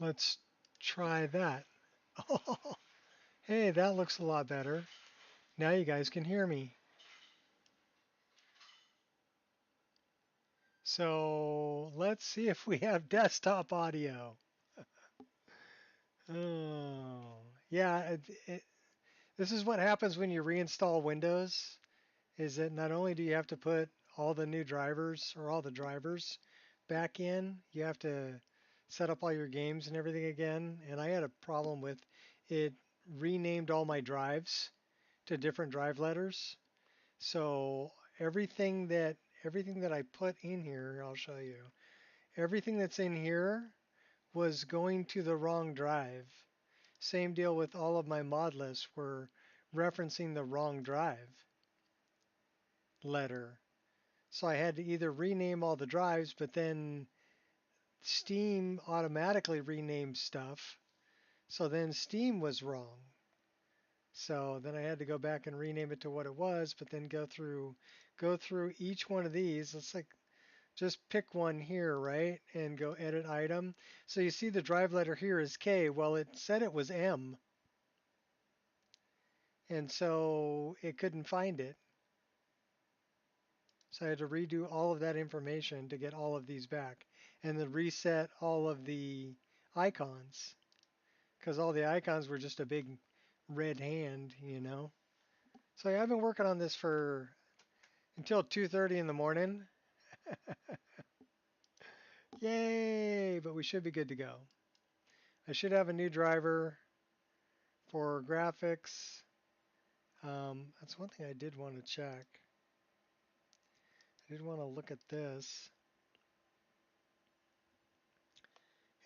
Let's try that. Oh, hey, that looks a lot better. Now you guys can hear me. So let's see if we have desktop audio. Oh, yeah. This is what happens when you reinstall Windows, is that not only do you have to put all the new drivers or all the drivers back in, you have to set up all your games and everything again. And I had a problem with it renamed all my drives to different drive letters. So everything that I put in here, I'll show you. Everything that's in here was going to the wrong drive. Same deal with all of my mod lists were referencing the wrong drive letter. So I had to either rename all the drives, but then Steam automatically renamed stuff. So then Steam was wrong. So then I had to go back and rename it to what it was, but then go through each one of these. Let's like just pick one here, right? And go edit item. So you see the drive letter here is K. Well, it said it was M. And so it couldn't find it. So I had to redo all of that information to get all of these back and then reset all of the icons because all the icons were just a big red hand. So yeah, I've been working on this for until 2:30 in the morning. Yay! But we should be good to go. I should have a new driver for graphics. That's one thing I did want to check. I did want to look at this.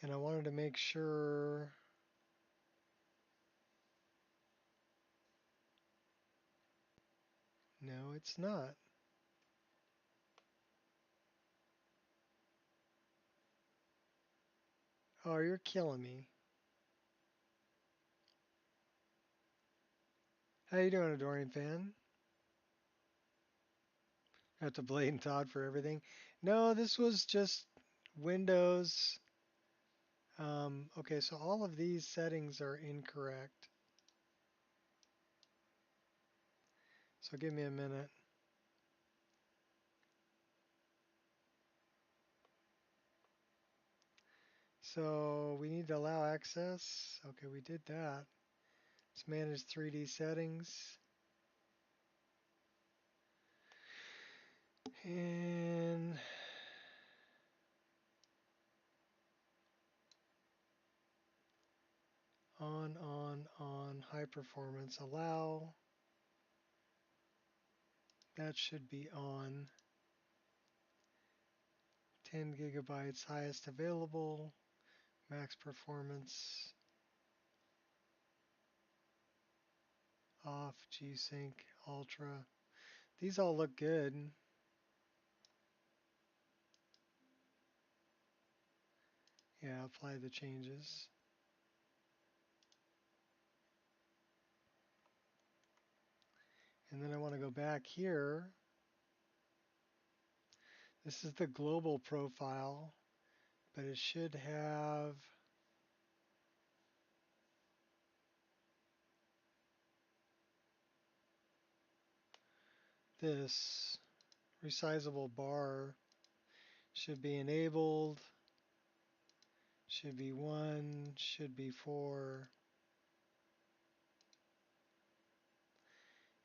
And I wanted to make sure. No, it's not. Oh, you're killing me. How you doing, Adoring fan? Have to blame Todd for everything. No, this was just Windows. Okay, so all of these settings are incorrect. So give me a minute. So we need to allow access. Okay, we did that. Let's manage 3D settings. And on, high performance, allow. That should be on. 10 gigabytes, highest available, max performance, off, G-Sync, Ultra. These all look good. Yeah, apply the changes. And then I want to go back here. This is the global profile, but it should have this resizable bar should be enabled, should be 1, should be 4,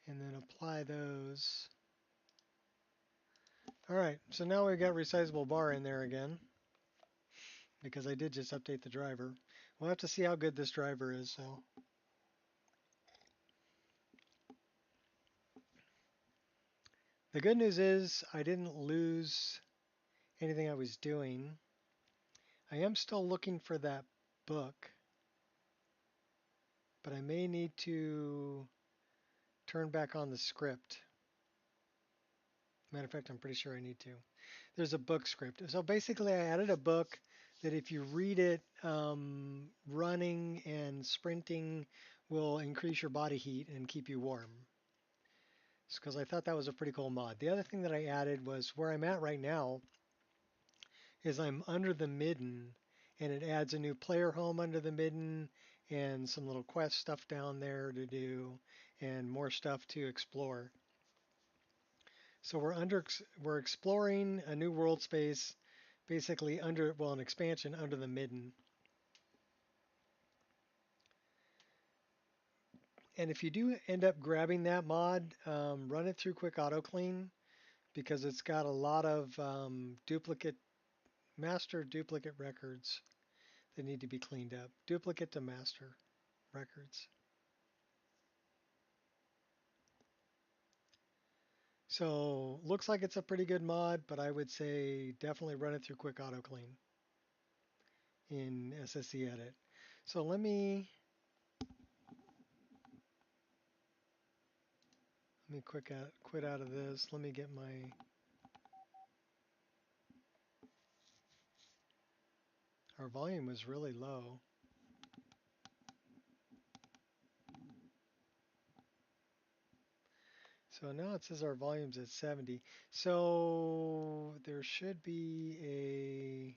and then apply those. All right, so now we've got resizable bar in there again because I did just update the driver. We'll have to see how good this driver is. So the good news is I didn't lose anything I was doing. I am still looking for that book, but I may need to turn back on the script. Matter of fact, I'm pretty sure I need to. There's a book script. So basically, I added a book that if you read it, running and sprinting will increase your body heat and keep you warm. Because I thought that was a pretty cool mod. The other thing that I added was where I'm at right now is I'm under the midden, and it adds a new player home under the midden and some little quest stuff down there to do and more stuff to explore. So we're exploring a new world space, basically under an expansion under the midden. And if you do end up grabbing that mod, run it through Quick Auto Clean because it's got a lot of master duplicate records that need to be cleaned up. Duplicate to master records. So looks like it's a pretty good mod, but I would say definitely run it through Quick Auto Clean in SSE Edit. So let me quit out of this. Let me get our volume was really low. So now it says our volume's at 70. So there should be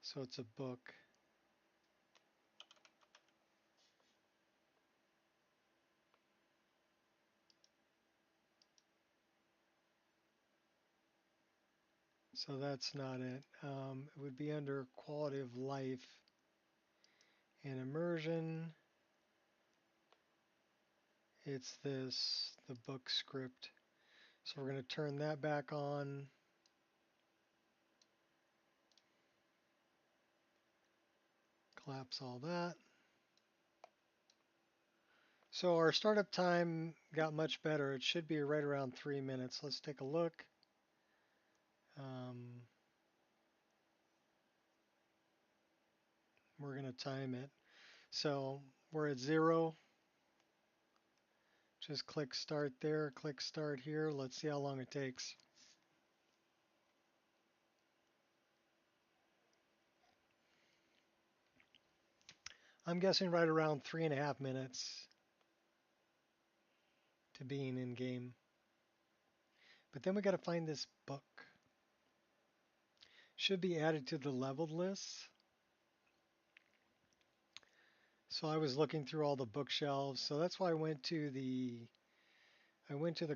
so it's a book. So that's not it. It would be under quality of life and immersion. It's the book script. So we're going to turn that back on. Collapse all that. So our startup time got much better. It should be right around 3 minutes. Let's take a look. We're going to time it. So we're at 0. Just click start there, click start here. Let's see how long it takes. I'm guessing right around 3.5 minutes to being in game. But then we got to find this book. Should be added to the leveled list. So I was looking through all the bookshelves. So that's why I went to the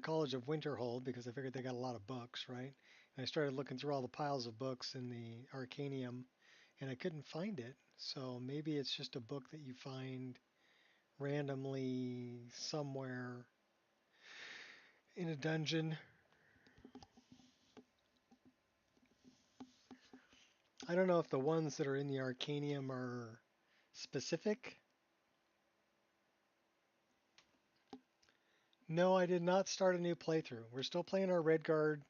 College of Winterhold because I figured they got a lot of books, right? And I started looking through all the piles of books in the Arcanium, and I couldn't find it. So maybe it's just a book that you find randomly somewhere in a dungeon. I don't know if the ones that are in the Arcanium are specific. No, I did not start a new playthrough. We're still playing our Redguard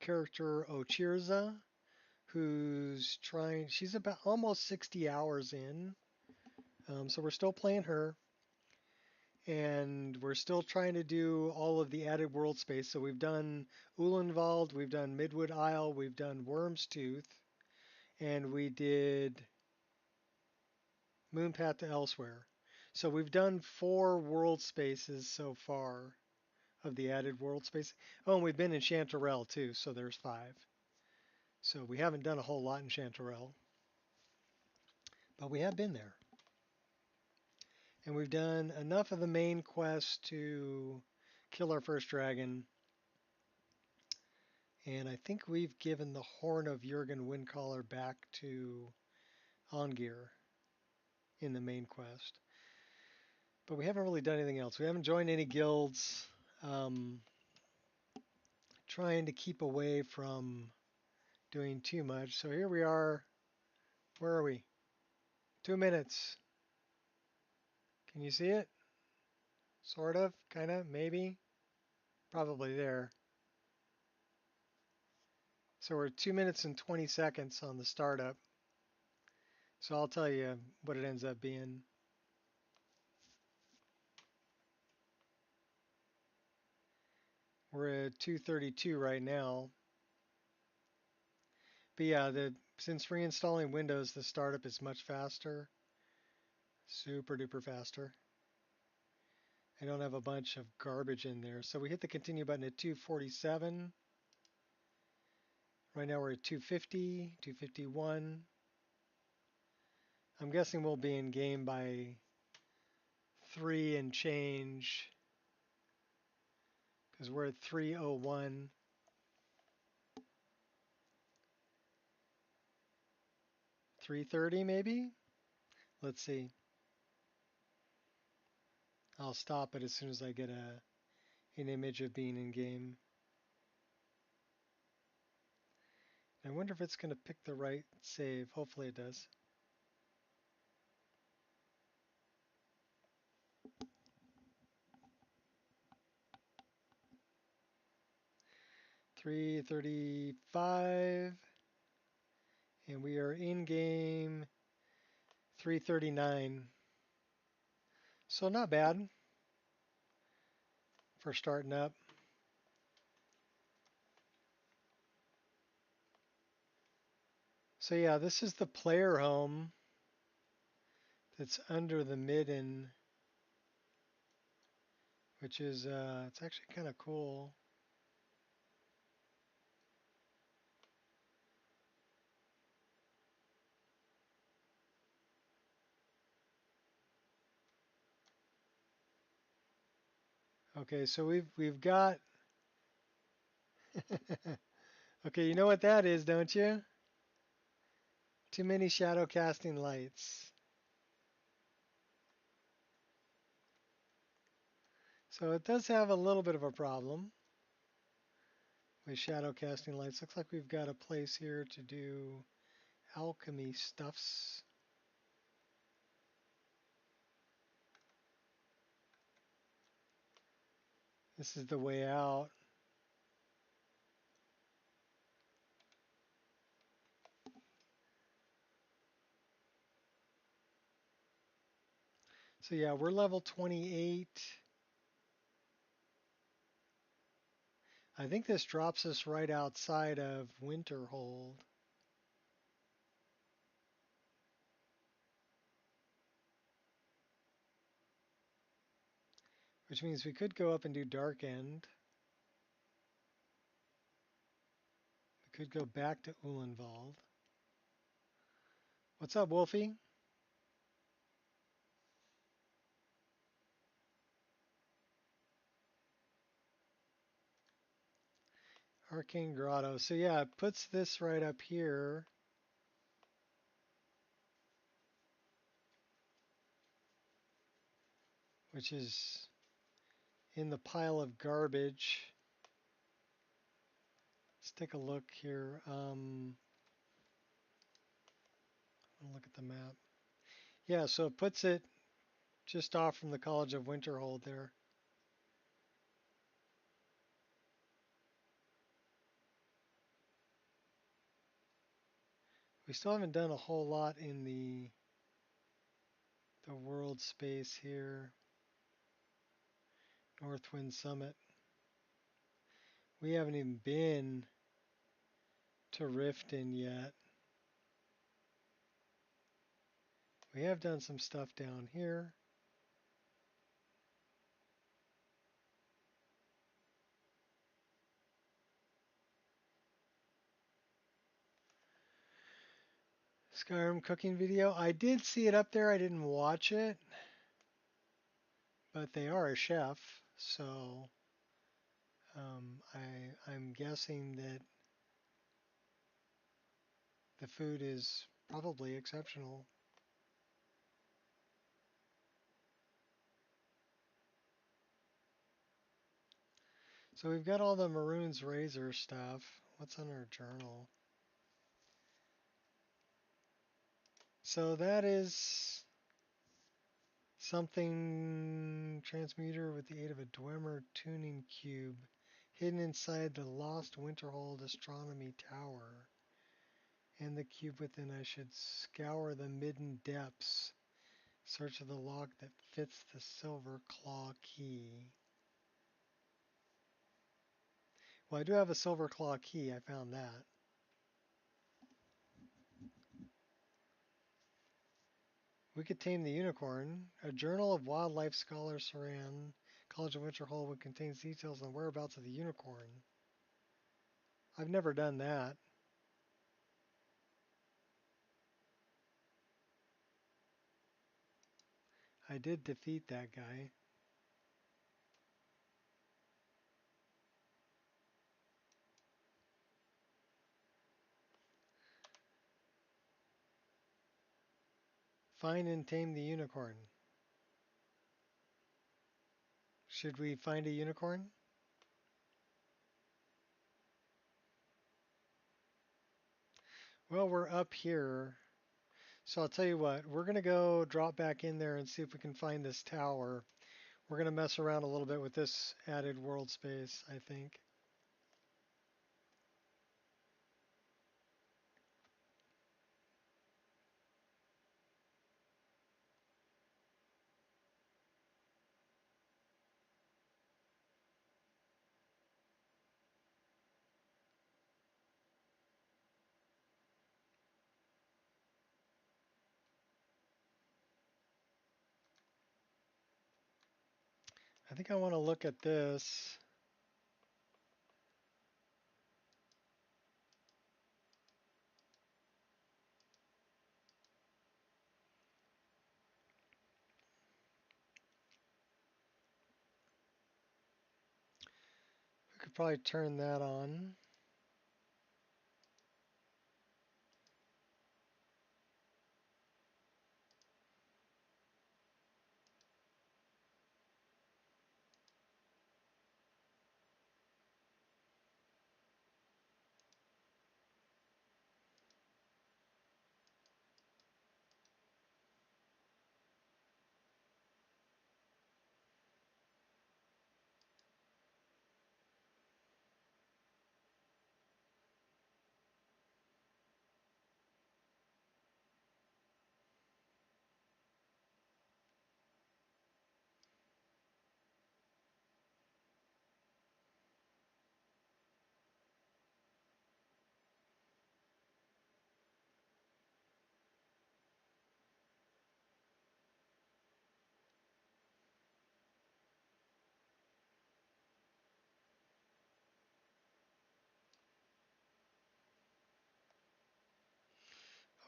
character Ochirza, who's trying, she's about almost 60 hours in. So we're still playing her. And we're still trying to do all of the added world space. So we've done Ulenwald, we've done Midwood Isle, we've done Worm's Tooth, and we did Moonpath to Elsewhere. So we've done 4 world spaces so far of the added world space. Oh, and we've been in Chanterelle too, so there's 5. So we haven't done a whole lot in Chanterelle, but we have been there. And we've done enough of the main quest to kill our first dragon. And I think we've given the Horn of Jurgen Windcaller back to Ongir in the main quest. But we haven't really done anything else. We haven't joined any guilds. Trying to keep away from doing too much. So here we are. Where are we? 2 minutes. Can you see it? Sort of, kind of, maybe. Probably there. So we're 2 minutes and 20 seconds on the startup. So I'll tell you what it ends up being. We're at 2:32 right now. But yeah, since reinstalling Windows, the startup is much faster. Super duper faster. I don't have a bunch of garbage in there. So we hit the continue button at 247. Right now we're at 250, 251. I'm guessing we'll be in game by 3 and change because we're at 301. 330 maybe? Let's see. I'll stop it as soon as I get an image of being in game. I wonder if it's going to pick the right save. Hopefully it does. $335, and we are in game 339. So not bad for starting up. So yeah, this is the player home that's under the midden, which is it's actually kind of cool. Okay, so we've got okay, you know what that is, don't you? Too many shadow casting lights. So it does have a little bit of a problem with shadow casting lights. Looks like we've got a place here to do alchemy stuffs. This is the way out. So yeah, we're level 28. I think this drops us right outside of Winterhold. Which means we could go up and do Dark End. We could go back to Uhlenwald. What's up, Wolfie? Arcane Grotto. So yeah, it puts this right up here. Which is in the pile of garbage. Let's take a look here. Look at the map. Yeah, so it puts it just off from the College of Winterhold there. We still haven't done a whole lot in the world space here. Northwind Summit. We haven't even been to Riften yet. We have done some stuff down here. Skyrim cooking video. I did see it up there. I didn't watch it. But they are a chef, so I'm guessing that the food is probably exceptional. So we've got all the Maroon's Razor stuff. What's on our journal? So that is something transmuter with the aid of a Dwemer tuning cube hidden inside the lost Winterhold astronomy tower. And the cube within, I should scour the midden depths. Search of the lock that fits the silver claw key. Well, I do have a silver claw key. I found that. We could tame the unicorn. A journal of wildlife scholar Saran College of Winter Hall would contain details on the whereabouts of the unicorn. I've never done that. I did defeat that guy. Find and tame the unicorn. Should we find a unicorn? Well, we're up here. So I'll tell you what, we're going to go drop back in there and see if we can find this tower. We're going to mess around a little bit with this added world space, I think. I think I want to look at this. We could probably turn that on.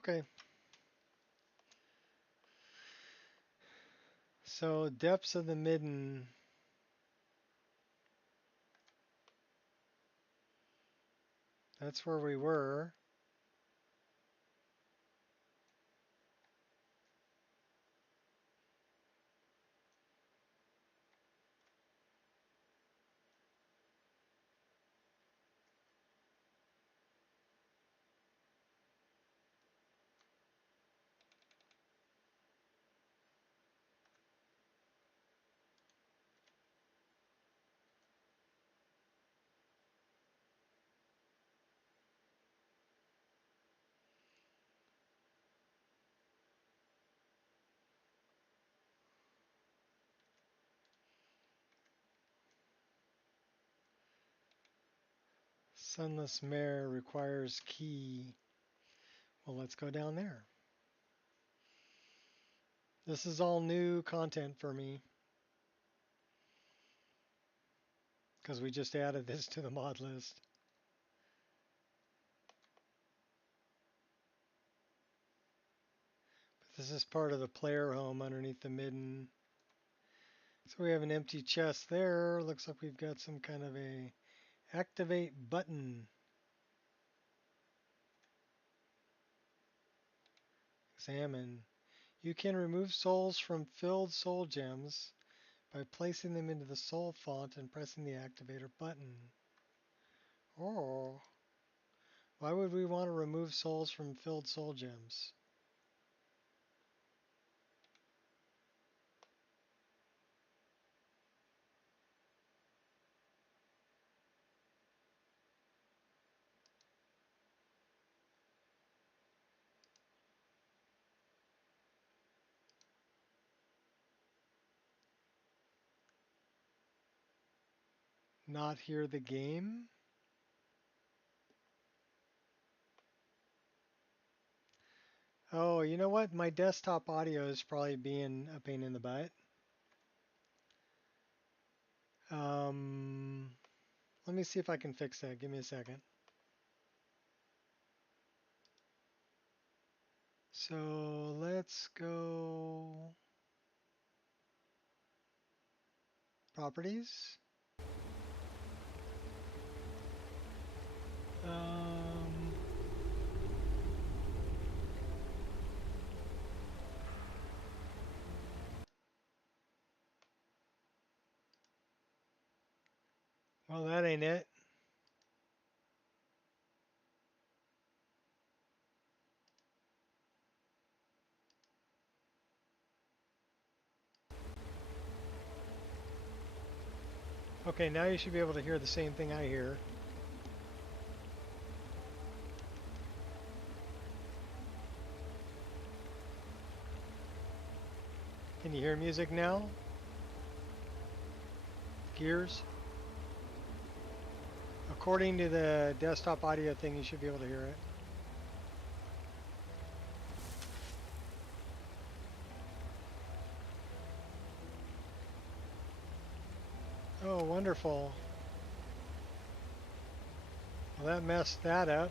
Okay. So depths of the midden. That's where we were. Sunless Mare requires key. Well, let's go down there. This is all new content for me because we just added this to the mod list. But this is part of the player home underneath the midden. So we have an empty chest there. Looks like we've got some kind of a activate button. Examine. You can remove souls from filled soul gems by placing them into the soul font and pressing the activator button. Oh, why would we want to remove souls from filled soul gems? Not hear the game? Oh, you know what? My desktop audio is probably being a pain in the butt. Let me see if I can fix that. Give me a second. So let's go properties. Well, that ain't it. Okay, now you should be able to hear the same thing I hear. Can you hear music now? Gears? According to the desktop audio thing, you should be able to hear it. Oh, wonderful. Well, that messed that up.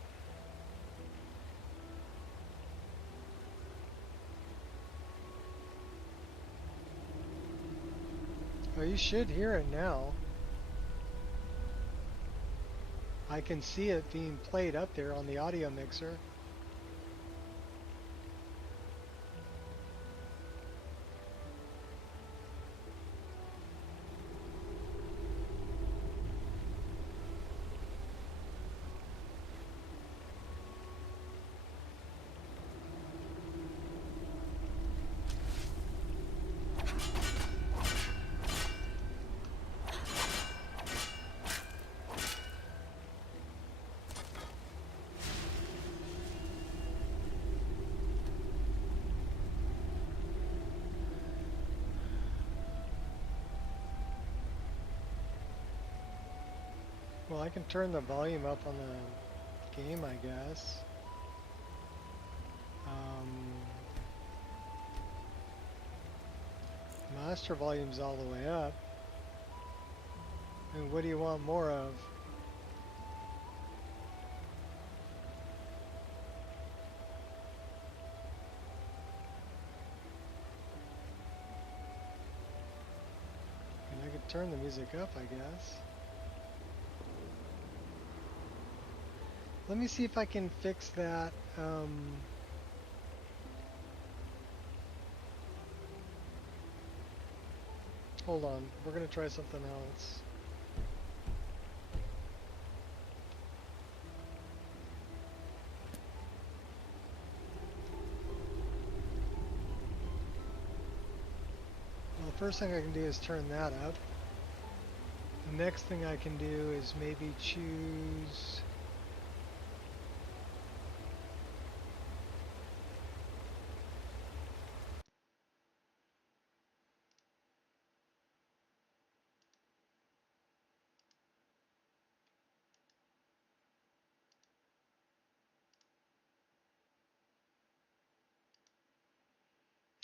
Oh, you should hear it now. I can see it being played up there on the audio mixer. Well, I can turn the volume up on the game, I guess. Master volume's all the way up. And what do you want more of? And I could turn the music up, I guess. Let me see if I can fix that. Hold on, we're gonna try something else. Well, the first thing I can do is turn that up. The next thing I can do is maybe choose...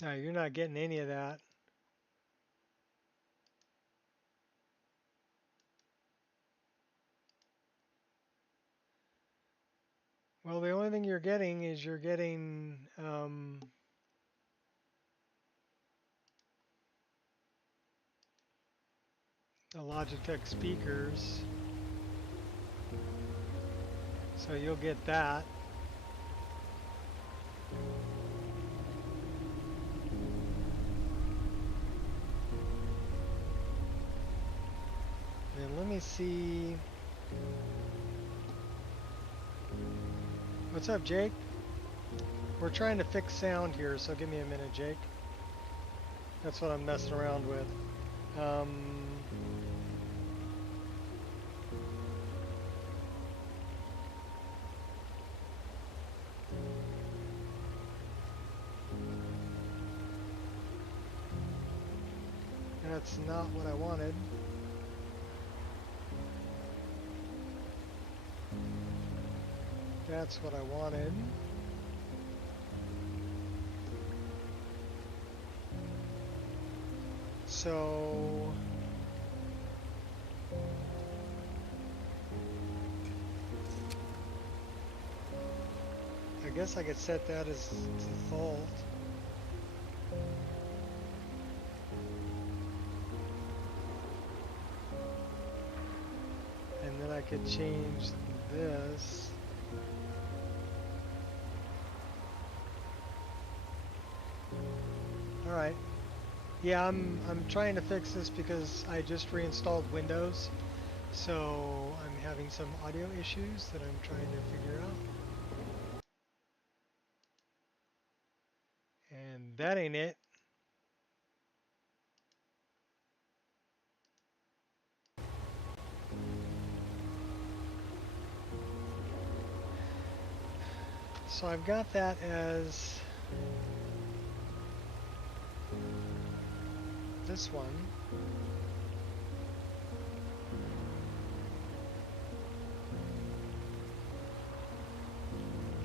No, you're not getting any of that. Well, the only thing you're getting is you're getting the Logitech speakers. So you'll get that. And let me see. What's up, Jake? We're trying to fix sound here, so give me a minute, Jake. That's what I'm messing around with. That's not what I wanted. That's what I wanted. So guess I could set that as default. And then I could change this. All right. Yeah, I'm trying to fix this because I just reinstalled Windows, so I'm having some audio issues that I'm trying to figure out. And that ain't it. So I've got that as this one.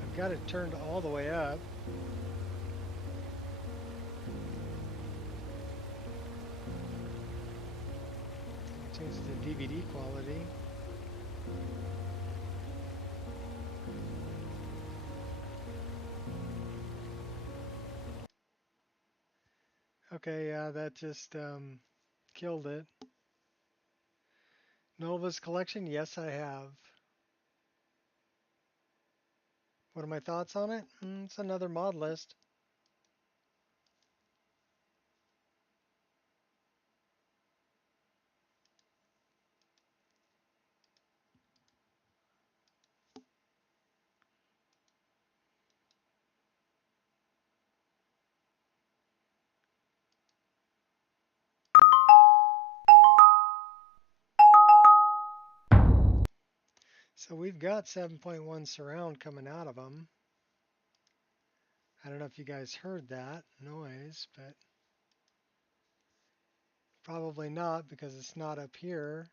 I've got it turned all the way up. Change the DVD quality. Okay, yeah, that just killed it. Nova's collection? Yes, I have. What are my thoughts on it? It's another mod list. So we've got 7.1 surround coming out of them. I don't know if you guys heard that noise, but probably not because it's not up here.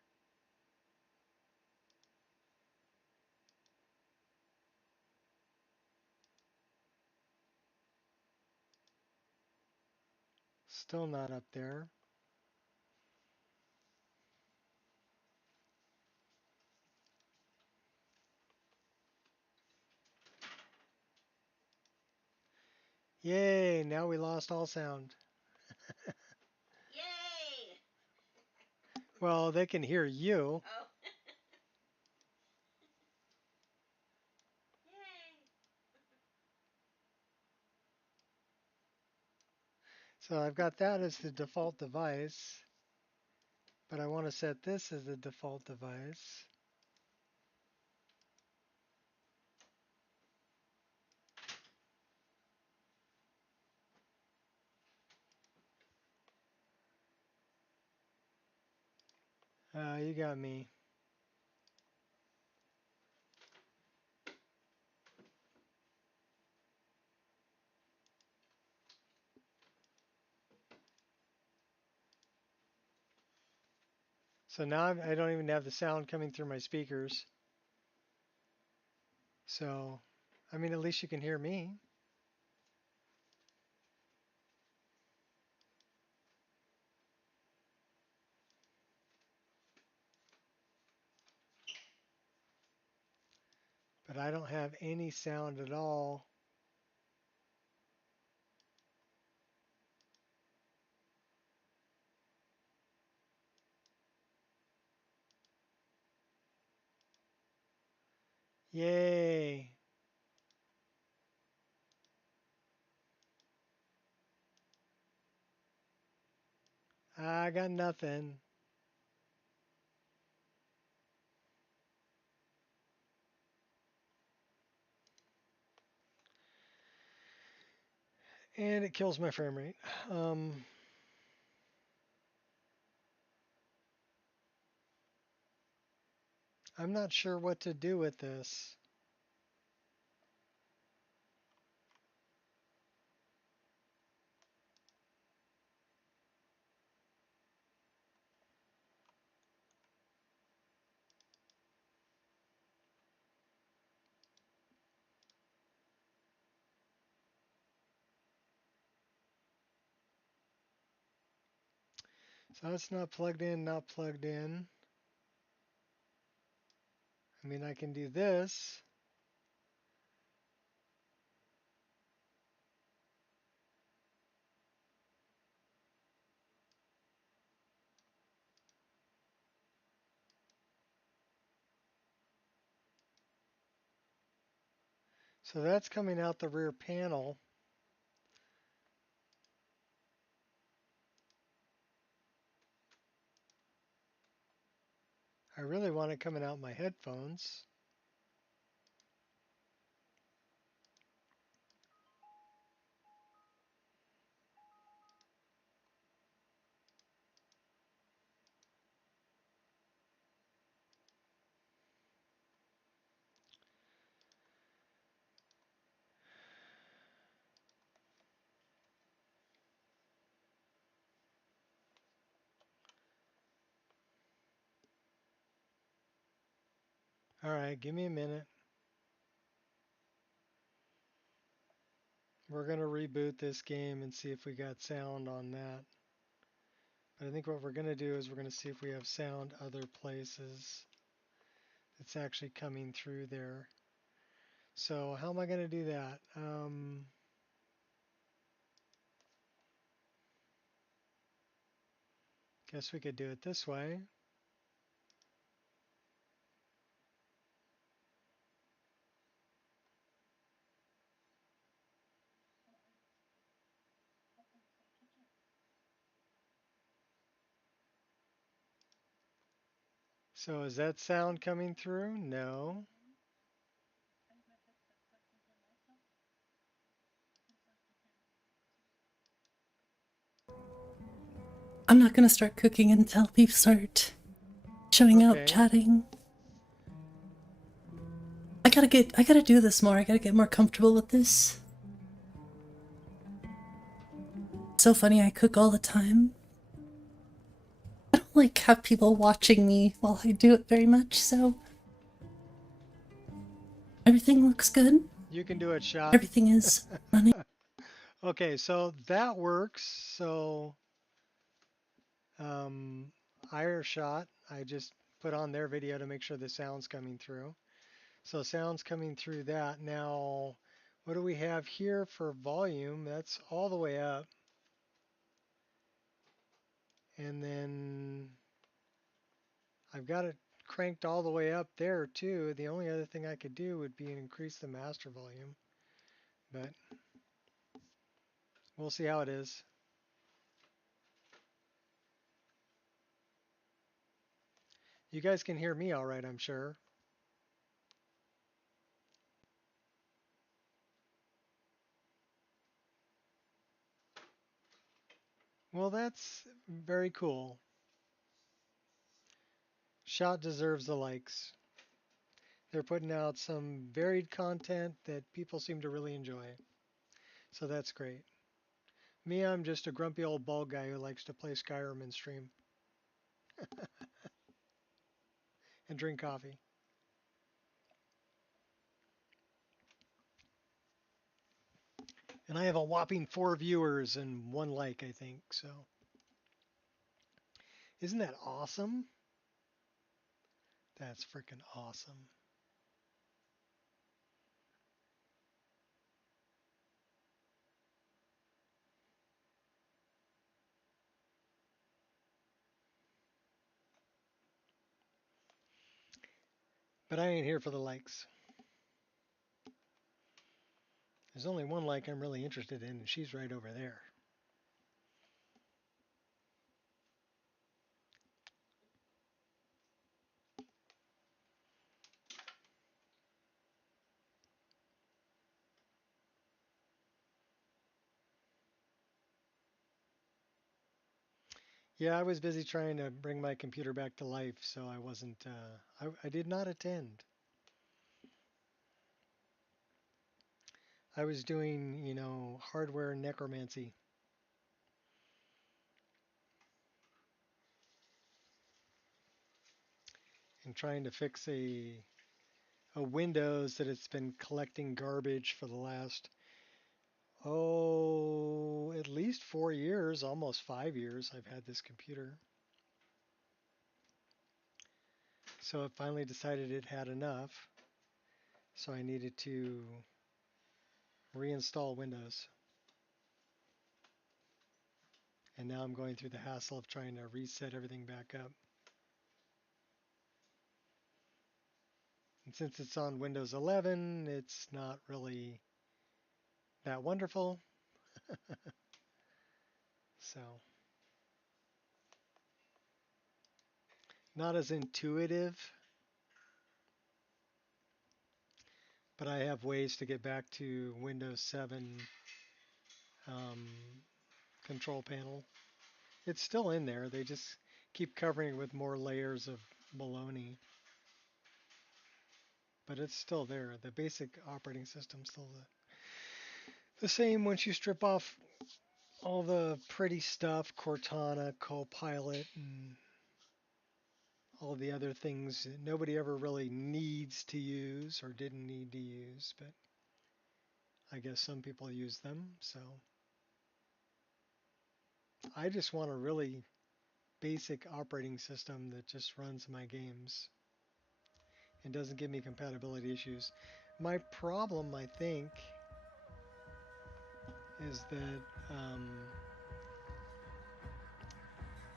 Still not up there. Yay, now we lost all sound. Yay! Well, they can hear you. Oh. Yay! So I've got that as the default device, but I want to set this as the default device. You got me. So now I don't even have the sound coming through my speakers. So, I mean, at least you can hear me. But I don't have any sound at all. Yay. I got nothing. And it kills my frame rate. I'm not sure what to do with this. So it's not plugged in, not plugged in. I mean, I can do this. So that's coming out the rear panel. I really want it coming out my headphones. All right, give me a minute. We're going to reboot this game and see if we got sound on that. But I think what we're going to do is we're going to see if we have sound other places. It's actually coming through there. So how am I going to do that? Guess we could do it this way. So is that sound coming through? No. I'm not gonna start cooking until people start showing up, Okay. chatting. I gotta do this more. I gotta get more comfortable with this. It's so funny, I cook all the time. I don't like have people watching me while I do it very much, so everything looks good. You can do it, shot. Everything is running. Okay, so that works. So um, Shot, I just put on their video to make sure the sound's coming through. So sound's coming through that. Now, what do we have here for volume? That's all the way up. And then I've got it cranked all the way up there too. The only other thing I could do would be increase the master volume, but we'll see how it is. You guys can hear me all right, I'm sure. Well, that's very cool. Shot deserves the likes. They're putting out some varied content that people seem to really enjoy. So that's great. Me, I'm just a grumpy old bald guy who likes to play Skyrim and stream and drink coffee. And I have a whopping 4 viewers and 1 like, I think. So isn't that awesome? That's freaking awesome. But I ain't here for the likes. There's only 1 like I'm really interested in, and she's right over there. Yeah, I was busy trying to bring my computer back to life, so I wasn't, I did not attend. I was doing, hardware necromancy and trying to fix a Windows that it's been collecting garbage for the last, at least 4 years, almost 5 years I've had this computer. So it finally decided it had enough. So I needed to reinstall Windows. And now I'm going through the hassle of trying to reset everything back up. And since it's on Windows 11, it's not really that wonderful. So, not as intuitive, but I have ways to get back to Windows 7 um, control panel. It's still in there. They just keep covering it with more layers of baloney. But it's still there. The basic operating system's still the same once you strip off all the pretty stuff, Cortana, Copilot, and all the other things that nobody ever really needs to use or didn't need to use, but I guess some people use them. So I just want a really basic operating system that just runs my games and doesn't give me compatibility issues. My problem, I think, is that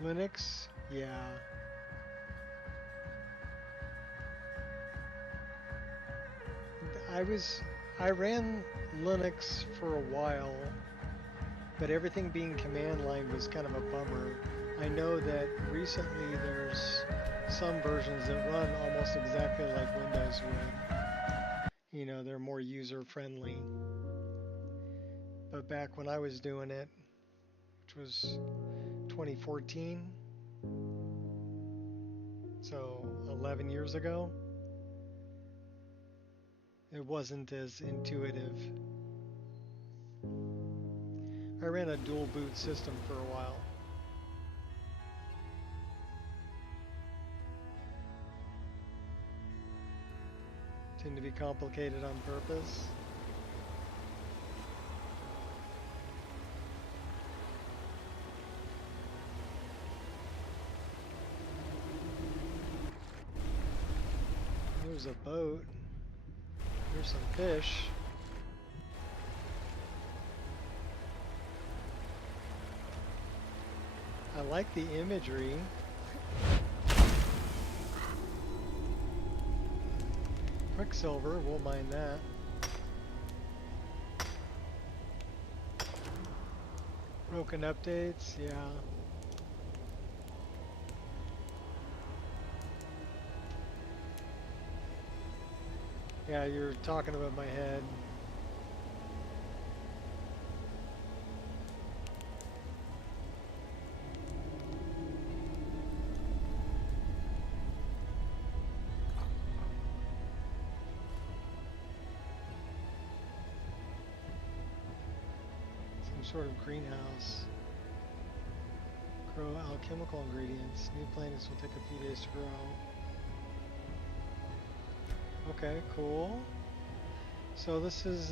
Linux, yeah, I was I ran Linux for a while, but everything being command line was kind of a bummer. I know that recently there's some versions that run almost exactly like Windows would. You know, they're more user friendly. But back when I was doing it, which was 2014, so 11 years ago, it wasn't as intuitive. I ran a dual boot system for a while. Tend to be complicated on purpose. There's a boat. There's some fish. I like the imagery. Quicksilver, we'll mine that. Broken updates, yeah. Yeah, you're talking about my head. Some sort of greenhouse. Grow alchemical ingredients. New planets will take a few days to grow. Okay, cool. So this is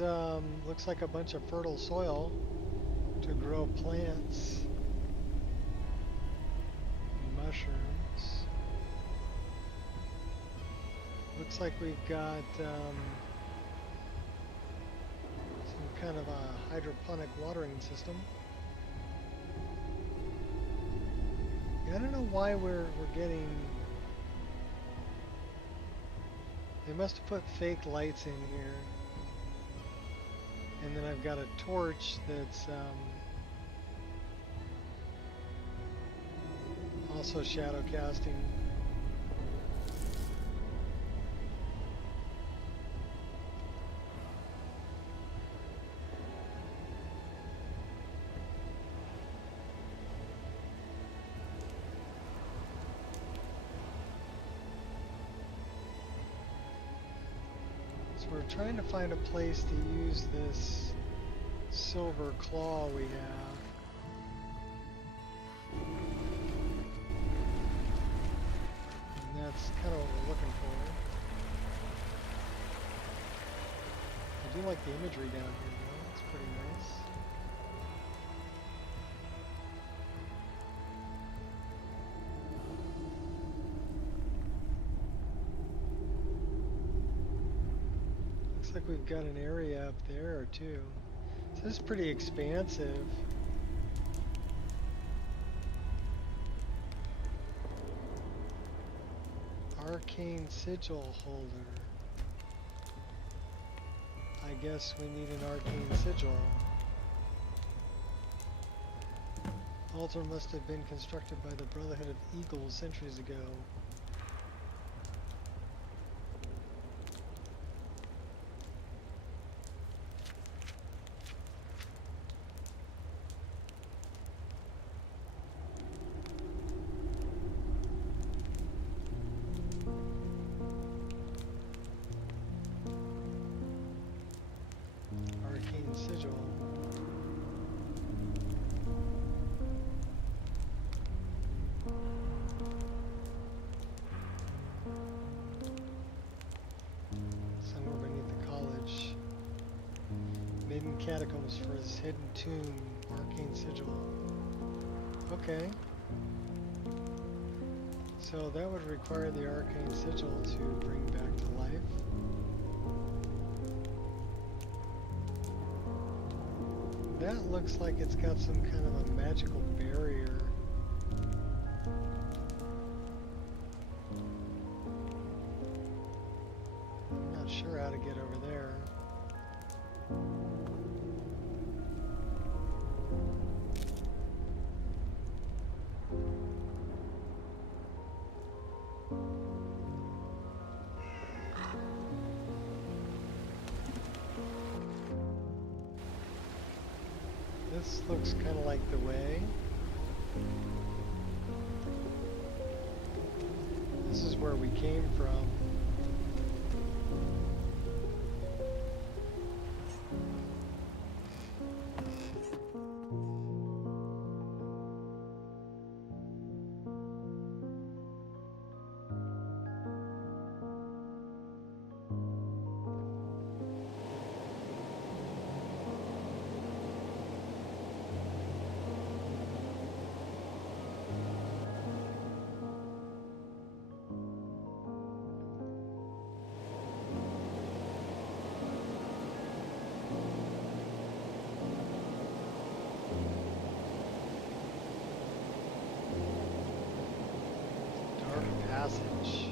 looks like a bunch of fertile soil to grow plants and mushrooms. Looks like we've got some kind of a hydroponic watering system. Yeah, I don't know why we're getting. They must have put fake lights in here. And then I've got a torch that's also shadow casting. So we're trying to find a place to use this silver claw we have. And that's kind of what we're looking for. I do like the imagery down here though, it's pretty nice. Looks like we've got an area up there too. So this is pretty expansive. Arcane sigil holder. I guess we need an arcane sigil. Altar must have been constructed by the Brotherhood of Eagles centuries ago. Arcane sigil. Somewhere beneath the college. Maiden catacombs for his hidden tomb. Arcane sigil. Okay. So that would require the arcane sigil to bring back to life. That looks like it's got some kind of a magical barrier. I'm not sure how to get over there. This looks kind of like the way. This is where we came from. Passage.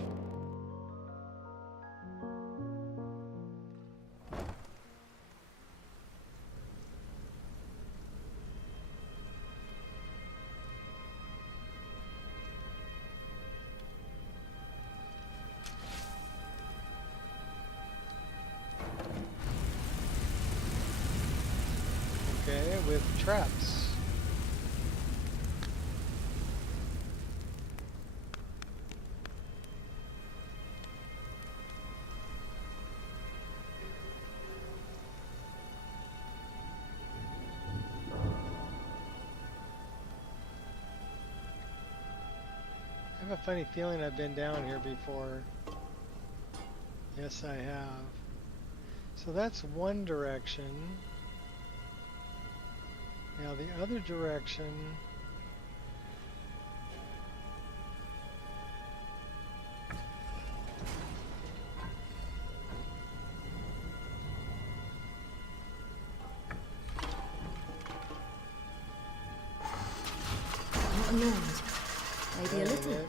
Okay, with traps. I have a funny feeling I've been down here before. Yes, I have. So that's one direction. Now the other direction. Not a lot. Maybe a little.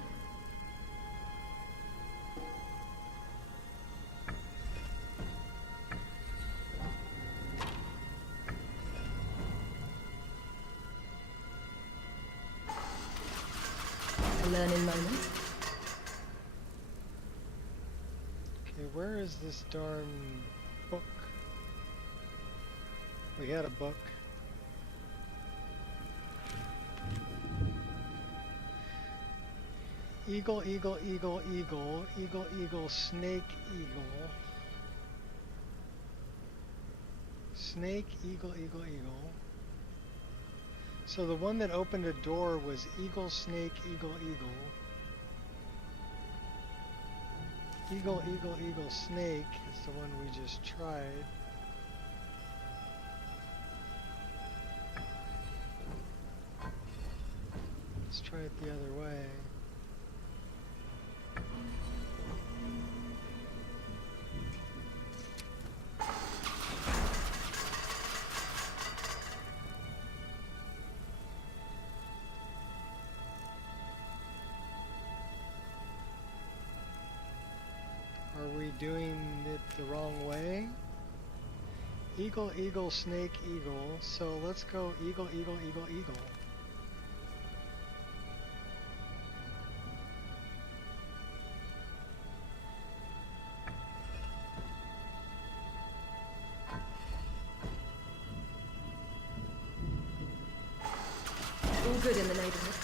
A learning moment. Okay, where is this darn book? We had a book. Eagle, eagle, eagle, eagle, eagle, eagle, snake, eagle. Snake, eagle, eagle, eagle. So the one that opened a door was eagle, snake, eagle, eagle. Eagle, eagle, eagle, snake is the one we just tried. Let's try it the other way. Are we doing it the wrong way? eagle, eagle, snake, eagle. So let's go eagle, eagle, eagle, eagle. All good in the neighborhood.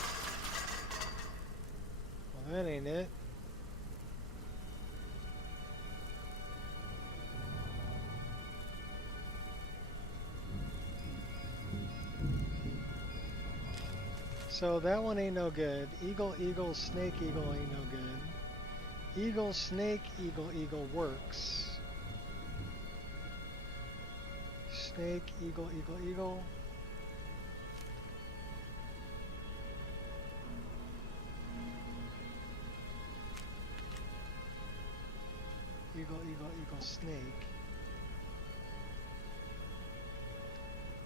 Well, that ain't it. So that one ain't no good. Eagle, eagle, snake, eagle ain't no good. Eagle, snake, eagle, eagle works. Snake, eagle, eagle, eagle. Eagle, eagle, eagle, snake.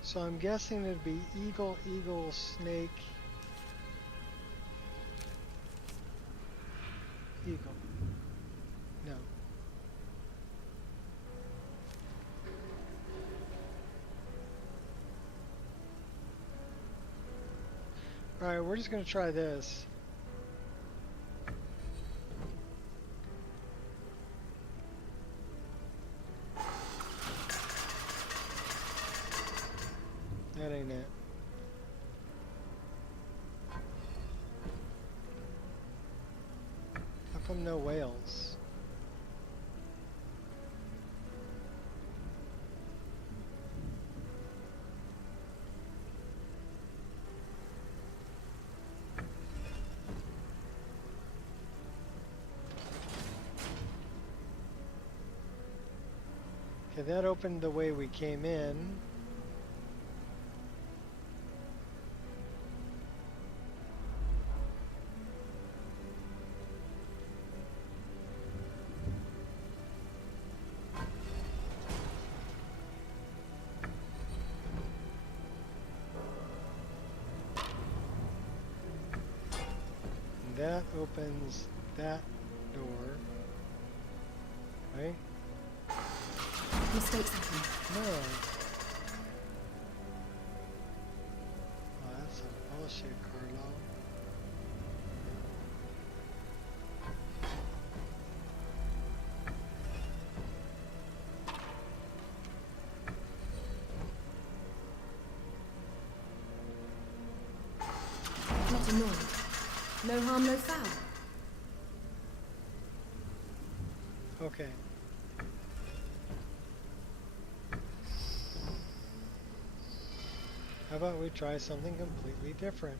So I'm guessing it'd be eagle, eagle, snake, eagle. No. Alright, we're just going to try this. That ain't it. How come no whales? Okay, that opened the way we came in. That opens that door, right? Mistakes happen. No. Oh, that's some bullshit, Carlo. Not annoyed. No harm, no foul. Okay. How about we try something completely different?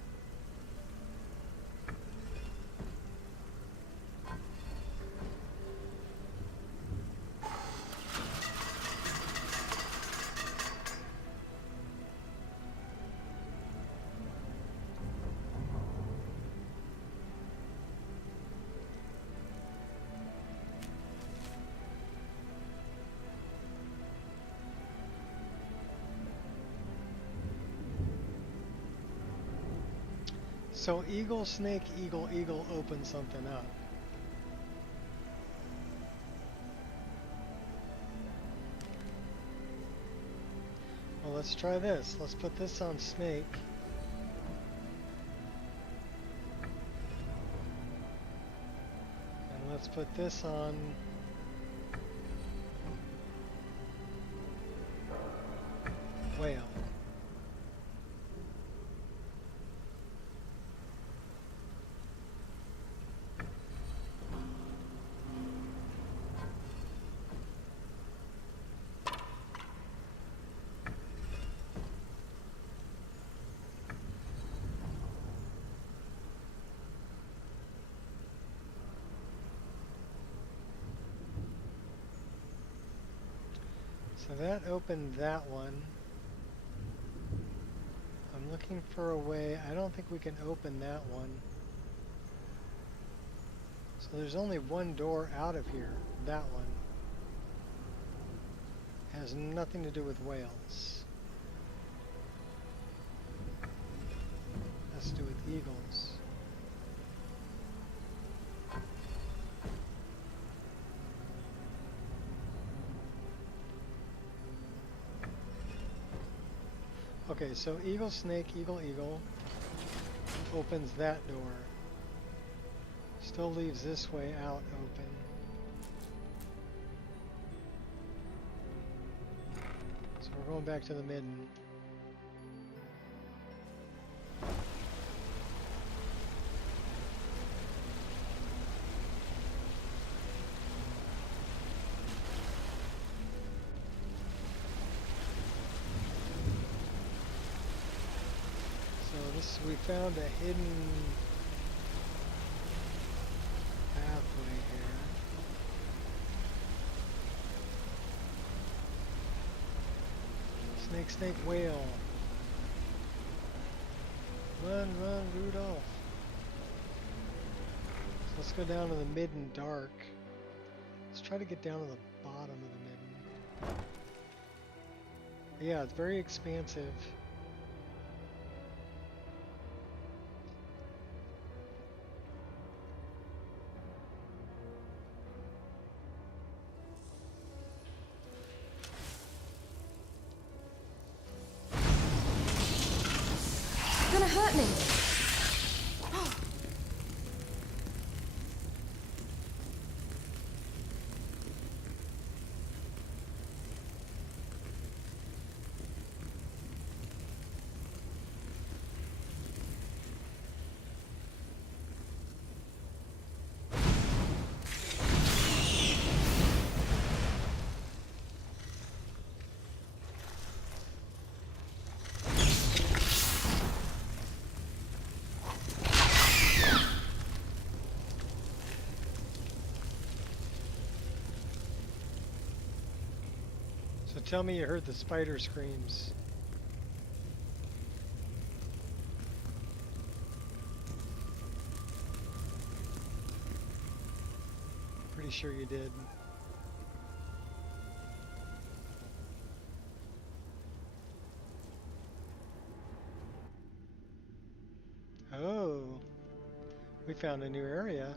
So eagle, snake, eagle, eagle open something up. Well, let's try this. Let's put this on snake. And let's put this on whale. So that opened that one. I'm looking for a way. I don't think we can open that one. So there's only one door out of here. That one. Has nothing to do with whales. Has to do with eagles. Okay, so eagle, snake, eagle, eagle opens that door. Still leaves this way out open. So we're going back to the midden. We found a hidden pathway here. Snake, snake, whale. Run, run, Rudolph. So let's go down to the midden dark. Let's try to get down to the bottom of the midden. But yeah, it's very expansive. Gonna hurt me. So tell me you heard the spider screams. Pretty sure you did. Oh, we found a new area.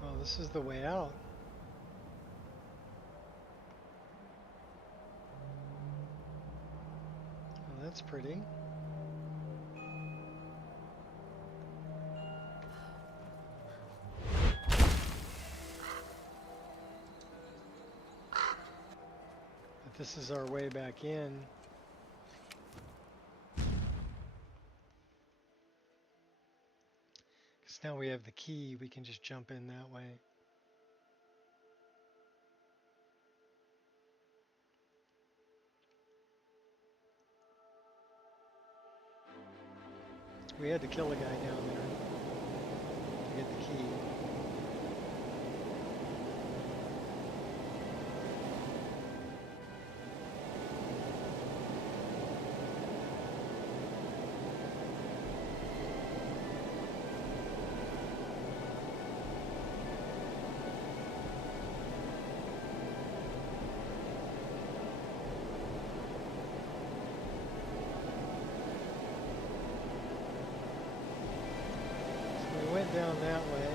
Oh, this is the way out. Oh, that's pretty. But this is our way back in. Because now we have the key, we can just jump in that way. We had to kill a guy down there to get the key. Down that way.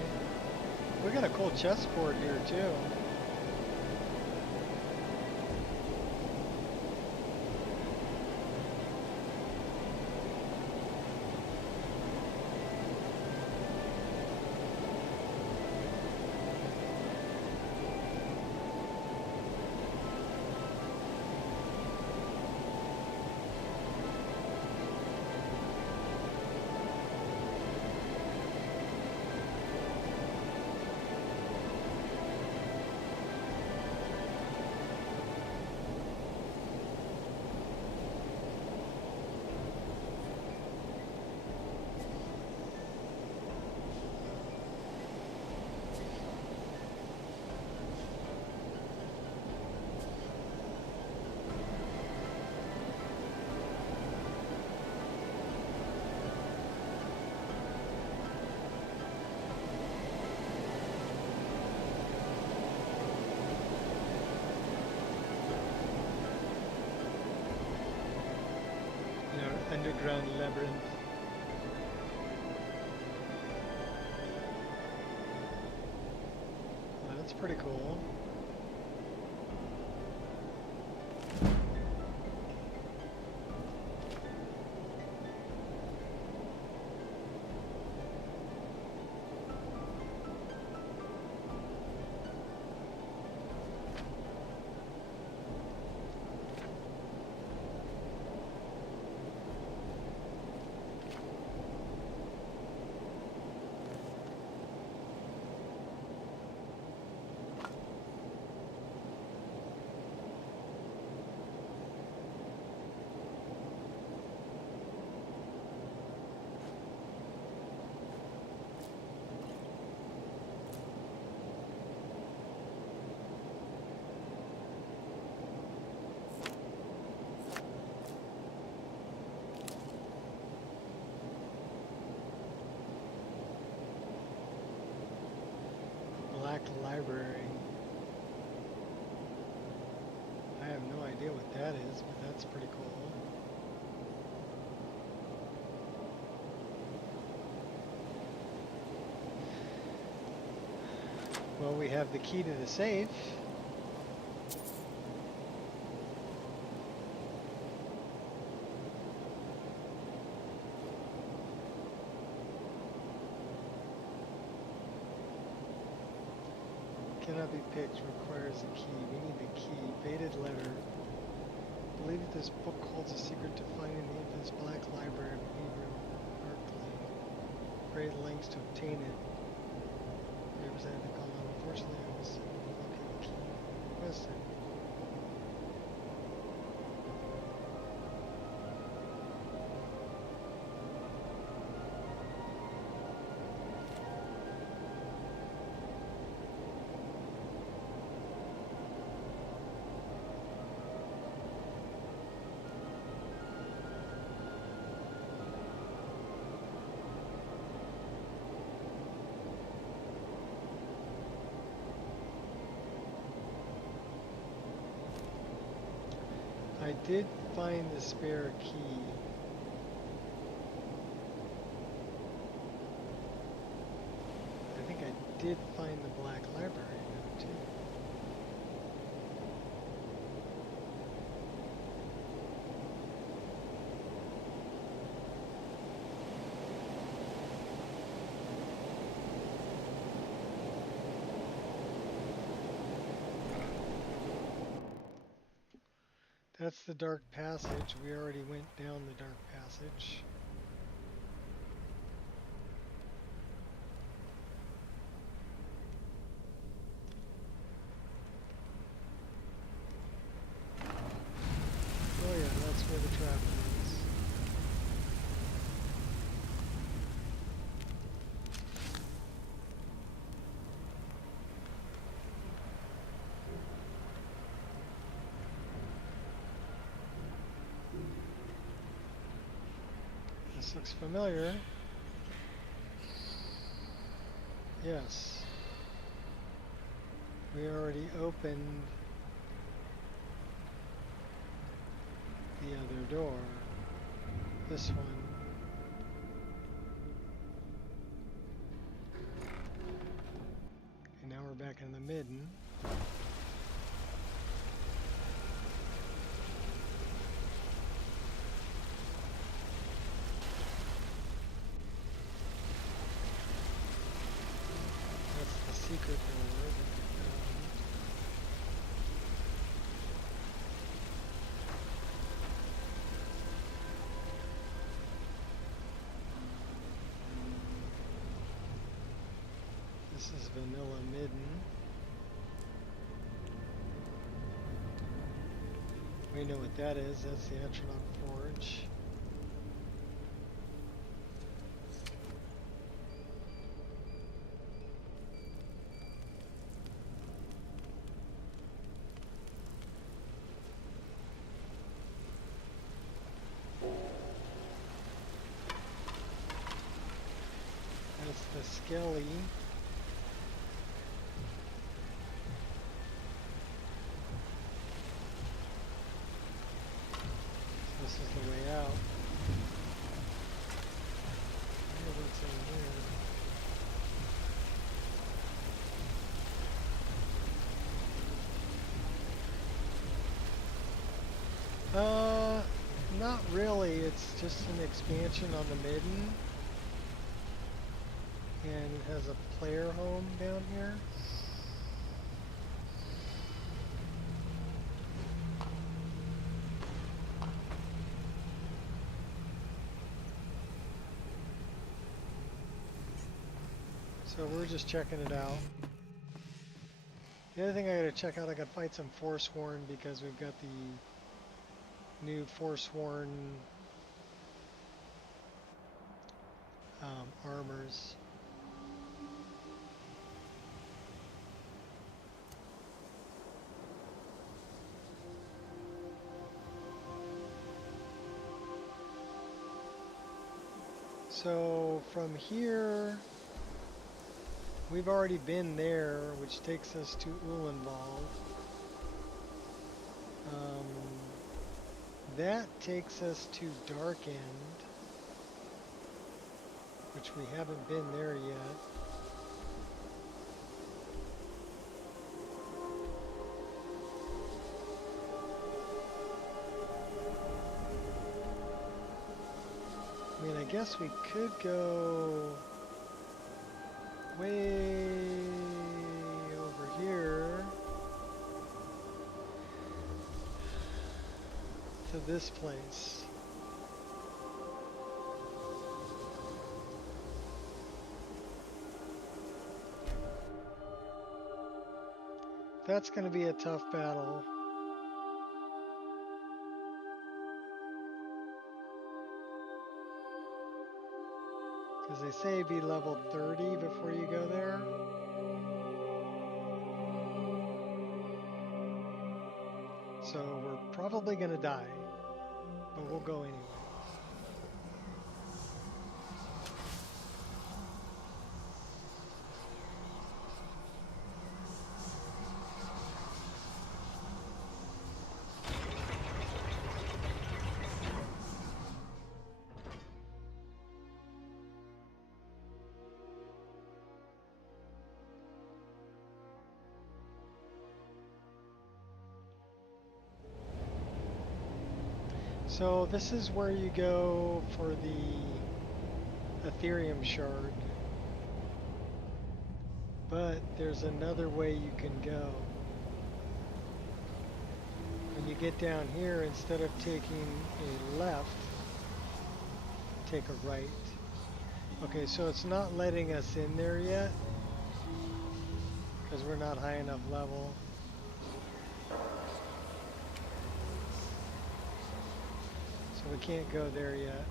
We got a cool chessboard here too. Underground labyrinth. Well, that's pretty cool. Black Library. I have no idea what that is, but that's pretty cool. Well, we have the key to the safe. Cannot be picked, requires a key. We need the key. Faded letter. Believe that this book holds a secret to finding the infamous Black Library of Hebrew Berkeley. Great lengths to obtain it. Representative called. Unfortunately, I was able to locate the key requested. I did find the spare key. I think I did find the Black Library now too. That's the dark passage. We already went down the dark passage. Oh yeah, that's where the trap is. This looks familiar. Yes. We already opened the other door. This one. And now we're back in the midden. That's the secret door that we found. This is Vanilla Midden. We know what that is. That's the Atronach Forge. That's the Skelly. This is the way out. really, it's just an expansion on the midden. And it has a player home down here. So we're just checking it out. The other thing I gotta check out, I gotta fight some Forsworn because we've got the new Forsworn armors. So from here, we've already been there, which takes us to Ulenval. That takes us to Dark End, which we haven't been there yet. I mean, I guess we could go way over here to this place. That's going to be a tough battle. Because they say be level 30 before you go there. So we're probably going to die, but we'll go anyway. So this is where you go for the Ethereum shard. But there's another way you can go. When you get down here, instead of taking a left, take a right. Okay, so it's not letting us in there yet because we're not high enough level. So we can't go there yet.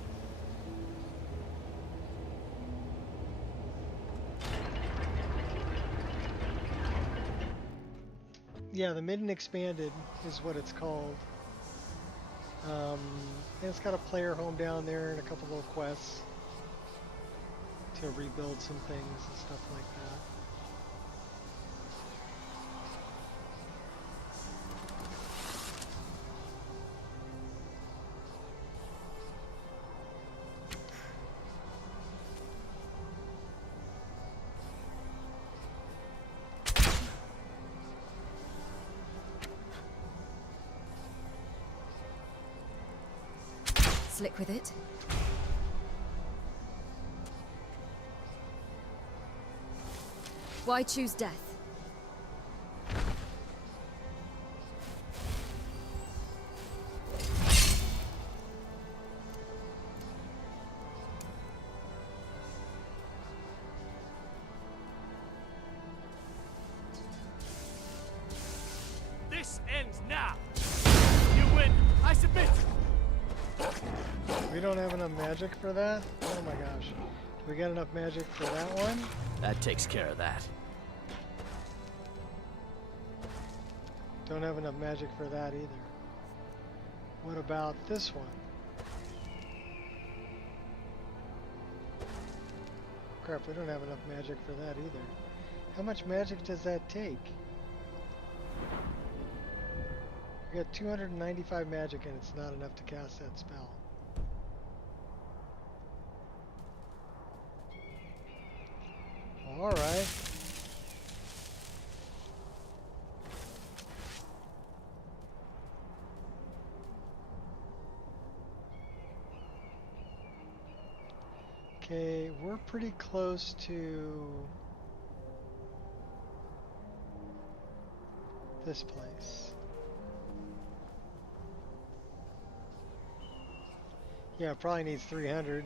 Yeah, the Midden Expanded is what it's called. And it's got a player home down there and a couple little quests to rebuild some things and stuff like that. Slick with it. Why choose death? This ends now. You win. I submit. We don't have enough magic for that? Oh my gosh. Do we got enough magic for that one? That takes care of that. Don't have enough magic for that either. What about this one? Crap, we don't have enough magic for that either. How much magic does that take? We got 295 magic and it's not enough to cast that spell. Alright. Okay, we're pretty close to this place. Yeah, it probably needs 300.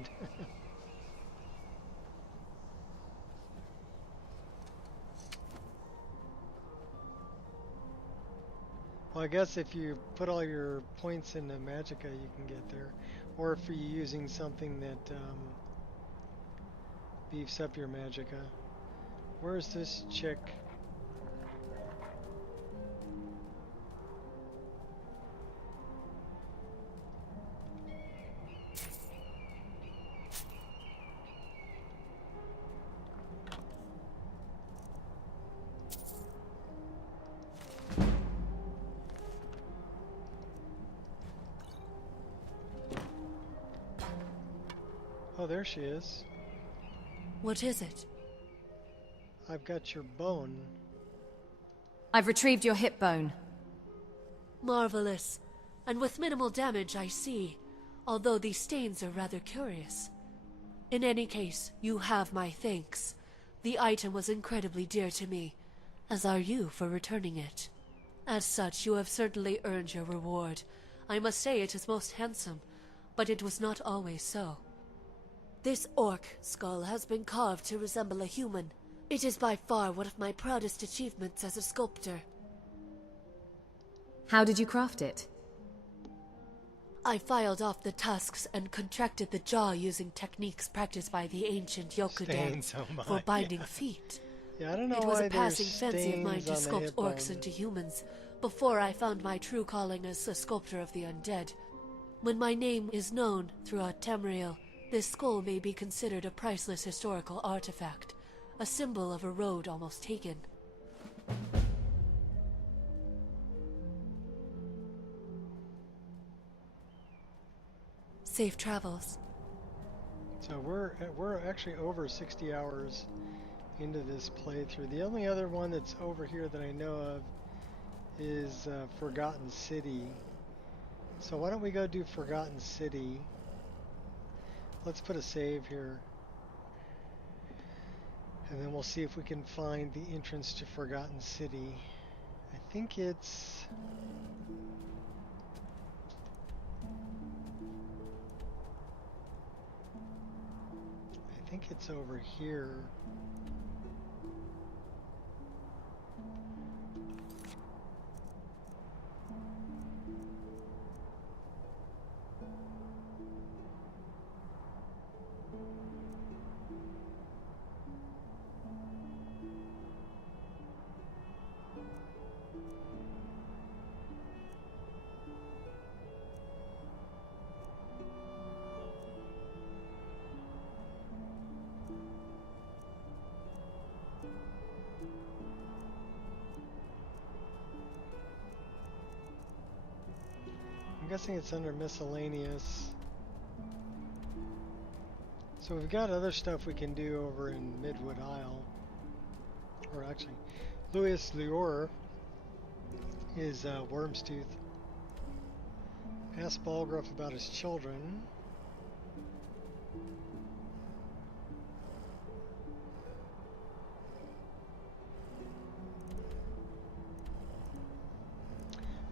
Well, I guess if you put all your points into Magicka, you can get there. Or if you're using something that beefs up your Magicka. Where's this chick? Oh, there she is. What is it? I've got your bone. I've retrieved your hip bone. Marvelous. And with minimal damage, I see. Although these stains are rather curious. In any case, you have my thanks. The item was incredibly dear to me, as are you for returning it. As such, you have certainly earned your reward. I must say it is most handsome, but it was not always so. This orc skull has been carved to resemble a human. It is by far one of my proudest achievements as a sculptor. How did you craft it? I filed off the tusks and contracted the jaw using techniques practiced by the ancient Yoku Stains dance so much. for binding feet. Yeah, I don't know It was why a passing there's fancy of mine stains to on the sculpt hip orcs bone. into humans before I found my true calling as a sculptor of the undead. When my name is known throughout Tamriel, this skull may be considered a priceless historical artifact, a symbol of a road almost taken. Safe travels. So we're actually over 60 hours into this playthrough. The only other one that's over here that I know of is Forgotten City. So why don't we go do Forgotten City? Let's put a save here. And then we'll see if we can find the entrance to Forgotten City. I think it's... I think it's over here. I'm guessing it's under miscellaneous. So we've got other stuff we can do over in Midwood Isle. Or actually, Louis Lior is Worm's Tooth. Ask Balgruff about his children.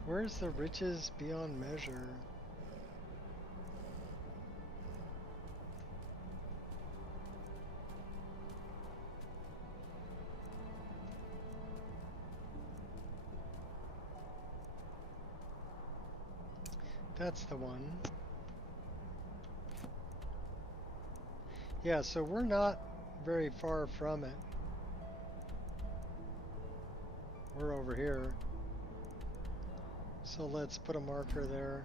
Where's the riches beyond measure? That's the one. Yeah, so we're not very far from it. We're over here. So let's put a marker there.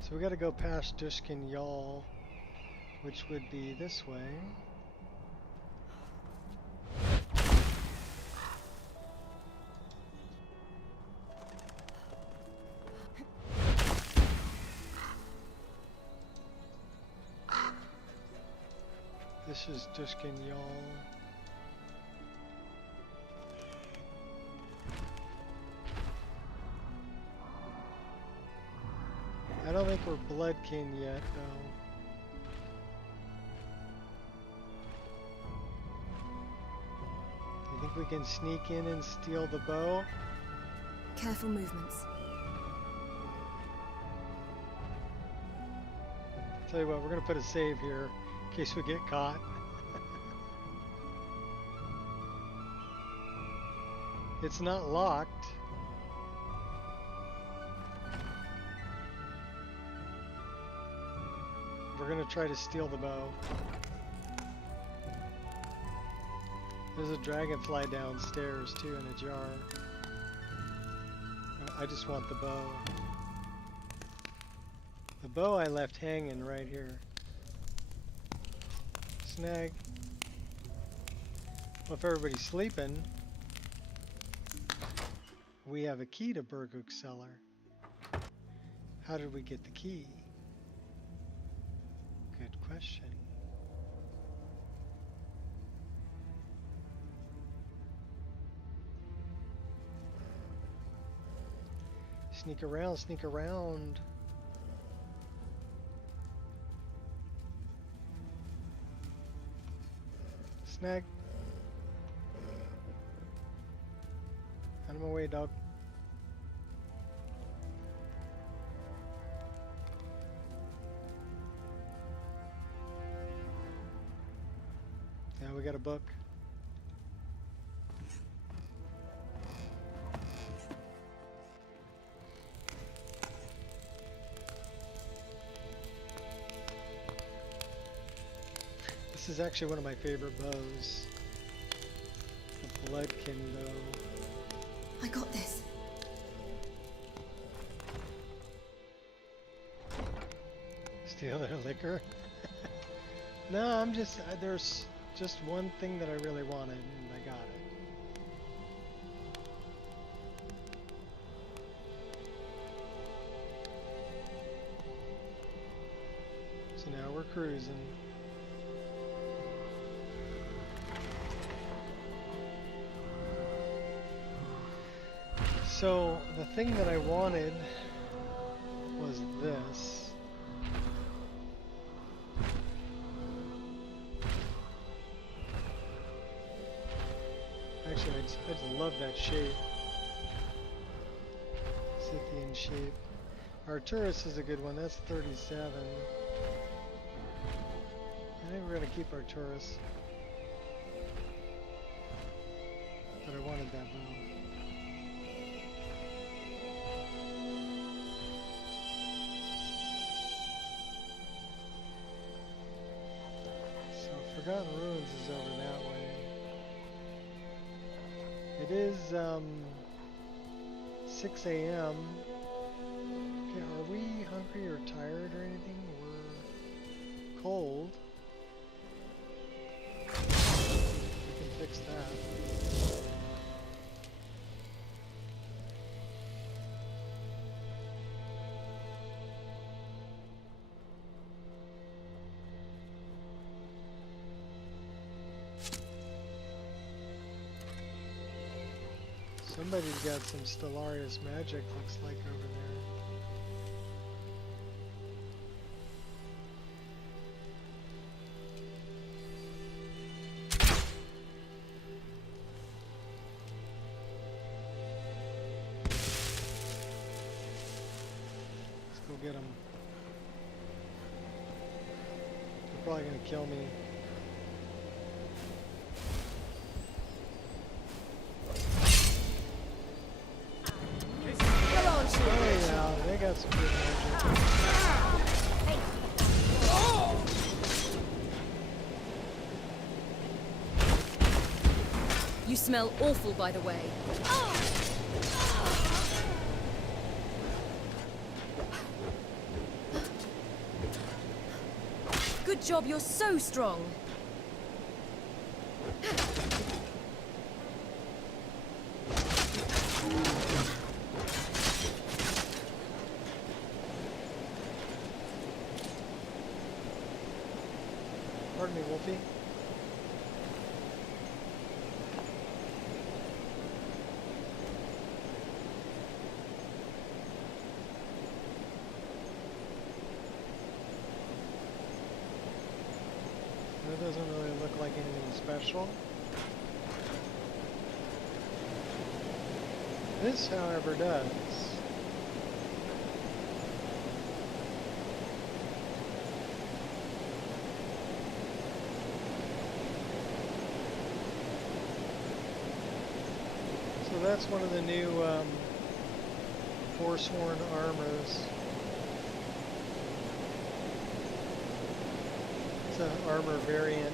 So we got to go past Dushkin Yal, which would be this way. This is Dushkin Yal. I don't think we're Bloodkin yet, though. Think we can sneak in and steal the bow? Careful movements. Tell you what, we're gonna put a save here in case we get caught. It's not locked. We're gonna try to steal the bow. There's a dragonfly downstairs too in a jar. I just want the bow. The bow I left hanging right here. Snag. Well, if everybody's sleeping, we have a key to Burguk's cellar. How did we get the key? Good question. Sneak around, sneak around. Snag. Out of my way, dog. Yeah, we got a book. This is actually one of my favorite bows. The Bloodkin bow. I got this. Steal their liquor? No, I'm just, there's just one thing that I really wanted and I got it. So now we're cruising. So the thing that I wanted was this. Actually, I just love that shape. Scythian shape. Arturus is a good one. That's 37. I think we're going to keep Arturus. But I wanted that bow. Forgotten Ruins is over that way. It is 6 a.m. Okay, are we hungry or tired or anything? We're cold. We can fix that. Somebody's got some Stellaris magic, looks like, over there. Let's go get them. They're probably going to kill me. They got some good magic. You smell awful, by the way. Good job, you're so strong. Pardon me, Wolfie. That doesn't really look like anything special. This, however, does. So that's one of the new Forsworn armors. It's an armor variant.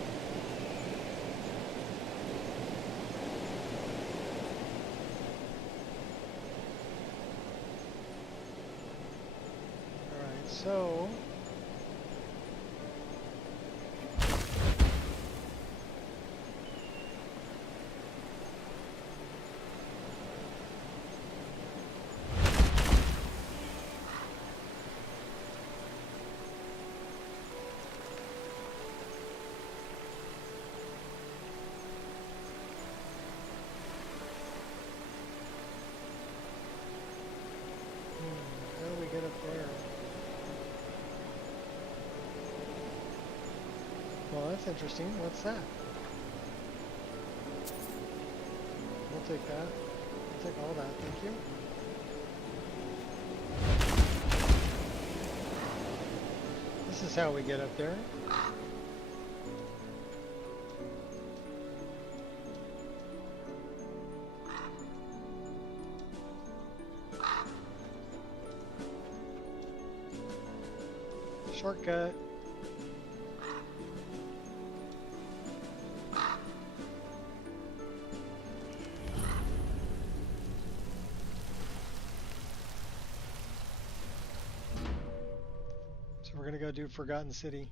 Alright, so how do we get up there? Well, that's interesting. What's that? We'll take that. We'll take all that, thank you. This is how we get up there. Shortcut. So we're gonna go do Forgotten City.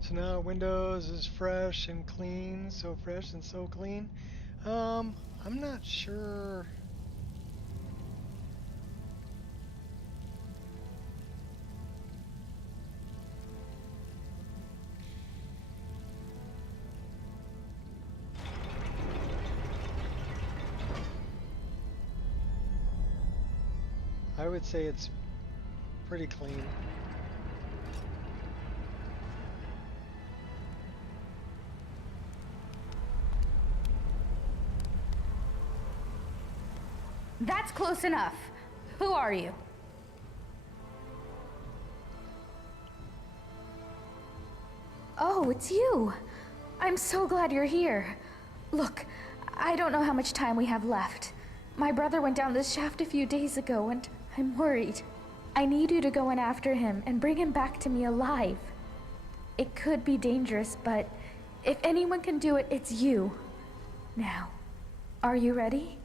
So now Windows is fresh and clean, so fresh and so clean. I'm not sure. I would say it's pretty clean. That's close enough. Who are you? Oh, it's you. I'm so glad you're here. Look, I don't know how much time we have left. My brother went down this shaft a few days ago and I'm worried. I need you to go in after him and bring him back to me alive. It could be dangerous, but if anyone can do it, it's you. Now, are you ready?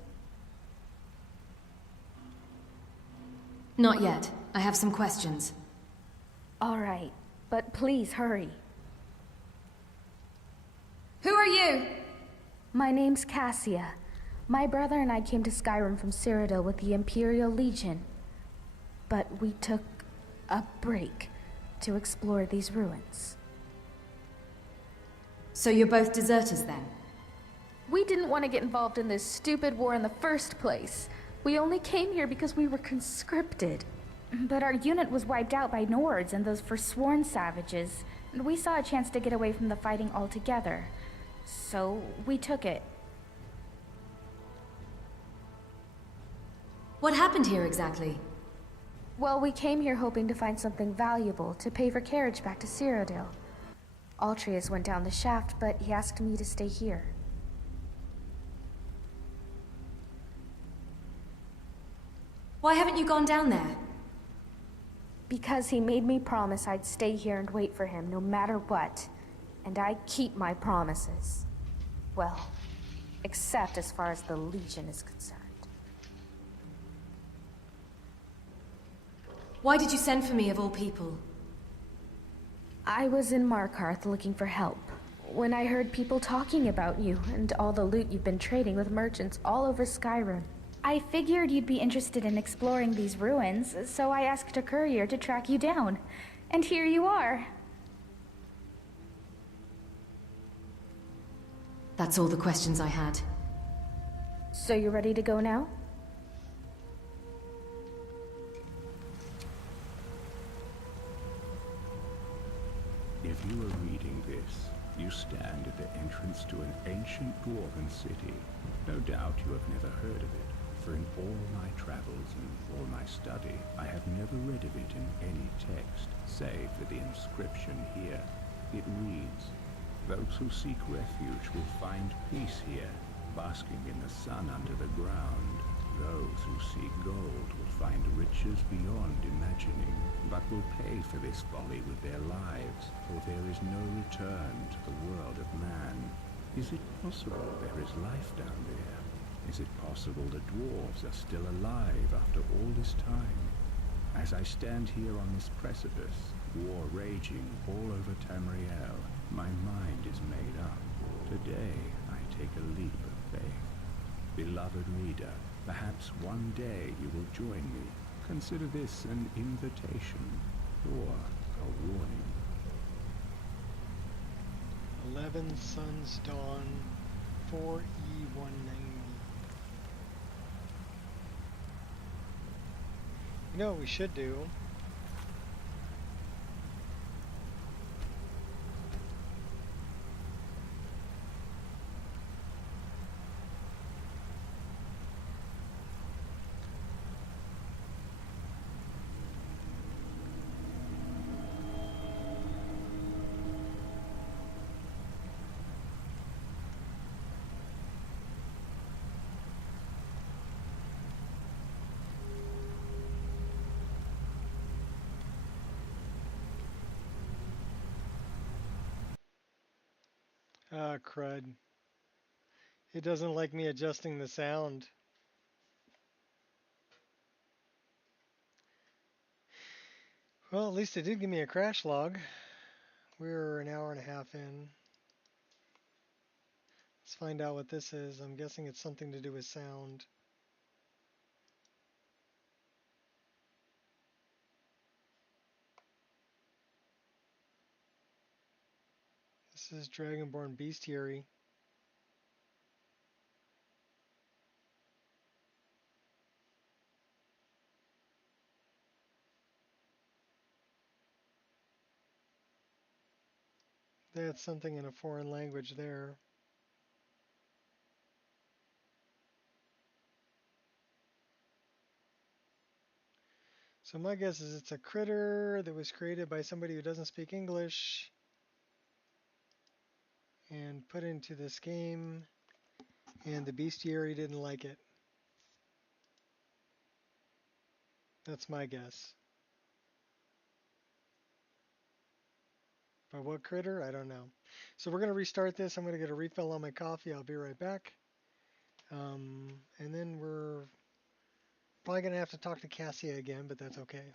Not yet. I have some questions. All right, but please hurry. Who are you? My name's Cassia. My brother and I came to Skyrim from Cyrodiil with the Imperial Legion. But we took a break to explore these ruins. So you're both deserters then? We didn't want to get involved in this stupid war in the first place. We only came here because we were conscripted. But our unit was wiped out by Nords and those Forsworn savages, and we saw a chance to get away from the fighting altogether. So we took it. What happened here exactly? Well, we came here hoping to find something valuable to pay for carriage back to Cyrodiil. Altreus went down the shaft, but he asked me to stay here. Why haven't you gone down there? Because he made me promise I'd stay here and wait for him no matter what. And I keep my promises. Well, except as far as the Legion is concerned. Why did you send for me of all people? I was in Markarth looking for help. When I heard people talking about you and all the loot you've been trading with merchants all over Skyrim. I figured you'd be interested in exploring these ruins, so I asked a courier to track you down. And here you are. That's all the questions I had. So you're ready to go now? You stand at the entrance to an ancient dwarven city. No doubt you have never heard of it, for in all my travels and all my study, I have never read of it in any text, save for the inscription here. It reads, "Those who seek refuge will find peace here, basking in the sun under the ground. Those who seek gold will find riches beyond imagining, but will pay for this folly with their lives, for there is no return to the world of man. Is it possible there is life down there? Is it possible the dwarves are still alive after all this time? As I stand here on this precipice, war raging all over Tamriel, my mind is made up. Today I take a leap of faith. Beloved reader, perhaps one day you will join me. Consider this an invitation or a warning." 11 Suns Dawn 4E190. You know what we should do? Ah, crud. It doesn't like me adjusting the sound. Well, at least it did give me a crash log. We're an hour and a half in. Let's find out what this is. I'm guessing it's something to do with sound. This is Dragonborn Bestiary. That's something in a foreign language there. So my guess is it's a critter that was created by somebody who doesn't speak English and put into this game, and the bestiary didn't like it. That's my guess. But what critter? I don't know. So we're going to restart this. I'm going to get a refill on my coffee. I'll be right back. And then we're probably going to have to talk to Cassia again, but that's okay.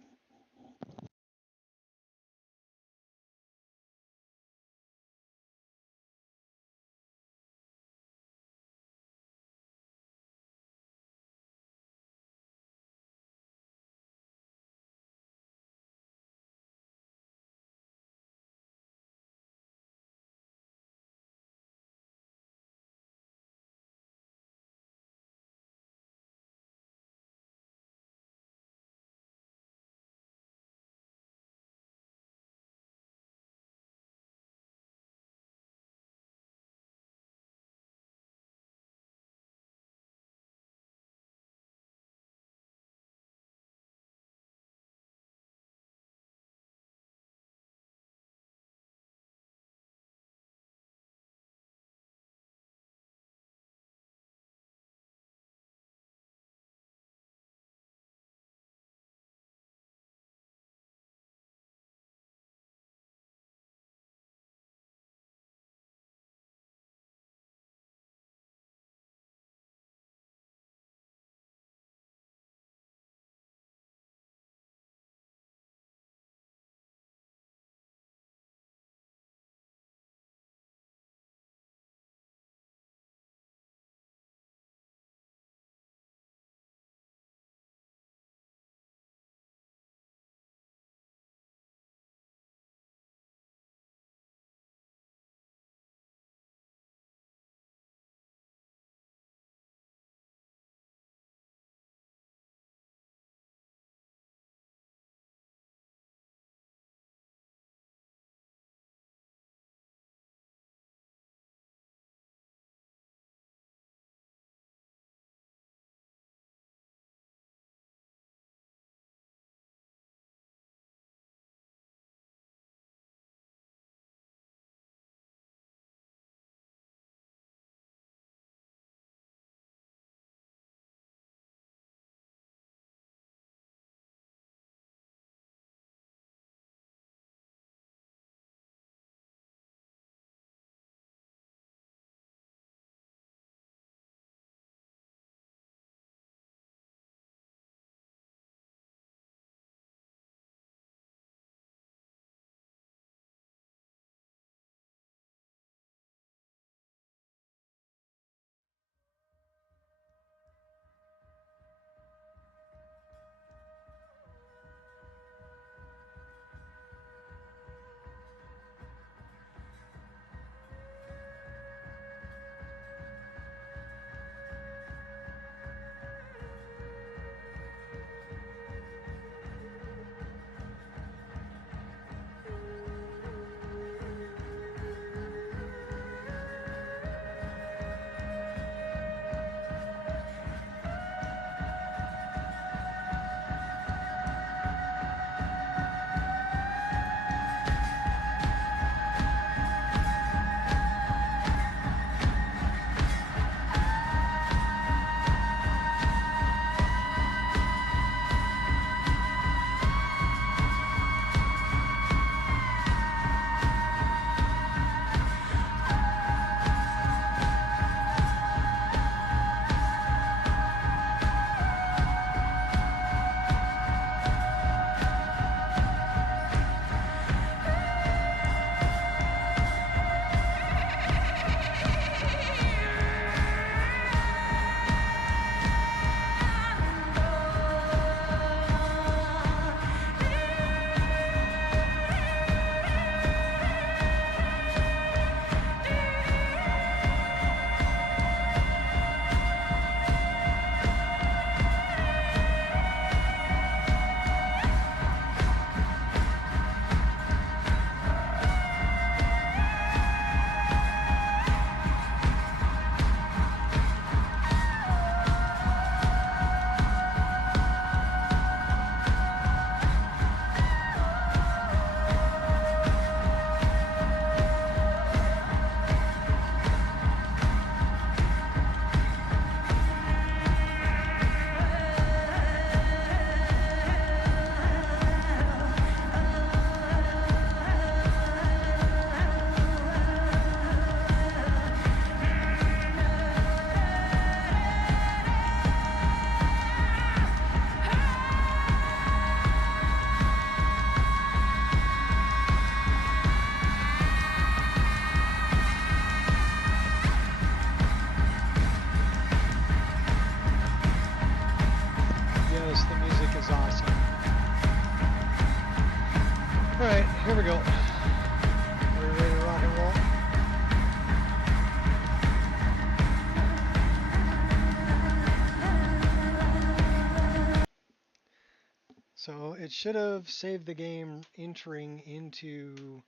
So it should have saved the game entering into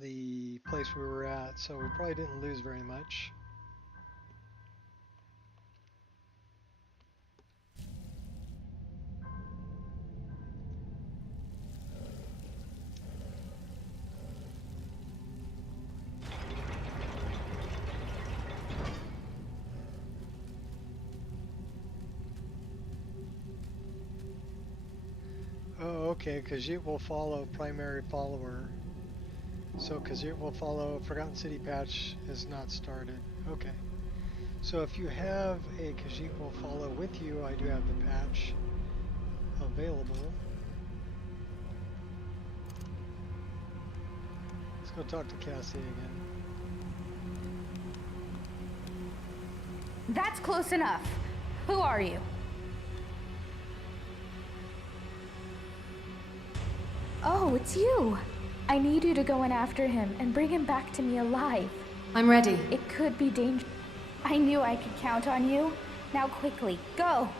the place we were at, so we probably didn't lose very much. Oh, okay, Khajiit will follow primary follower. So Khajiit will follow Forgotten City patch is not started. Okay. So if you have a Khajiit will follow with you, I do have the patch available. Let's go talk to Cassie again. That's close enough. Who are you? Oh, it's you. I need you to go in after him and bring him back to me alive. I'm ready. It could be dangerous. I knew I could count on you. Now quickly, go!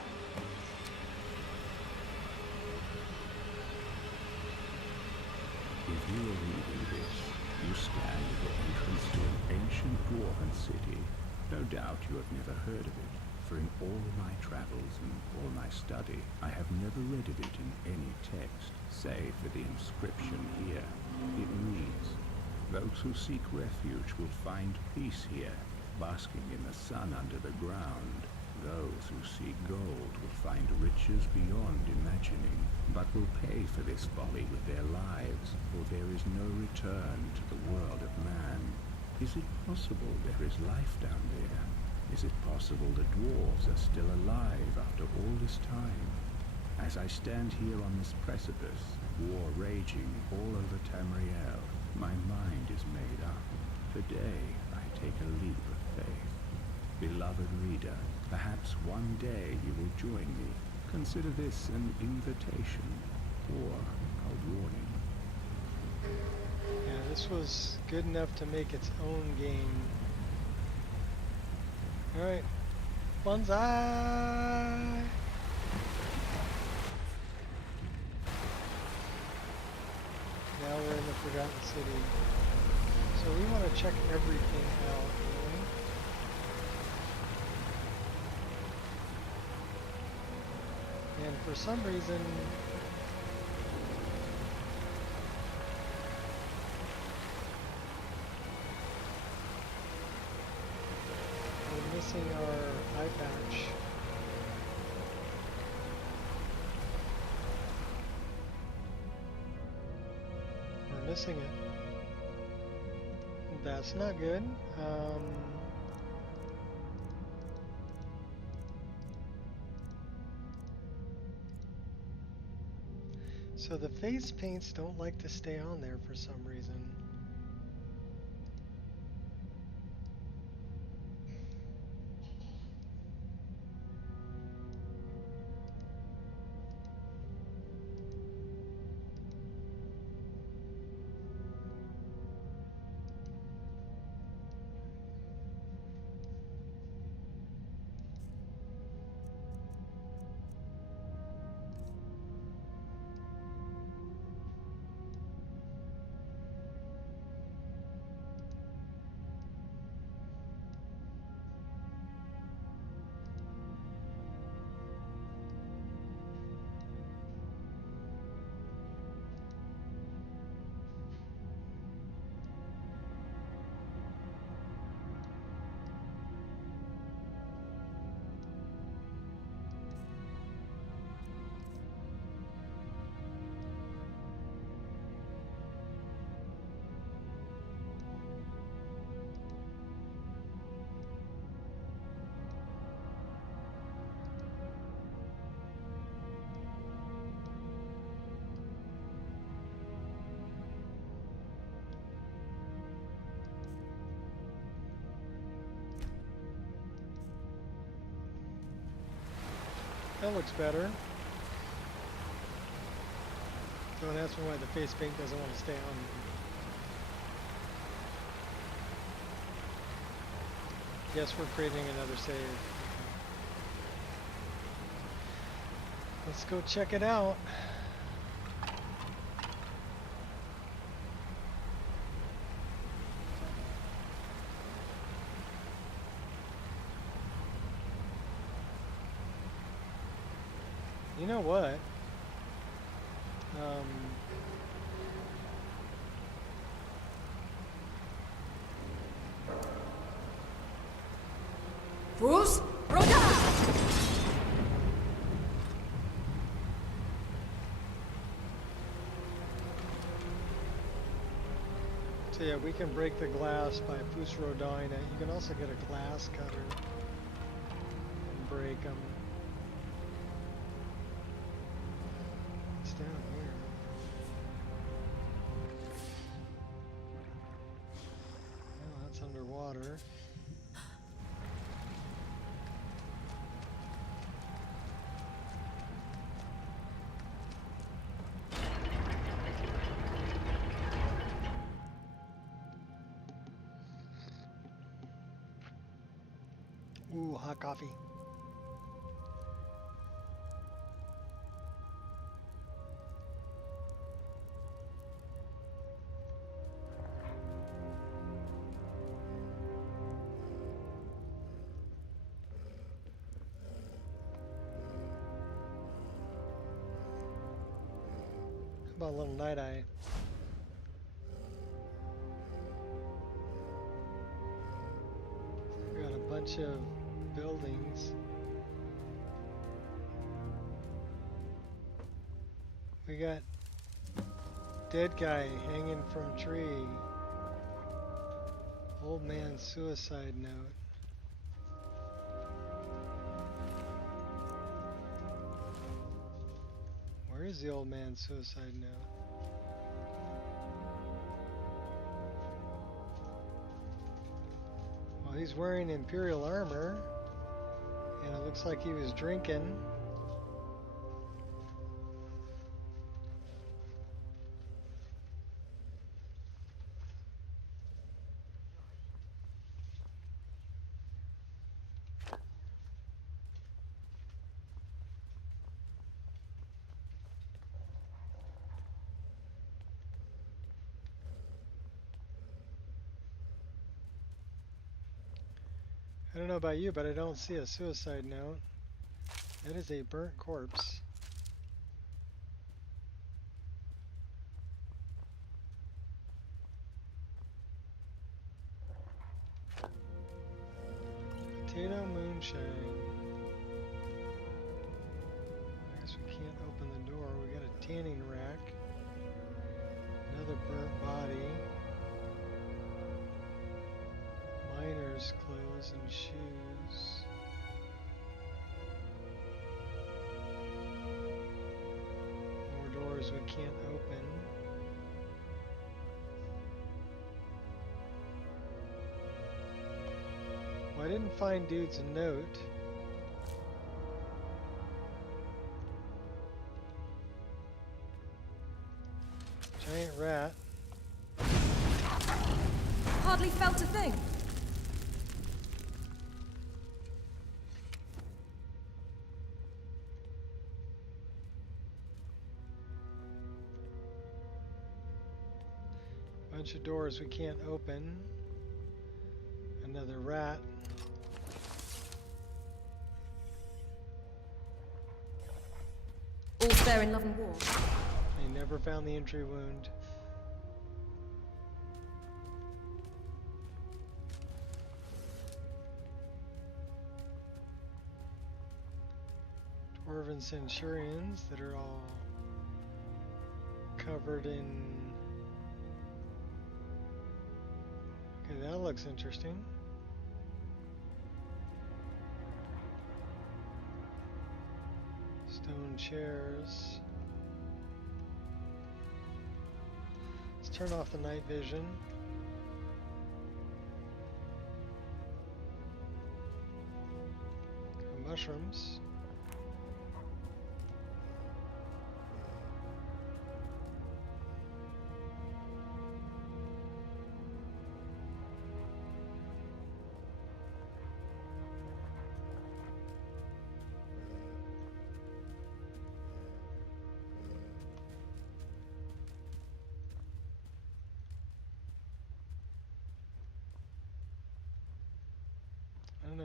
If you are reading this, you stand at the entrance to an ancient dwarven city. No doubt you have never heard of it, for in all my travels and all my study, I have never read of it in any text, save for the inscription here. It reads, "Those who seek refuge will find peace here, basking in the sun under the ground. Those who seek gold will find riches beyond imagining, but will pay for this folly with their lives, for there is no return to the world of man." Is it possible there is life down there? Is it possible the dwarves are still alive after all this time? As I stand here on this precipice, war raging all over Tamriel, my mind is made up. Today I take a leap of faith. Beloved reader, perhaps one day you will join me. Consider this an invitation or a warning. Yeah, this was good enough to make its own game. Alright. Bonsai! Now we're in the Forgotten City. So we want to check everything out, really. And for some reason, we're missing our eye patch. We're missing it. That's not good. So the face paints don't like to stay on there for some reason. That looks better. Don't ask me why the face paint doesn't want to stay on. Yes, we're creating another save. Let's go check it out. You know what? Bruce, Roda! So yeah, we can break the glass by Fusrodina. You can also get a glass cutter and break them. It's down here. Oh, that's underwater. Ooh, hot coffee. How about a little night eye? We got a bunch of buildings. We got dead guy hanging from tree. Old man suicide note. Where is the old man suicide note? Well, he's wearing Imperial armor, and it looks like he was drinking. I don't know about you, but I don't see a suicide note. That is a burnt corpse. Potato moonshine. I guess we can't open the door. We got a tanning rack. Another burnt body. Miner's clothes and shoes. More doors we can't open. Well, I didn't find dude's note. Giant rat. Hardly felt a thing. Bunch of doors we can't open. Another rat. All's fair in love and war. They never found the entry wound. Dwarven centurions that are all covered in... Okay, that looks interesting. Stone chairs. Let's turn off the night vision. Mushrooms.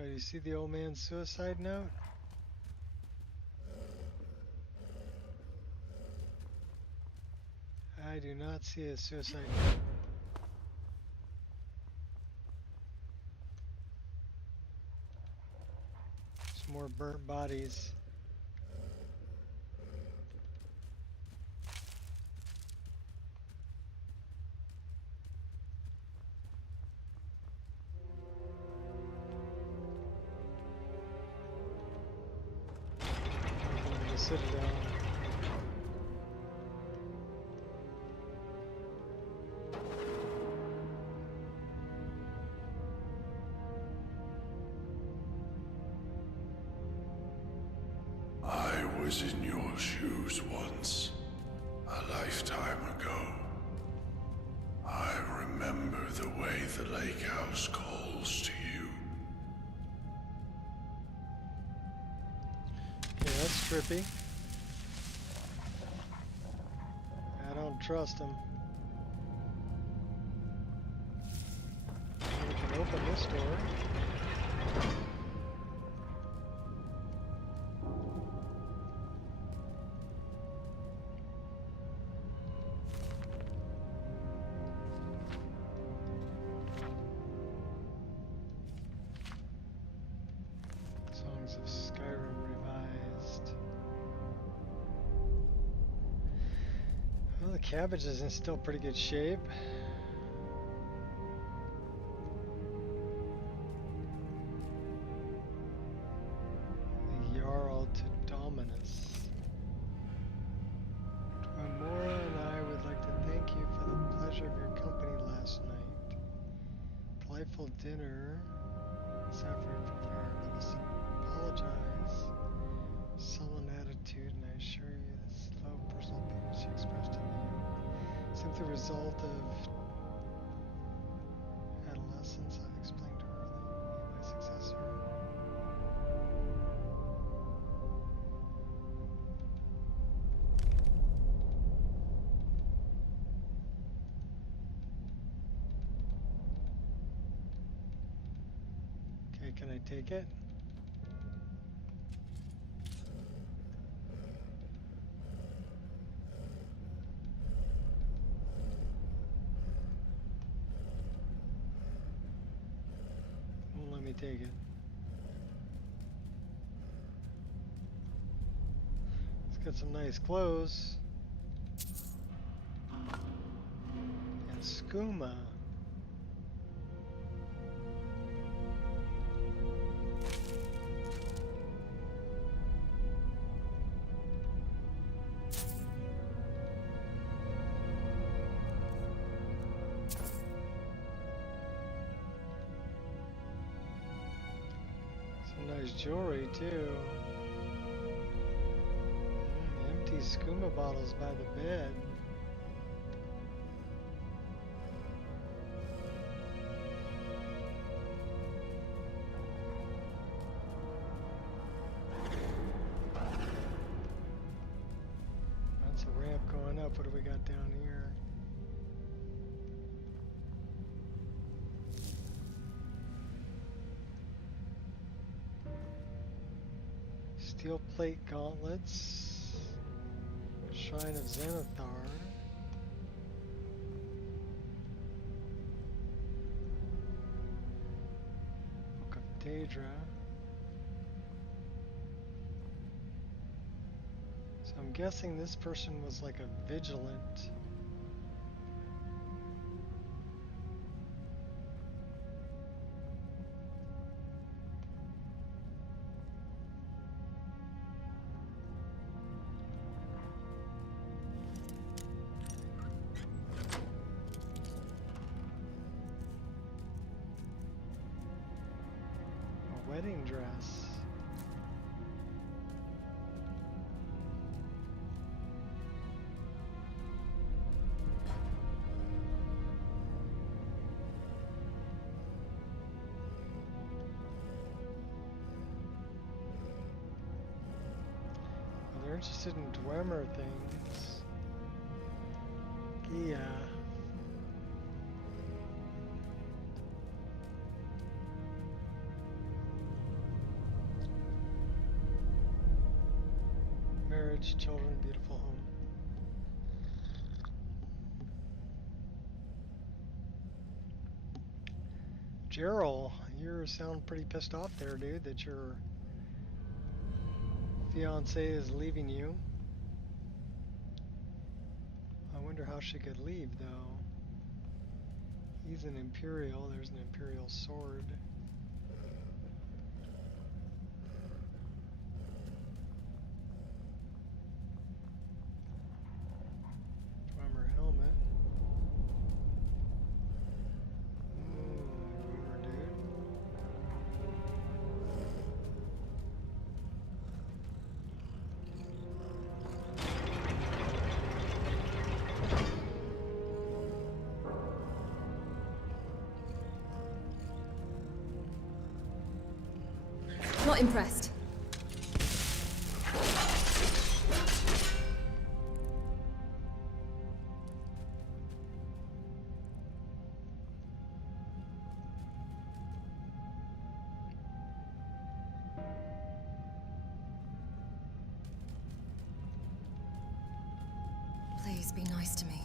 Do you see the old man's suicide note? I do not see a suicide note. There's more burnt bodies. The Citadel. I was in your shoes once, a lifetime ago. I remember the way the lake house calls to you. Okay, that's trippy. I don't trust him. We can open this door. Songs of Skyrim revised. Well, the cabbage is in still pretty good shape. The Jarl to Dominus. Twimora and I would like to thank you for the pleasure of your company last night. Delightful dinner. Suffering prepared. Let us apologize. Sullen attitude, and I assure you the slow personal opinion she expressed in you simply the result of adolescence. I've explained to her that you will be my successor. Okay, can I take it? Won't let me take it. It's got some nice clothes. And skooma. Nice jewelry too. Empty skooma bottles by the bed. That's a ramp going up. What do we got down here? Steel plate gauntlets. Shrine of Xanathar. Book of Daedra. So I'm guessing this person was like a vigilant. Wedding dress. Well, they're interested in Dwemer things. Yeah. Bewitched children, beautiful home. Gerald, you sound pretty pissed off there, dude, that your fiance is leaving you. I wonder how she could leave, though. He's an Imperial. There's an Imperial sword. Drummer helmet. Drummer dude. Not impressed. Please be nice to me.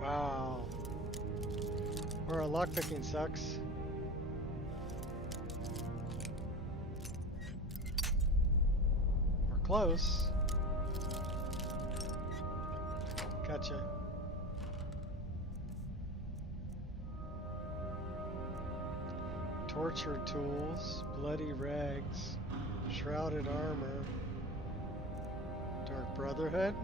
Wow. Or lockpicking sucks. We're close. Gotcha. Torture tools, bloody rags, shrouded armor, Dark Brotherhood.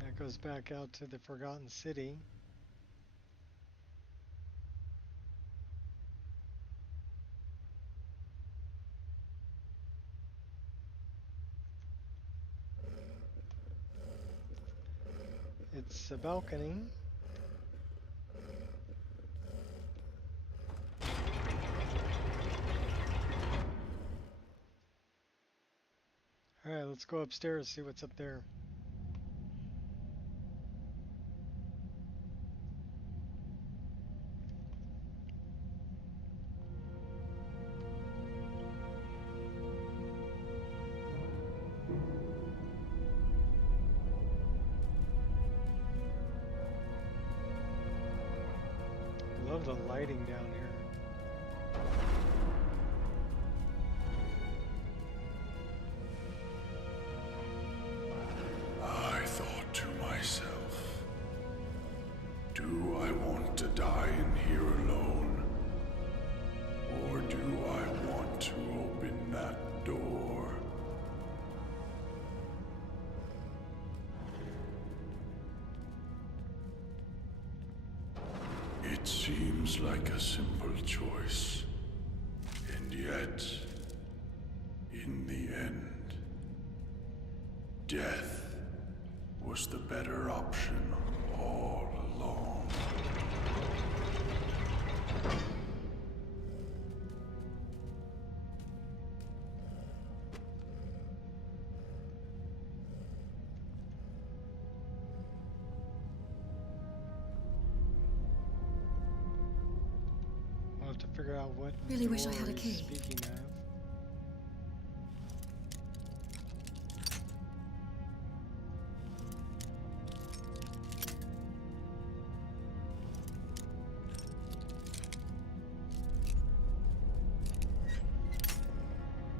That goes back out to the Forgotten City. It's a balcony. Alright, let's go upstairs, see what's up there. Love the lighting down here. I thought to myself, do I want to die in here alone? Or do I want to open that door? It seems like a simple choice, and yet, in the end, death was the better option all along. We'll have to figure out what Really wish I door had a he's key. speaking of.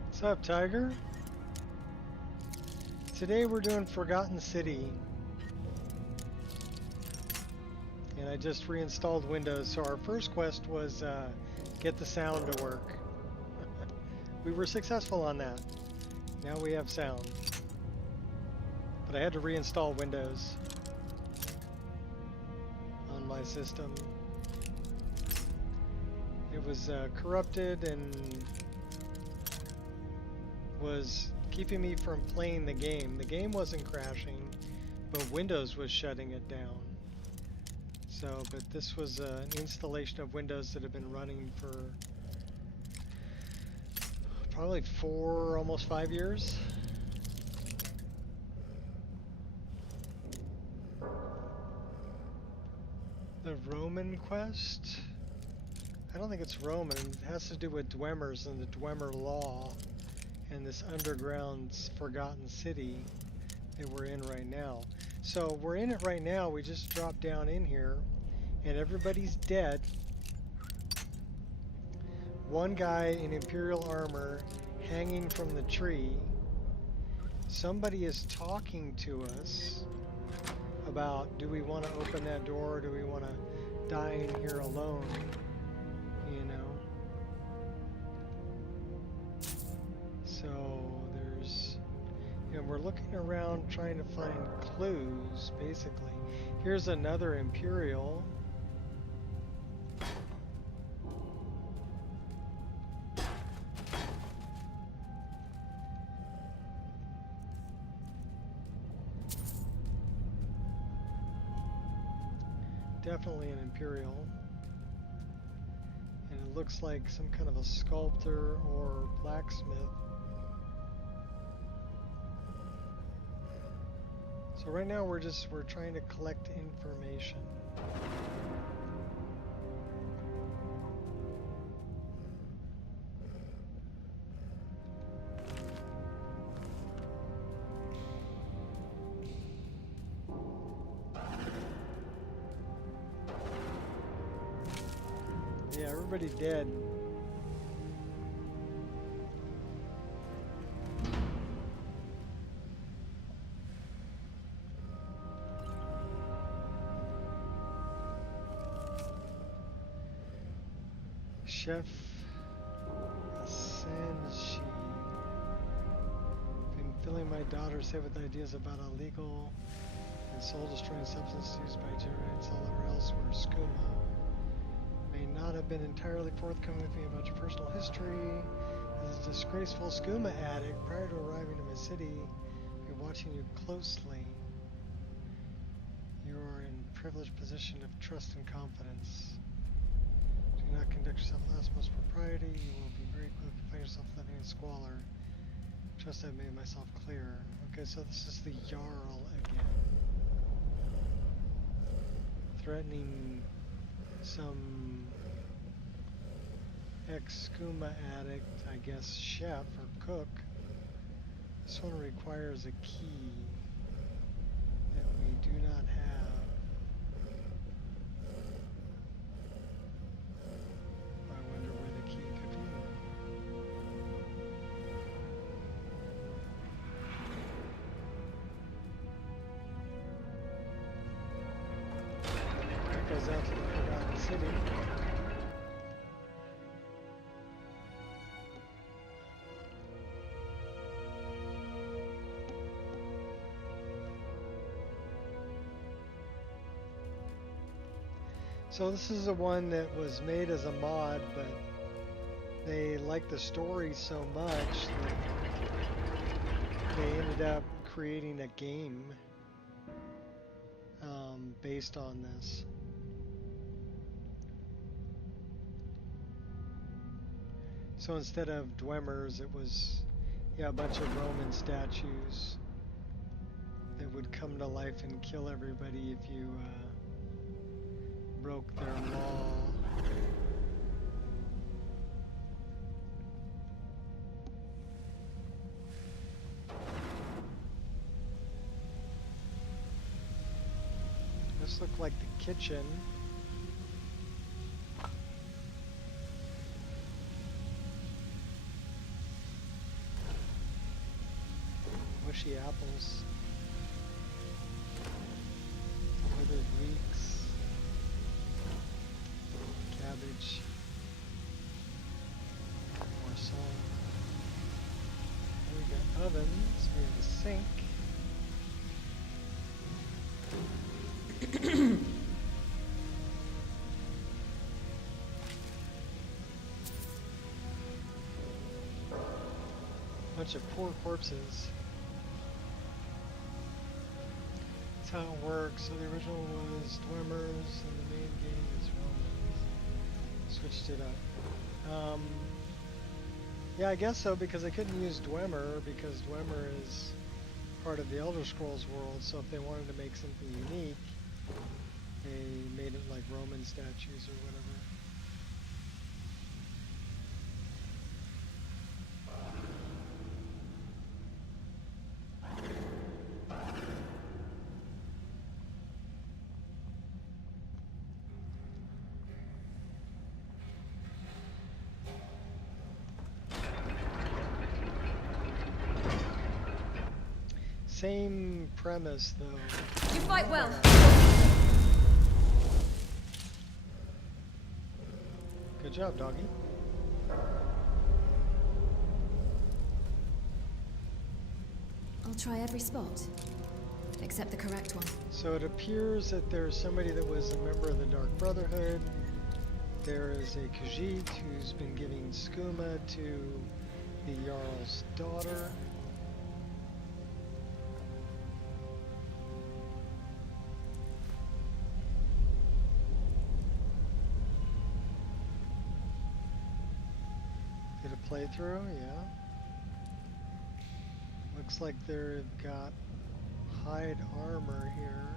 What's up, Tiger? Today we're doing Forgotten City. And I just reinstalled Windows, so our first quest was get the sound to work. we were successful on that. Now we have sound. But I had to reinstall Windows on my system. It was corrupted and was keeping me from playing the game. The game wasn't crashing, but Windows was shutting it down. So, but this was an installation of Windows that had been running for probably 4, almost 5 years. The Roman quest? I don't think it's Roman. It has to do with Dwemmers and the Dwemer law and this underground forgotten city that we're in right now. So we're in it right now. We just dropped down in here and everybody's dead. One guy in Imperial armor hanging from the tree. Somebody is talking to us about, do we want to open that door or do we want to die in here alone? You know? So there's, and we're looking around trying to find clues, basically. Here's another Imperial. Definitely an Imperial. And it looks like some kind of a sculptor or blacksmith. So right now we're trying to collect information. Yeah, everybody dead. Chef Sanji. Been filling my daughter's head with ideas about illegal and soul-destroying substances used by generates all over elsewhere. Skooma. May not have been entirely forthcoming with me about your personal history. As a disgraceful skooma addict, prior to arriving in my city, I've been watching you closely. You are in a privileged position of trust and confidence. Do not conduct yourself with utmost propriety. You will be very quick to find yourself living in squalor. Trust I've made myself clear. Okay, so this is the Jarl again. Threatening some ex-skooma addict, I guess chef or cook. This one requires a key that we do not have. I wonder where the key could be. That goes out to the Forgotten City. So this is the one that was made as a mod, but they liked the story so much that they ended up creating a game based on this. So instead of Dwemmers, it was, yeah, a bunch of Roman statues that would come to life and kill everybody if you broke their law. This looked like the kitchen. Mushy apples. Withered leeks. Cabbage. More salt. bunch of poor corpses. That's how it works. So the original was Dwemer's, and the main game is Romans. Switched it up. Yeah, I guess so, because I couldn't use Dwemer, because Dwemer is part of the Elder Scrolls world, so if they wanted to make something unique, they made it like Roman statues or whatever. Same premise, though. You fight well. Good job, doggy. I'll try every spot, except the correct one. So it appears that there's somebody that was a member of the Dark Brotherhood. There is a Khajiit who's been giving skooma to the Jarl's daughter. Did a playthrough, yeah. Looks like they've got hide armor here.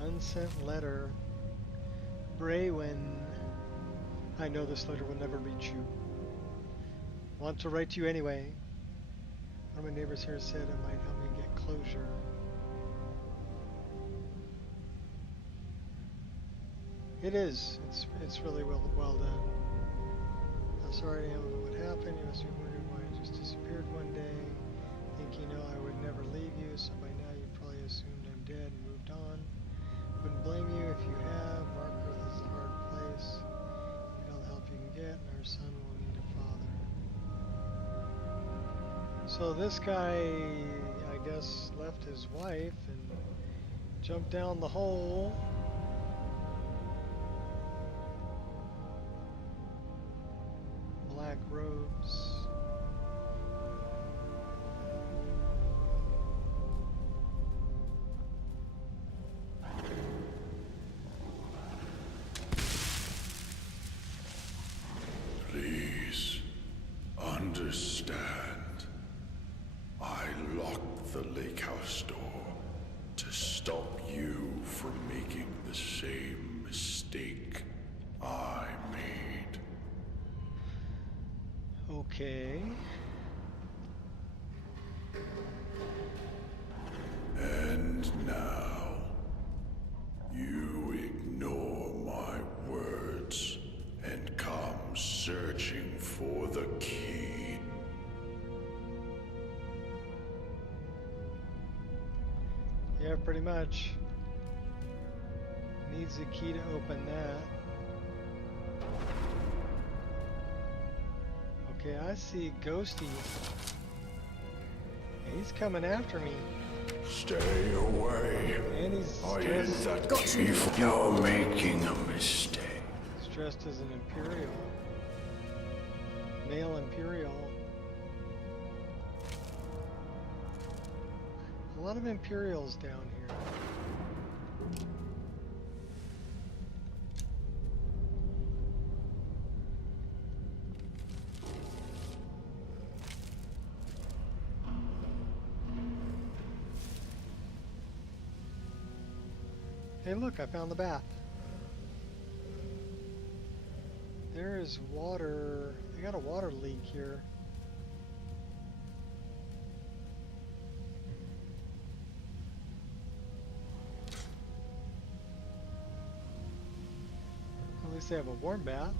Unsent letter. Braywin. I know this letter will never reach you. Want to write to you anyway. One of my neighbors here said it might help me get closure. It is. It's really well done. I'm sorry to hear what happened. You must be wondering why I just disappeared one day. Think you know I would never leave you, so by now you probably assumed I'm dead and moved on. Wouldn't blame you if you have. Marker is a hard place. Need all the help you can get, and our son will need a father. So this guy, I guess, left his wife and jumped down the hole. Black robes. Please understand. I locked the lake house door to stop you from making the same mistake I made. Okay. And now, you ignore my words and come searching for the key. Yeah, pretty much. Needs a key to open that. Okay, I see Ghosty. He's coming after me. Stay away. And he's I dressed, hid that key for you're making a mistake. he's dressed as an Imperial. Male Imperial. A lot of Imperials down here. Hey look, I found the bath. There is water. They got a water leak here. At least they have a warm bath.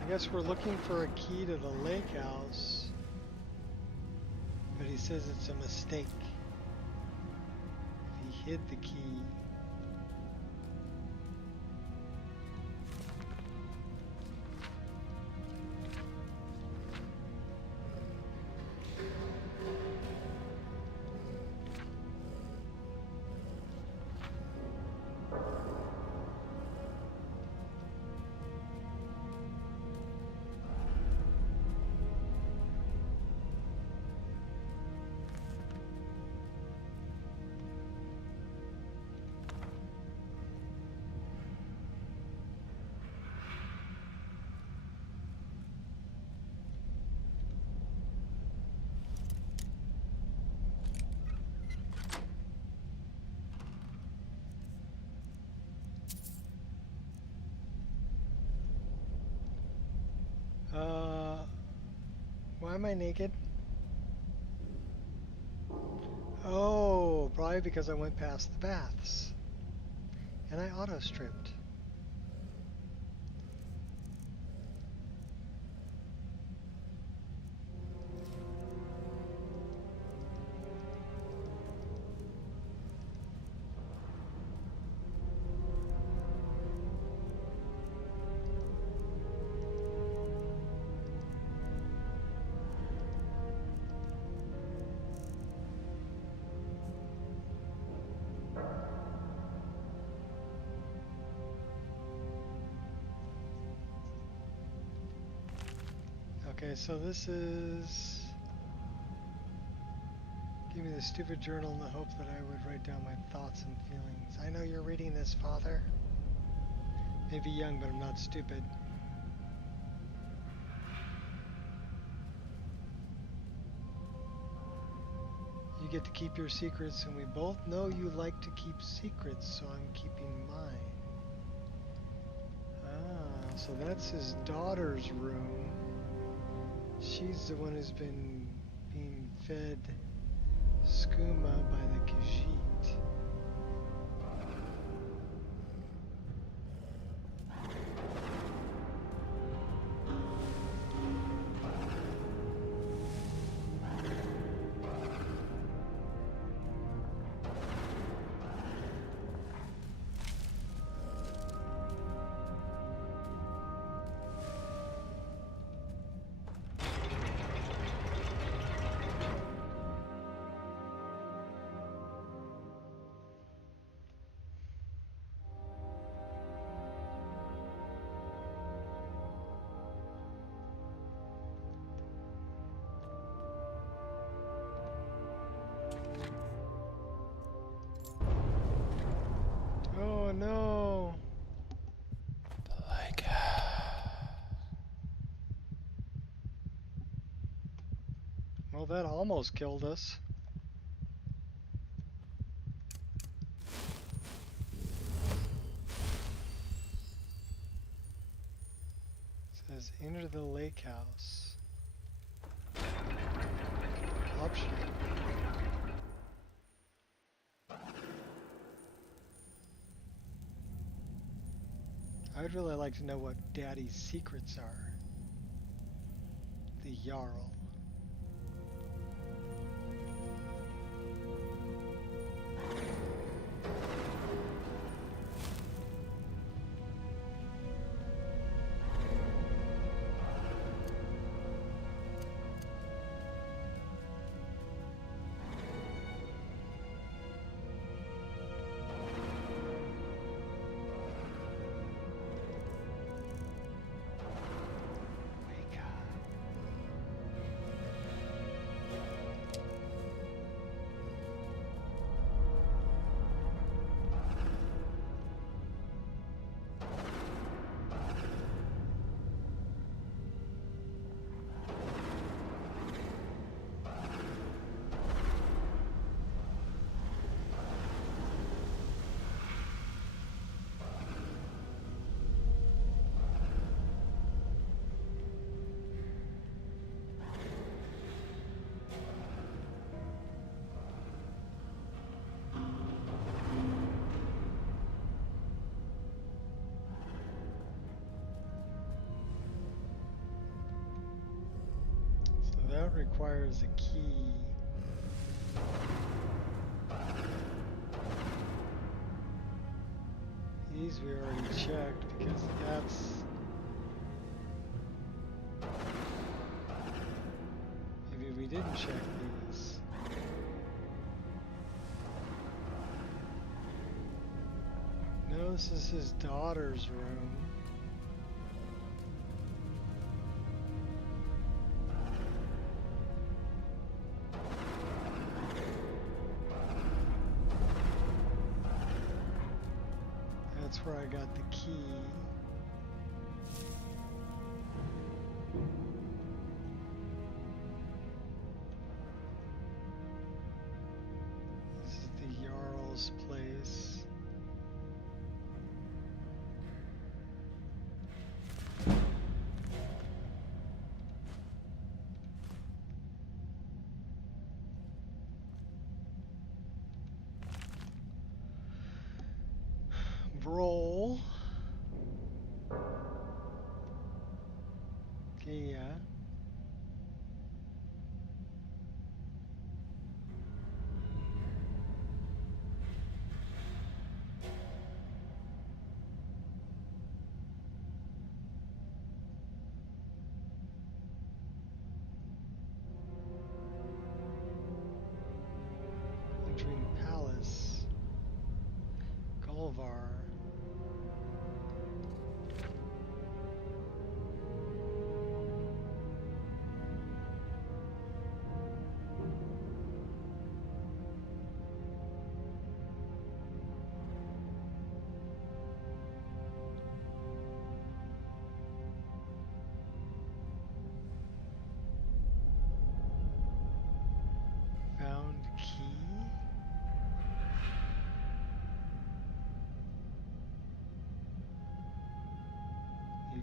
I guess we're looking for a key to the lake house, but he says it's a mistake. He hid the key. am I naked? Oh, probably because I went past the baths. And I auto-stripped. Okay, so this is... Give me the stupid journal in the hope that I would write down my thoughts and feelings. I know you're reading this, Father. Maybe young, but I'm not stupid. You get to keep your secrets, and we both know you like to keep secrets, so I'm keeping mine. Ah, so that's his daughter's room. She's the one who's been being fed skooma by the Khajiit. Oh no! Like, Well, that almost killed us. It says enter the lake house. Option. I would really like to know what Daddy's secrets are. The Jarl. Wake up. So that requires a key. These we already checked because that's... Maybe we didn't check these. No, this is his daughter's room. That's where I got the key. This is the Jarl's place.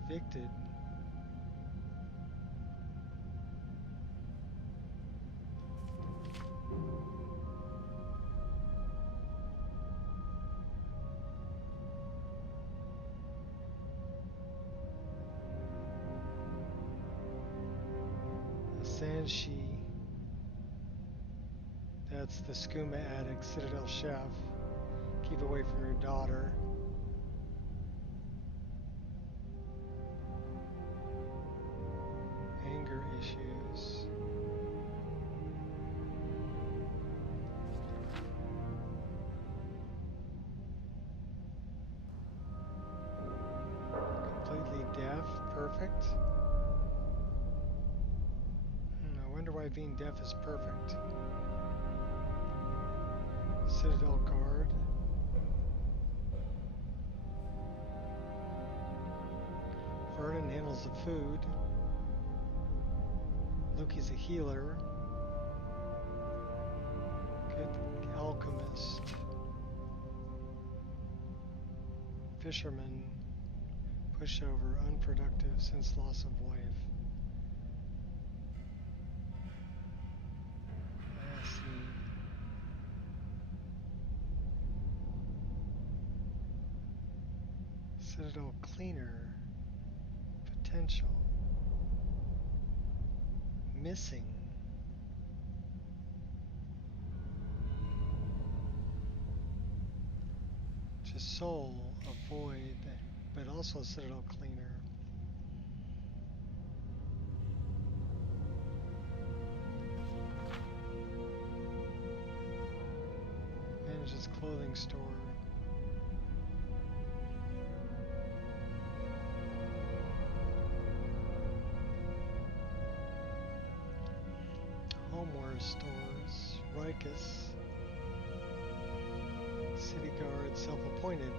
Evicted. Sanshi. That's the skooma addict, Citadel chef. Keep away from your daughter. Anger issues. Completely deaf. Perfect. I wonder why being deaf is perfect. Citadel guard. Vernon handles the food. Loki's a healer. Good alchemist. Fisherman. Pushover. Unproductive since loss of wife. Citadel cleaner. Potential. Missing. Just soul, avoid, but also Citadel cleaner. Manages clothing store. Homeware stores. Rikus. City guard, self-appointed.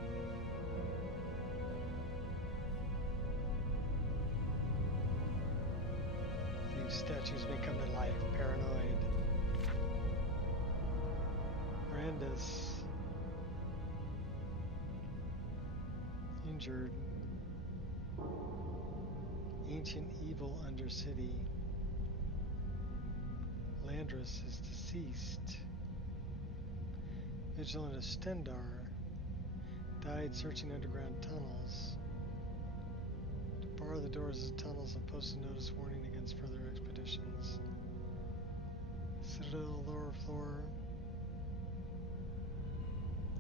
These statues may come to life. Paranoid. Brandis. Injured. Ancient evil undercity. Landris is deceased. Vigilant of Stendar. Died searching underground tunnels. To bar the doors of tunnels and post a notice warning against further expeditions. Citadel lower floor.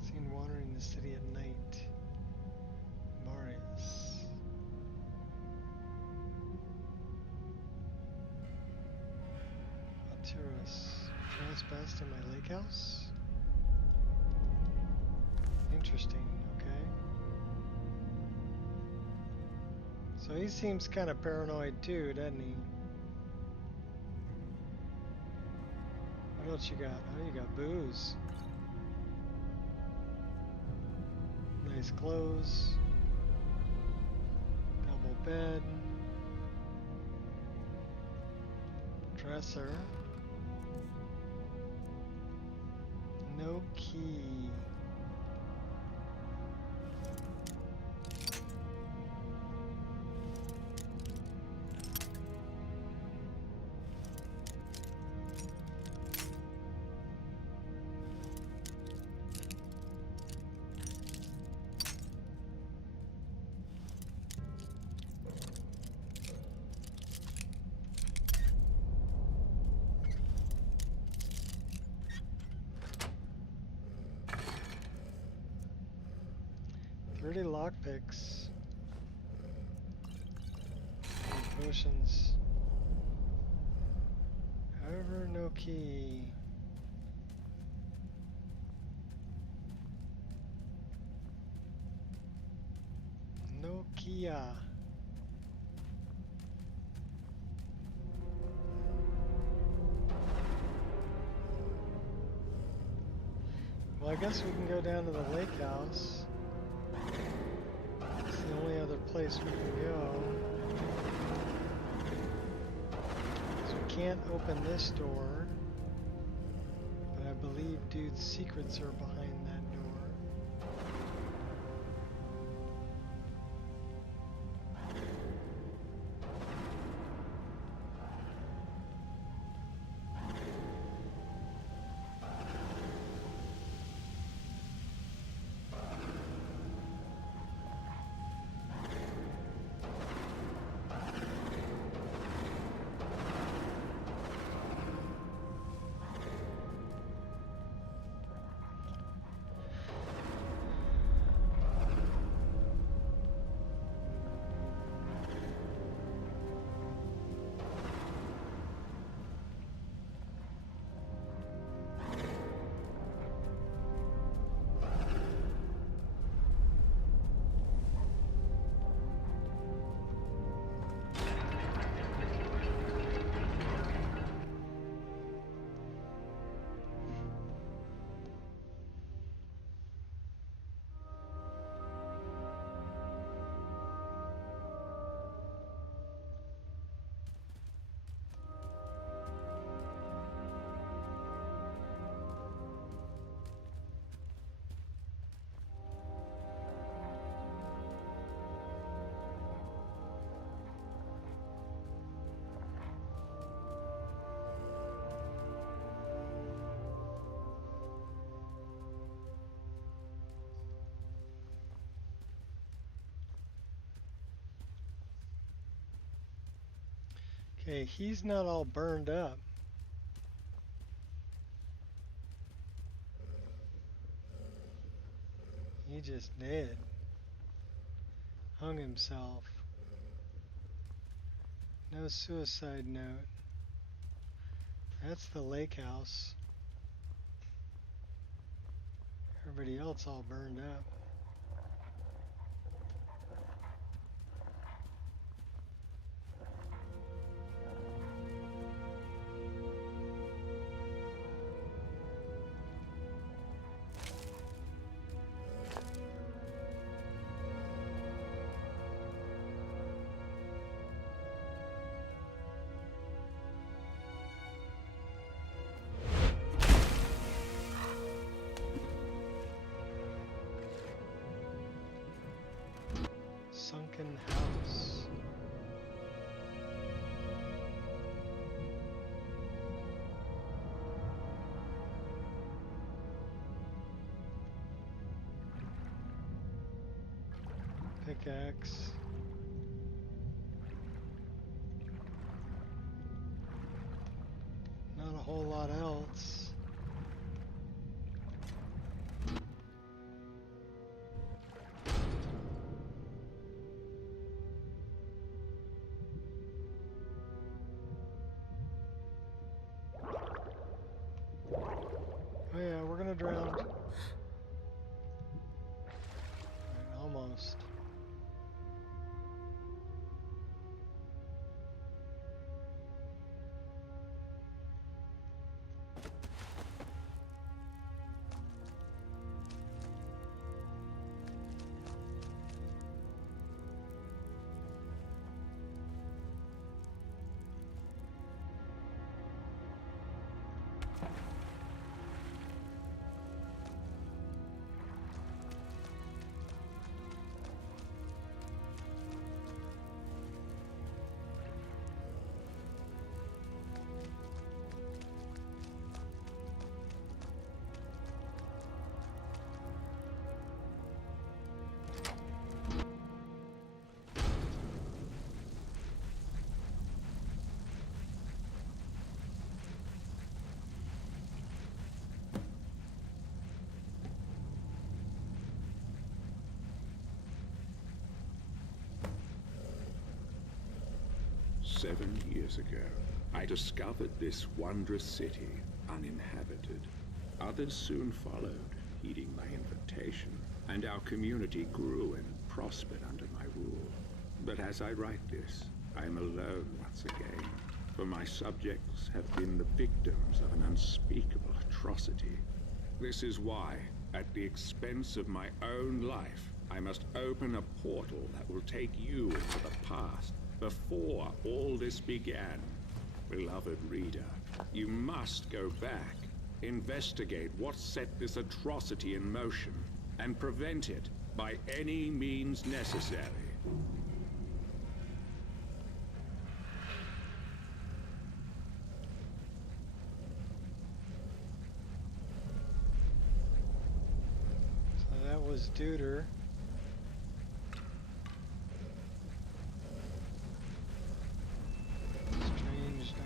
Seen wandering the city at night. Marius. Alturas. Trespassed in my lake house? Interesting, okay. So he seems kind of paranoid too, doesn't he? What else you got? Oh, you got booze. Nice clothes. Double bed. Dresser. No key. Dirty lockpicks. Potions. However, no key. No Kia. Well, I guess we can go down to the lake house. It's the only other place we can go. So we can't open this door. But I believe dude's secrets are behind that door. Okay, he's not all burned up. He just did. Hung himself. No suicide note. That's the lake house. Everybody else all burned up. Sunken house. Pickaxe. Not a whole lot else. Oh yeah, we're gonna drown. Right, almost. "7 years ago, I discovered this wondrous city uninhabited. Others soon followed, heeding my invitation, and our community grew and prospered under my rule. But as I write this, I am alone once again, for my subjects have been the victims of an unspeakable atrocity. This is why, at the expense of my own life, I must open a portal that will take you into the past, before all this began. Beloved reader, you must go back, investigate what set this atrocity in motion, and prevent it by any means necessary." So that was Duder. Strange door.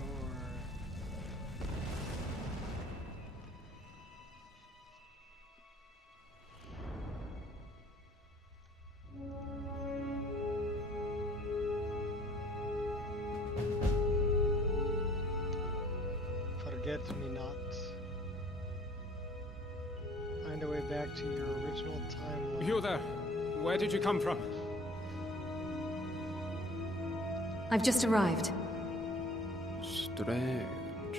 Forget me not. Find a way back to your original timeline. You there? Where did you come from? I've just arrived. Strange.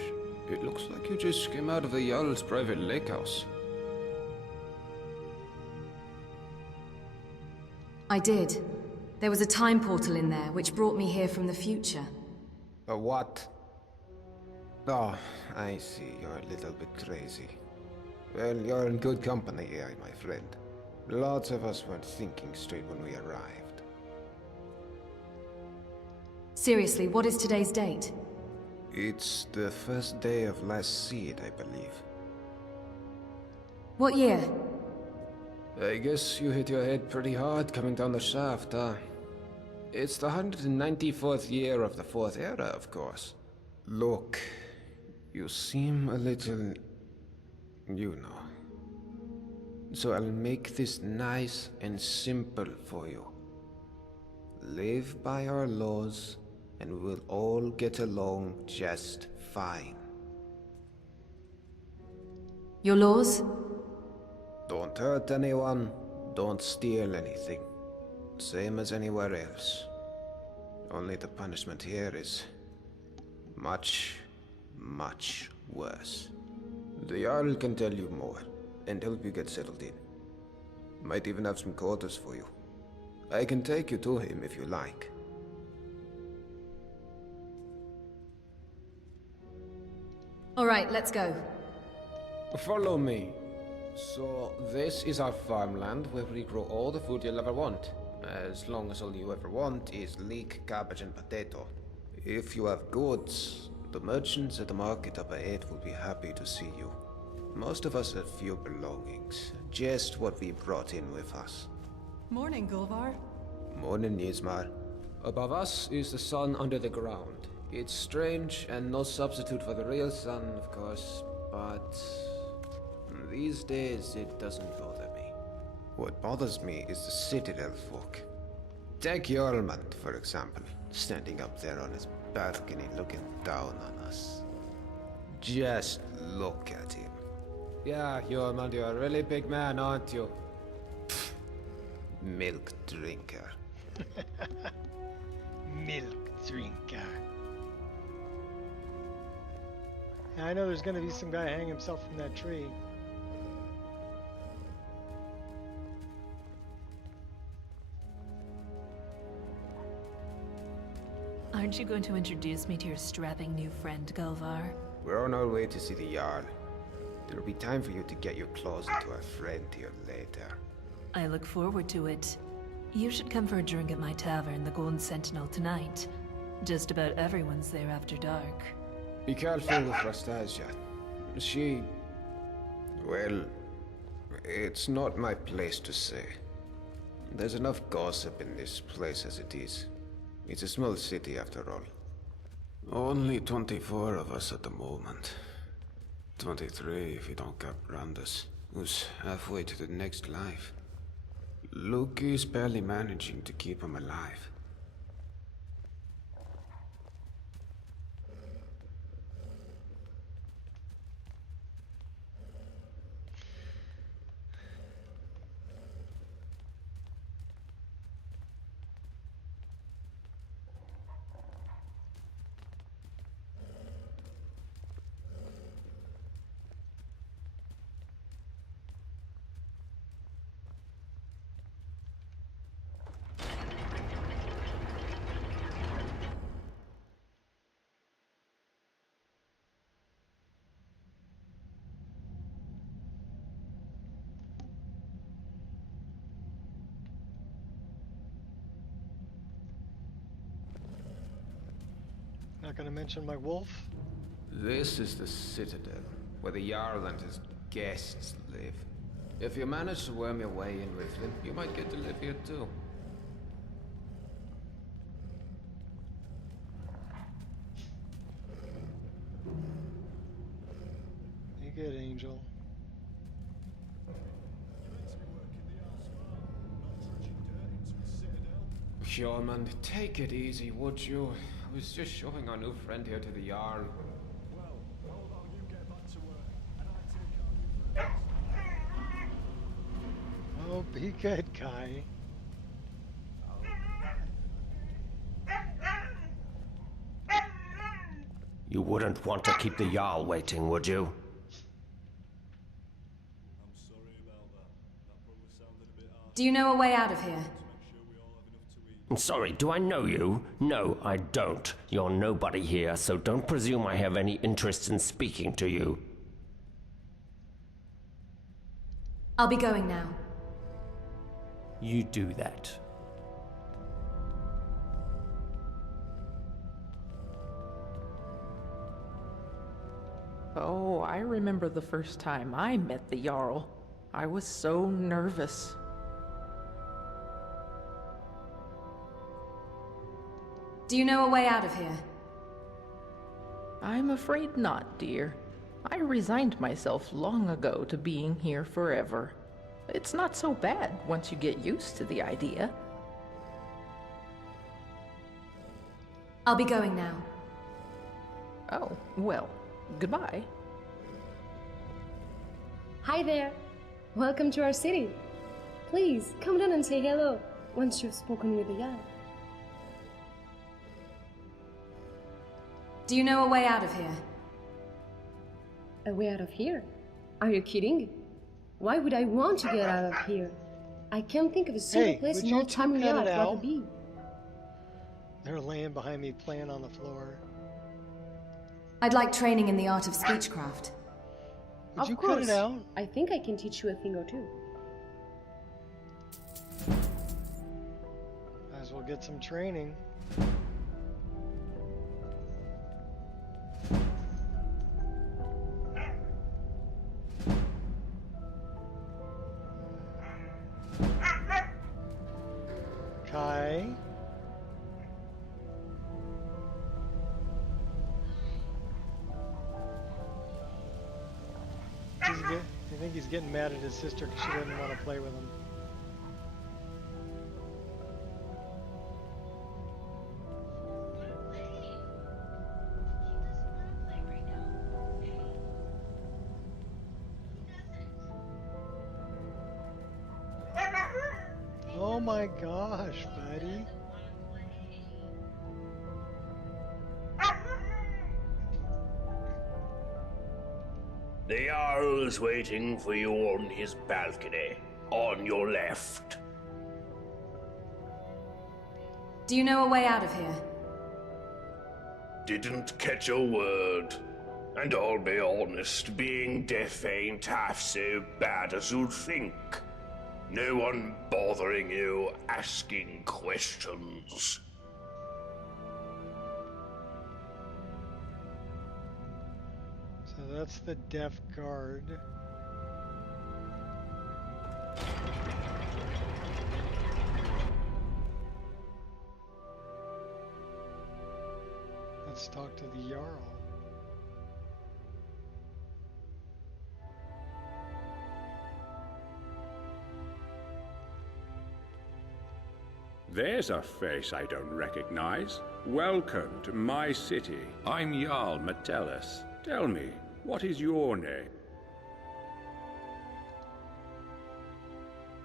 It looks like you just came out of the Jarl's private lake house. I did. There was a time portal in there, which brought me here from the future. A what? Oh, I see. You're a little bit crazy. Well, you're in good company here, my friend. Lots of us weren't thinking straight when we arrived. Seriously, what is today's date? It's the first day of last seed, I believe. What year? I guess you hit your head pretty hard coming down the shaft, huh? It's the 194th year of the Fourth Era, of course. Look, you seem a little... you know. So I'll make this nice and simple for you. Live by our laws, and we'll all get along just fine. Your laws? Don't hurt anyone, don't steal anything. Same as anywhere else. Only the punishment here is much, much worse. The Jarl can tell you more, and help you get settled in. Might even have some quarters for you. I can take you to him if you like. Alright, let's go. Follow me. So, this is our farmland where we grow all the food you'll ever want. As long as all you ever want is leek, cabbage, and potato. If you have goods, the merchants at the market up ahead will be happy to see you. Most of us have few belongings, just what we brought in with us. Morning, Gulvar. Morning, Nismar. Above us is the sun under the ground. It's strange and no substitute for the real sun, of course, but these days it doesn't bother me. What bothers me is the Citadel folk. Take Jormund, for example, standing up there on his balcony looking down on us. Just look at him. Yeah, Jormund, you're a really big man, aren't you? Pfft, milk drinker. Milk drinker. I know there's gonna be some guy hang himself from that tree. Aren't you going to introduce me to your strapping new friend, Gulvar? We're on our way to see the Jarl. There'll be time for you to get your claws into our friend here later. I look forward to it. You should come for a drink at my tavern, the Golden Sentinel, tonight. Just about everyone's there after dark. Be careful with Rastasia. She... well... it's not my place to say. There's enough gossip in this place as it is. It's a small city after all. Only 24 of us at the moment. 23 if you don't count Brandis, who's halfway to the next life. Luke is barely managing to keep him alive. Not gonna mention my wolf. This is the Citadel, where the Jarl and his guests live. If you manage to worm your way in with them, you might get to live here too. You good, Angel. Jormund, take it easy, would you? I was just showing our new friend here to the Jarl. Well, how about you get back to work, and I take our new friends? Oh, be good, Kai. You wouldn't want to keep the Jarl waiting, would you? I'm sorry about that. That probably sounded a bit harsh. Do you know a way out of here? To make sure we all have enough to eat. Sorry, do I know you? No, I don't. You're nobody here, so don't presume I have any interest in speaking to you. I'll be going now. You do that. Oh, I remember the first time I met the Jarl. I was so nervous. Do you know a way out of here? I'm afraid not, dear. I resigned myself long ago to being here forever. It's not so bad once you get used to the idea. I'll be going now. Oh, well, goodbye. Hi there. Welcome to our city. Please, come down and say hello once you've spoken with the Jarl. Do you know a way out of here? A way out of here? Are you kidding? Why would I want to get out of here? I can't think of a single place in all Tamriel I'd rather be. They're laying behind me playing on the floor. I'd like training in the art of speechcraft. Would you cut it out? I think I can teach you a thing or two. Might as well get some training. Kai. I think he's getting mad at his sister because she didn't want to play with him. Oh my gosh, buddy. The Jarl's waiting for you on his balcony, on your left. Do you know a way out of here? Didn't catch a word. And I'll be honest, being deaf ain't half so bad as you'd think. No one bothering you, asking questions. So that's the deaf guard. Let's talk to the Jarl. There's a face I don't recognize. Welcome to my city. I'm Jarl Metellus. Tell me, what is your name?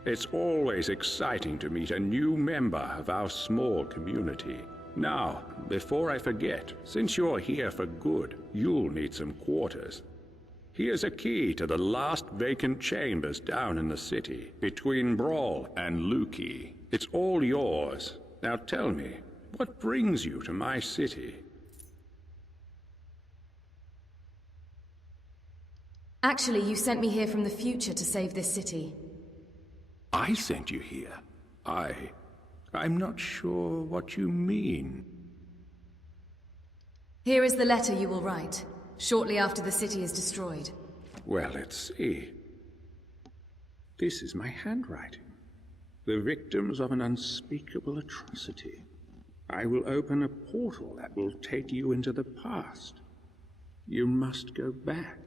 It's always exciting to meet a new member of our small community. Now, before I forget, since you're here for good, you'll need some quarters. Here's a key to the last vacant chambers down in the city, between Brawl and Luki. It's all yours. Now tell me, what brings you to my city? Actually, you sent me here from the future to save this city. I sent you here? I'm not sure what you mean. Here is the letter you will write, shortly after the city is destroyed. Well, let's see. This is my handwriting. The victims of an unspeakable atrocity. I will open a portal that will take you into the past. You must go back.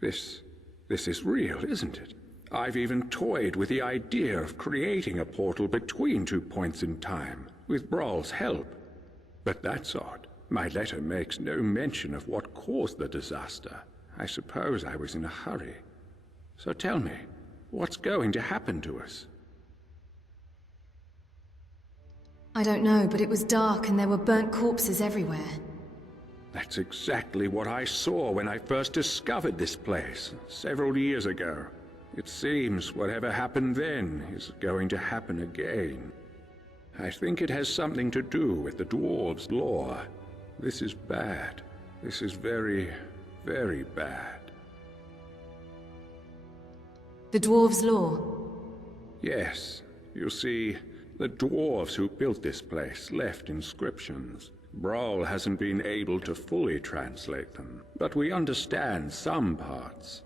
This is real, isn't it? I've even toyed with the idea of creating a portal between 2 points in time, with Brawl's help. But that's odd. My letter makes no mention of what caused the disaster. I suppose I was in a hurry. So tell me, what's going to happen to us? I don't know, but it was dark and there were burnt corpses everywhere. That's exactly what I saw when I first discovered this place, several years ago. It seems whatever happened then is going to happen again. I think it has something to do with the dwarves' law. This is bad. This is very, very bad. The dwarves' law? Yes. You see, the dwarves who built this place left inscriptions. Brawl hasn't been able to fully translate them, but we understand some parts.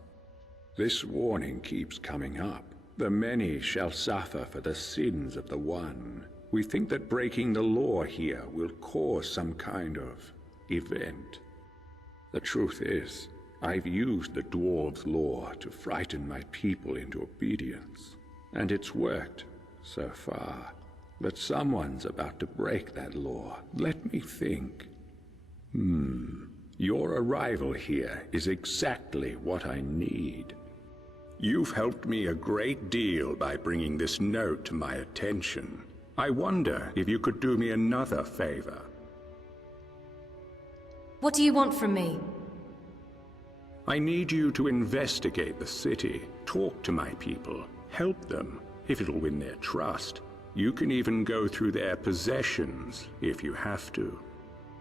This warning keeps coming up. The many shall suffer for the sins of the one. We think that breaking the law here will cause some kind of event. The truth is, I've used the dwarves' law to frighten my people into obedience, and it's worked so far. But someone's about to break that law. Let me think. Your arrival here is exactly what I need. You've helped me a great deal by bringing this note to my attention. I wonder if you could do me another favor. What do you want from me? I need you to investigate the city, talk to my people, help them, if it'll win their trust. You can even go through their possessions, if you have to.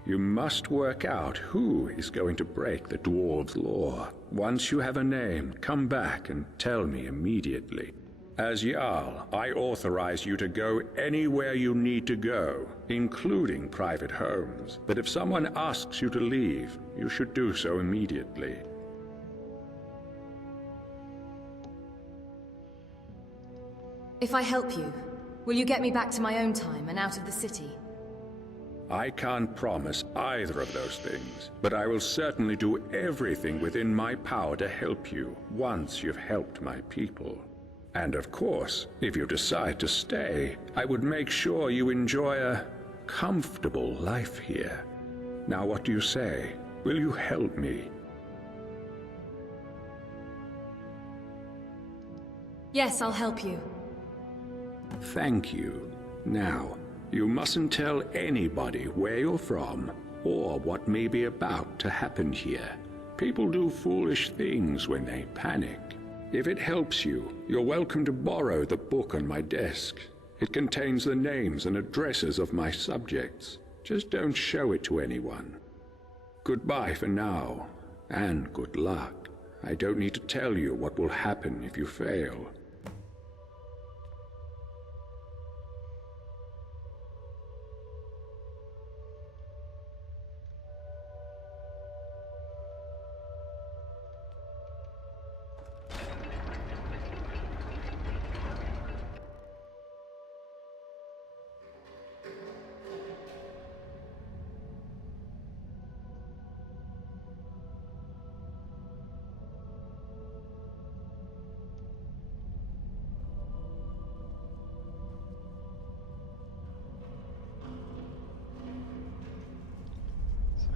You must work out who is going to break the dwarves' law. Once you have a name, come back and tell me immediately. As Jarl, I authorize you to go anywhere you need to go, including private homes. But if someone asks you to leave, you should do so immediately. If I help you, will you get me back to my own time and out of the city? I can't promise either of those things, but I will certainly do everything within my power to help you once you've helped my people. And of course, if you decide to stay, I would make sure you enjoy a comfortable life here. Now what do you say? Will you help me? Yes, I'll help you. Thank you. Now, you mustn't tell anybody where you're from or what may be about to happen here. People do foolish things when they panic. If it helps you, you're welcome to borrow the book on my desk. It contains the names and addresses of my subjects. Just don't show it to anyone. Goodbye for now, and good luck. I don't need to tell you what will happen if you fail.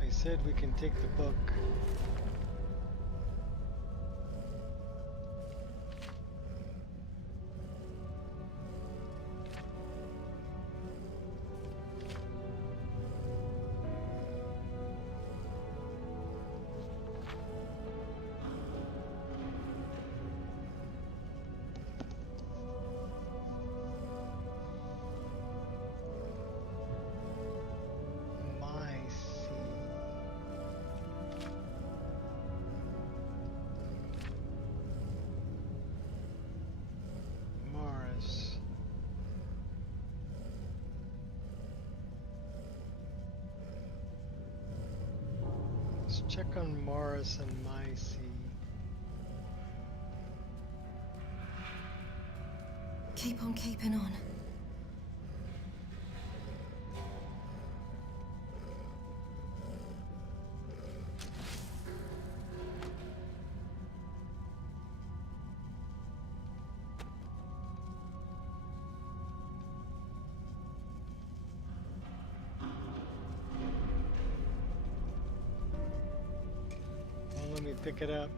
Said we can take the book. Check on Morris and Mycie. Keep on keeping on. Let me pick it up.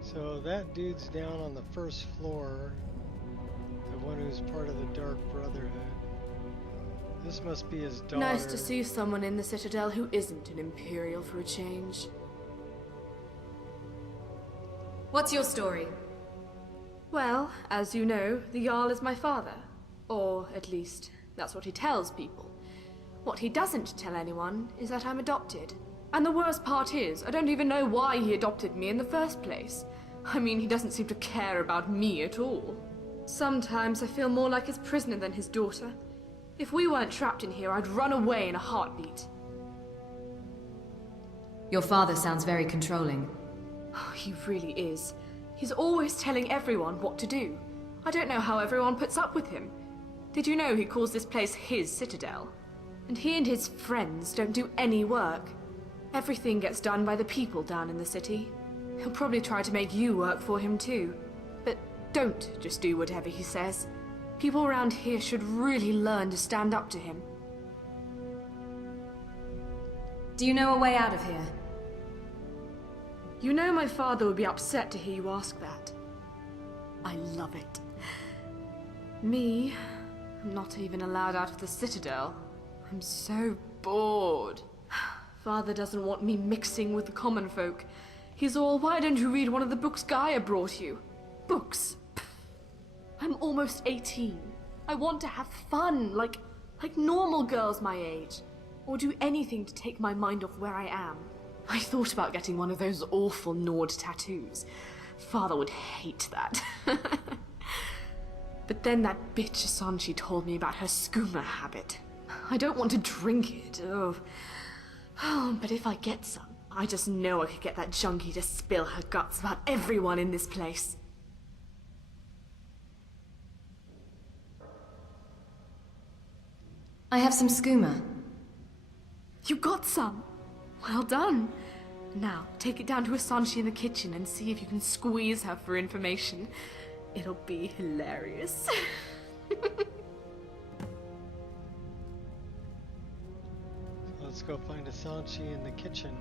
So that dude's down on the first floor, the one who's part of the Dark Brotherhood. This must be his daughter. Nice to see someone in the Citadel who isn't an Imperial for a change. What's your story? Well, as you know, the Jarl is my father. Or, at least, that's what he tells people. What he doesn't tell anyone is that I'm adopted. And the worst part is, I don't even know why he adopted me in the first place. I mean, he doesn't seem to care about me at all. Sometimes I feel more like his prisoner than his daughter. If we weren't trapped in here, I'd run away in a heartbeat. Your father sounds very controlling. Oh, he really is. He's always telling everyone what to do. I don't know how everyone puts up with him. Did you know he calls this place his citadel? And he and his friends don't do any work. Everything gets done by the people down in the city. He'll probably try to make you work for him too. But don't just do whatever he says. People around here should really learn to stand up to him. Do you know a way out of here? You know my father would be upset to hear you ask that. I love it. Me, I'm not even allowed out of the citadel. I'm so bored. Father doesn't want me mixing with the common folk. He's all, why don't you read one of the books Gaia brought you? Books? Pff. I'm almost 18. I want to have fun, like normal girls my age. Or do anything to take my mind off where I am. I thought about getting one of those awful Nord tattoos. Father would hate that. But then that bitch Asanchi told me about her skooma habit. I don't want to drink it, oh, but if I get some, I just know I could get that junkie to spill her guts about everyone in this place. I have some skooma. You got some? Well done. Now, take it down to Asanchi in the kitchen and see if you can squeeze her for information. It'll be hilarious. Let's go find Asanchi in the kitchen.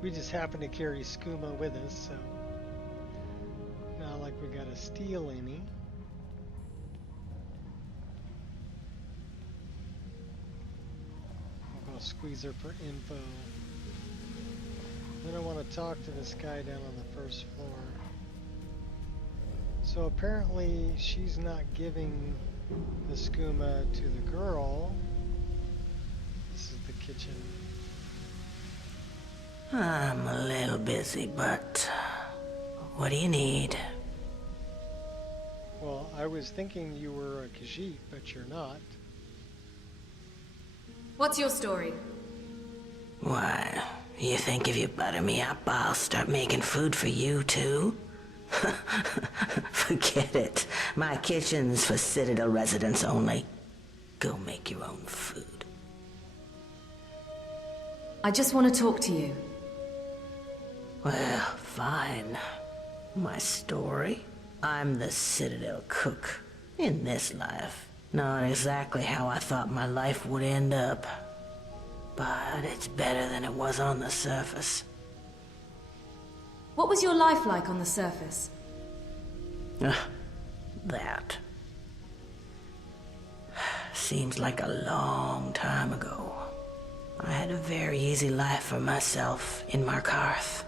We just happen to carry skooma with us, so not like we gotta steal any. I'll go squeeze her for info. Then I want to talk to this guy down on the first floor. So apparently she's not giving the skooma to the girl. This is the kitchen. I'm a little busy, but what do you need? Well, I was thinking you were a Khajiit, but you're not. What's your story? Why, you think if you butter me up, I'll start making food for you too? Forget it. My kitchen's for Citadel residents only. Go make your own food. I just want to talk to you. Well, fine. My story? I'm the Citadel cook. In this life. Not exactly how I thought my life would end up. But it's better than it was on the surface. What was your life like on the surface? That. Seems like a long time ago. I had a very easy life for myself in Markarth.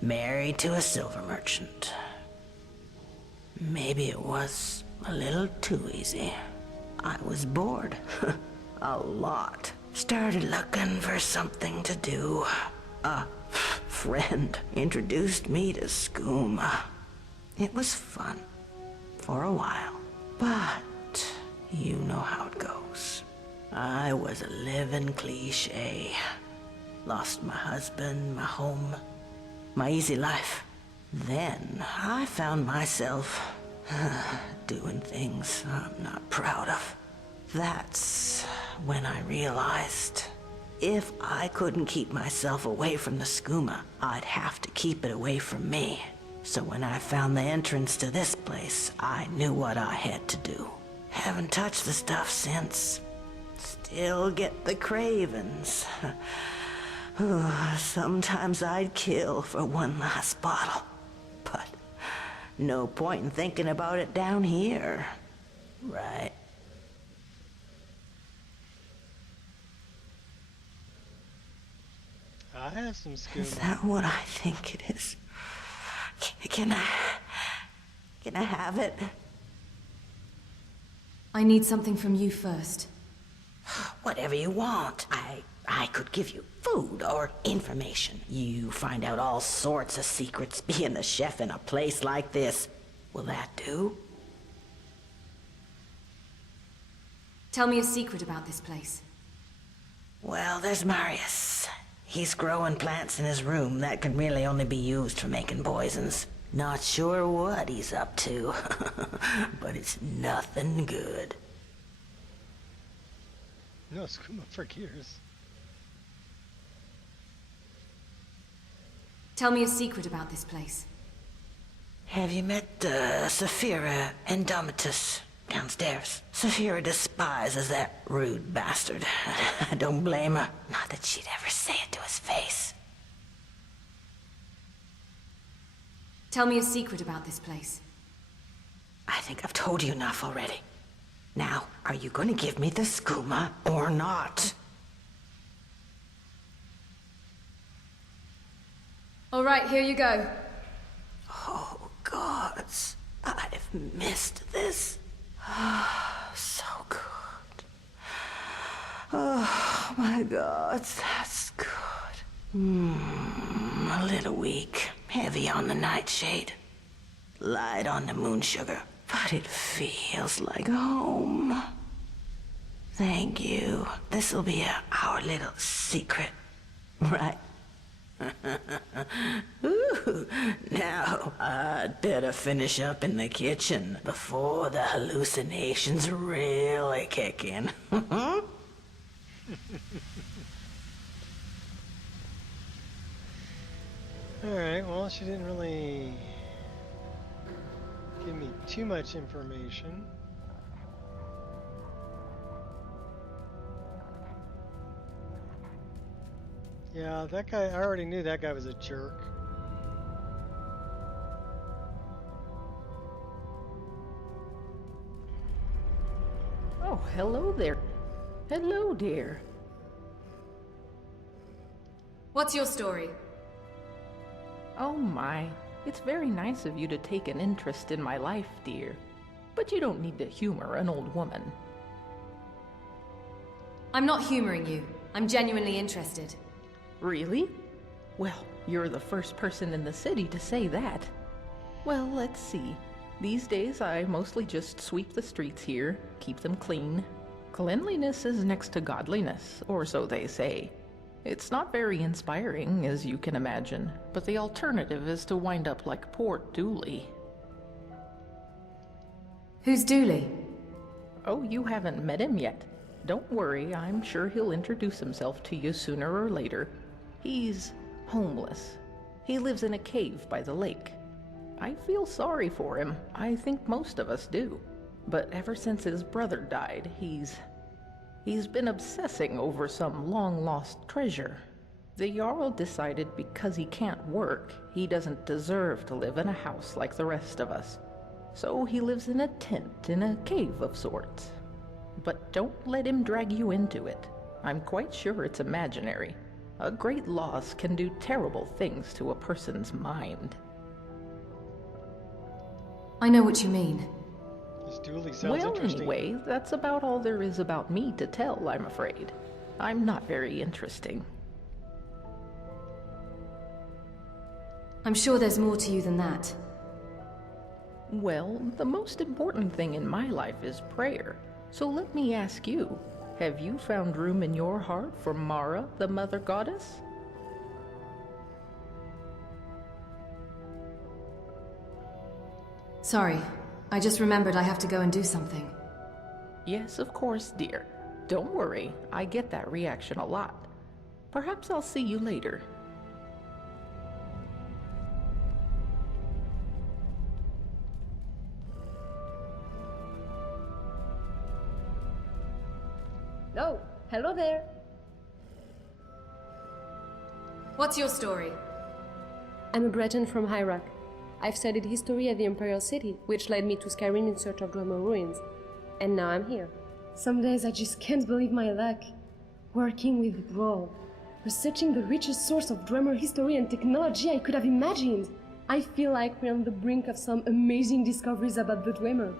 Married to a silver merchant. Maybe it was a little too easy. I was bored. A lot. Started looking for something to do. A friend introduced me to skooma. It was fun. For a while. But you know how it goes. I was a living cliche. Lost my husband, my home, my easy life. Then I found myself doing things I'm not proud of. That's when I realized if I couldn't keep myself away from the skooma, I'd have to keep it away from me. So when I found the entrance to this place, I knew what I had to do. Haven't touched the stuff since. Still get the cravings. Sometimes I'd kill for one last bottle. But no point in thinking about it down here. Right? I have some skooma. Is that what I think it is? Can I have it? I need something from you first. Whatever you want. I could give you food or information. You find out all sorts of secrets being the chef in a place like this. Will that do? Tell me a secret about this place. Well, there's Marius. He's growing plants in his room that can really only be used for making poisons. Not sure what he's up to, but it's nothing good. No skooma for gears. Tell me a secret about this place. Have you met Saphira Indomitus downstairs? Saphira despises that rude bastard. I don't blame her. Not that she'd ever say it to his face. Tell me a secret about this place. I think I've told you enough already. Now, are you going to give me the skooma or not? All right, here you go. Oh, gods. I've missed this. So good. Oh, my God, that's good. A little weak. Heavy on the nightshade. Light on the moon sugar. But it feels like home. Thank you. This'll be our little secret, right? Ooh, now, I'd better finish up in the kitchen before the hallucinations really kick in. Alright, well, she didn't really give me too much information. Yeah, that guy, I already knew that guy was a jerk. Oh, hello there. Hello, dear. What's your story? Oh my, it's very nice of you to take an interest in my life, dear. But you don't need to humor an old woman. I'm not humoring you. I'm genuinely interested. Really? Well, you're the first person in the city to say that. Well, let's see. These days I mostly just sweep the streets here, keep them clean. Cleanliness is next to godliness, or so they say. It's not very inspiring, as you can imagine, but the alternative is to wind up like poor Dooley. Who's Dooley? Oh, you haven't met him yet. Don't worry, I'm sure he'll introduce himself to you sooner or later. He's homeless. He lives in a cave by the lake. I feel sorry for him. I think most of us do. But ever since his brother died, he's been obsessing over some long-lost treasure. The Jarl decided because he can't work, he doesn't deserve to live in a house like the rest of us. So he lives in a tent in a cave of sorts. But don't let him drag you into it. I'm quite sure it's imaginary. A great loss can do terrible things to a person's mind. I know what you mean. This Dooley sounds Well, interesting. anyway, that's about all there is about me to tell, I'm afraid. I'm not very interesting. I'm sure there's more to you than that. Well, the most important thing in my life is prayer. So let me ask you, have you found room in your heart for Mara, the Mother Goddess? Sorry, I just remembered I have to go and do something. Yes, of course, dear. Don't worry, I get that reaction a lot. Perhaps I'll see you later. Oh, hello there. What's your story? I'm a Breton from Hyrak. I've studied history at the Imperial City, which led me to Skyrim in search of Dwemer ruins. And now I'm here. Some days I just can't believe my luck. Working with Brawl, researching the richest source of Dwemer history and technology I could have imagined. I feel like we're on the brink of some amazing discoveries about the Dwemer.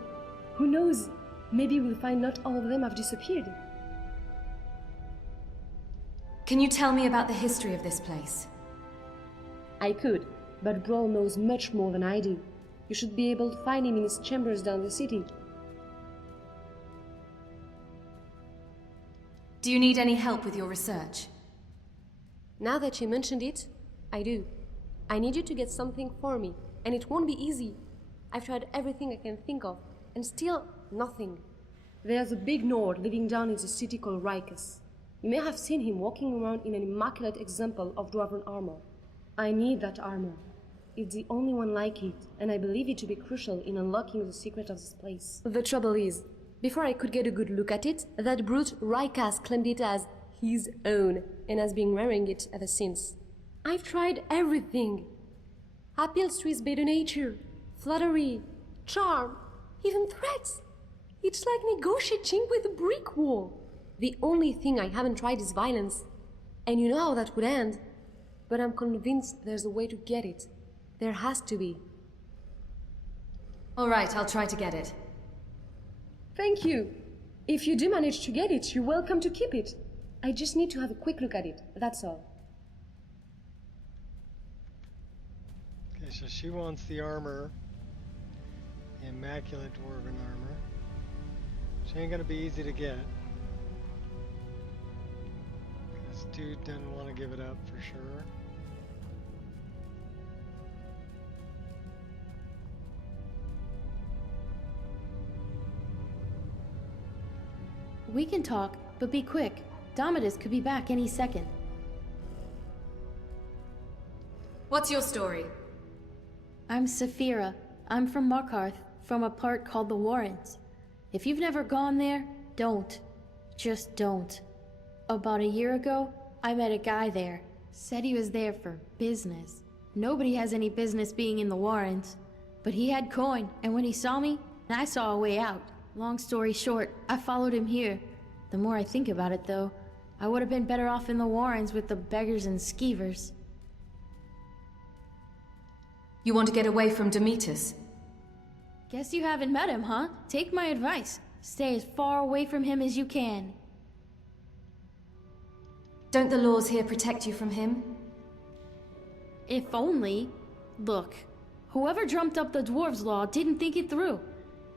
Who knows? Maybe we'll find not all of them have disappeared. Can you tell me about the history of this place? I could, but Brawl knows much more than I do. You should be able to find him in his chambers down the city. Do you need any help with your research? Now that you mentioned it, I do. I need you to get something for me, and it won't be easy. I've tried everything I can think of, and still nothing. There's a big Nord living down in the city called Rikus. You may have seen him walking around in an immaculate example of dwarven armor. I need that armor. It's the only one like it, and I believe it to be crucial in unlocking the secret of this place. The trouble is, before I could get a good look at it, that brute Rikas claimed it as his own, and has been wearing it ever since. I've tried everything. Appeals to his better nature, flattery, charm, even threats. It's like negotiating with a brick wall. The only thing I haven't tried is violence. And you know how that would end. But I'm convinced there's a way to get it. There has to be. All right, I'll try to get it. Thank you. If you do manage to get it, you're welcome to keep it. I just need to have a quick look at it, that's all. Okay, so she wants the armor. The immaculate dwarven armor. She ain't gonna be easy to get. This dude doesn't want to give it up for sure. We can talk, but be quick. Domitus could be back any second. What's your story? I'm Saphira. I'm from Markarth, from a part called the Warrens. If you've never gone there, don't. Just don't. About a year ago, I met a guy there. Said he was there for business. Nobody has any business being in the Warrens. But he had coin, and when he saw me, I saw a way out. Long story short, I followed him here. The more I think about it, though, I would have been better off in the Warrens with the beggars and skeevers. You want to get away from Demetus? Guess you haven't met him, huh? Take my advice. Stay as far away from him as you can. Don't the laws here protect you from him? If only. Look, whoever dreamt up the Dwarves' Law didn't think it through.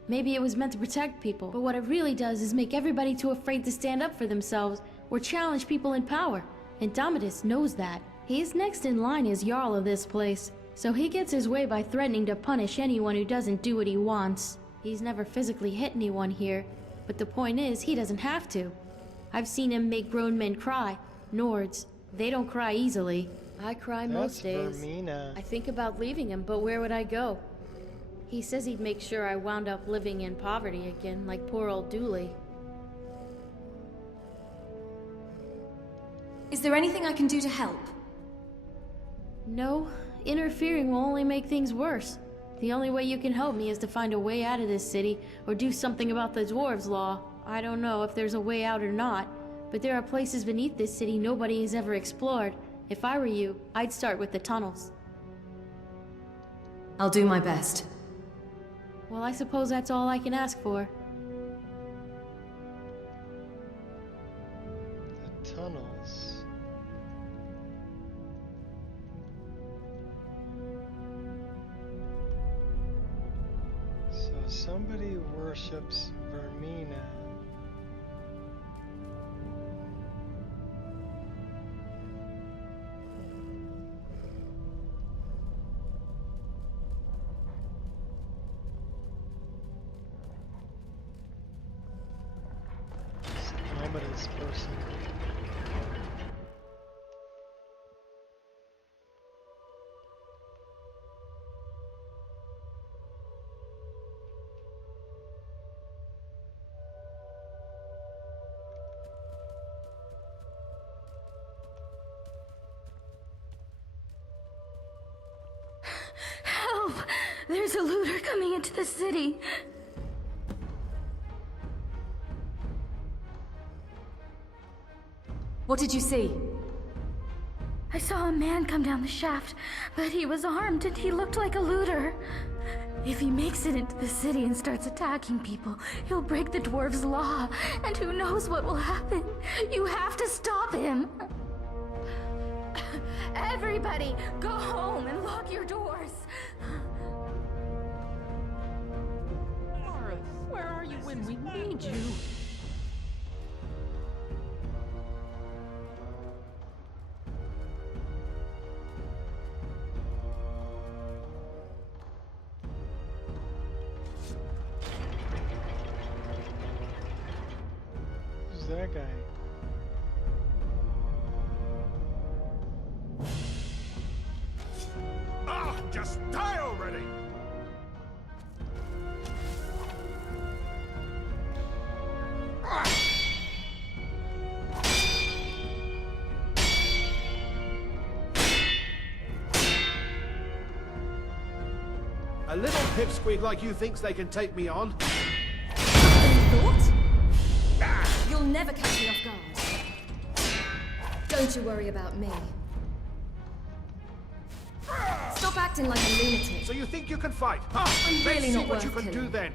Maybe it was meant to protect people, but what it really does is make everybody too afraid to stand up for themselves or challenge people in power, and Domitus knows that. He's next in line as Jarl of this place, so he gets his way by threatening to punish anyone who doesn't do what he wants. He's never physically hit anyone here, but the point is, he doesn't have to. I've seen him make grown men cry. Nords, they don't cry easily. I cry most days. Vermina. I think about leaving him, but where would I go? He says he'd make sure I wound up living in poverty again, like poor old Dooley. Is there anything I can do to help? No, interfering will only make things worse. The only way you can help me is to find a way out of this city, or do something about the Dwarves' Law. I don't know if there's a way out or not, but there are places beneath this city nobody has ever explored. If I were you, I'd start with the tunnels. I'll do my best. Well, I suppose that's all I can ask for. The tunnels. So somebody worships Vermina. This person. Help! There's a looter coming into the city. What did you see? I saw a man come down the shaft, but he was armed and he looked like a looter. If he makes it into the city and starts attacking people, he'll break the dwarves' law, and who knows what will happen. You have to stop him. Everybody, go home and lock your doors. Aerith, where are you when we need you? Who's that guy? Ah, just die already! A little pipsqueak like you thinks they can take me on? Thought? You'll never catch me off guard. Don't you worry about me. Stop acting like a lunatic. So you think you can fight? Ah, I'm let's really see not what you worth can killing. do then.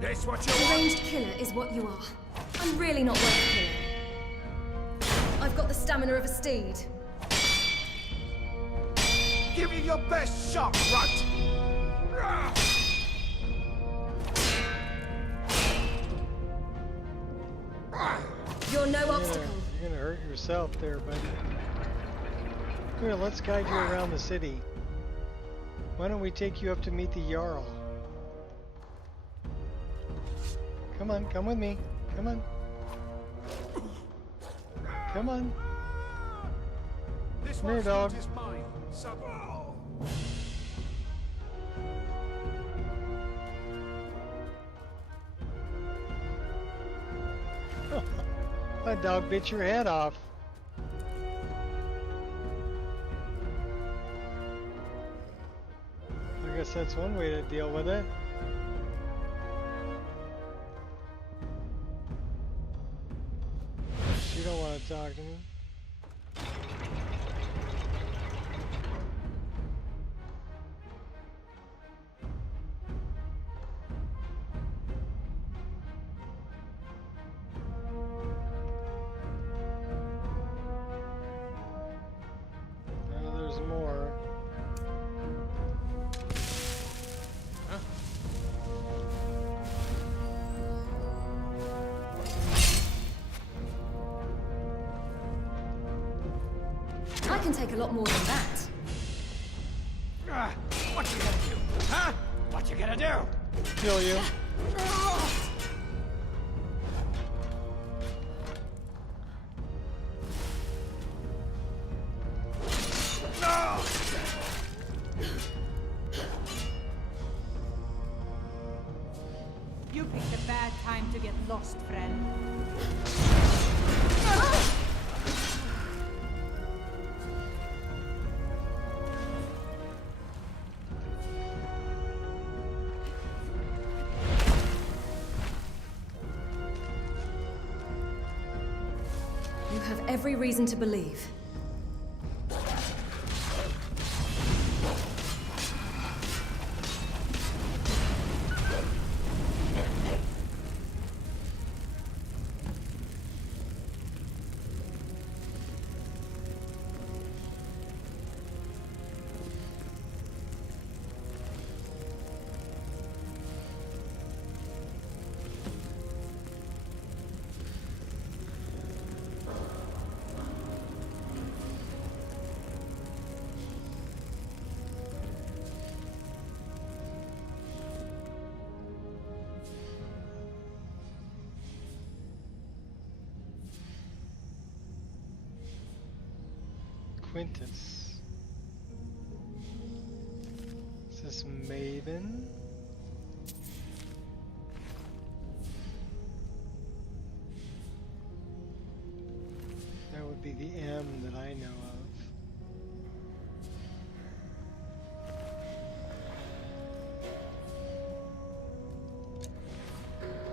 This what you A want? ranged killer is what you are. I'm really not worth killing. I've got the stamina of a steed. Give me your best shot, runt! You're no obstacle. You're gonna hurt yourself there, buddy. Here, let's guide you around the city. Why don't we take you up to meet the Jarl? Come on, come with me. Come on. Come on. This Come here, one's dog. is mine. That dog bit your head off. I guess that's one way to deal with it. You don't want to talk to me. There's more. I can take a lot more than that. What you gonna do? Huh? What you gonna do? Kill you. You picked a bad time to get lost, friend. You have every reason to believe. Quintus. Is this Maven? That would be the M that I know of.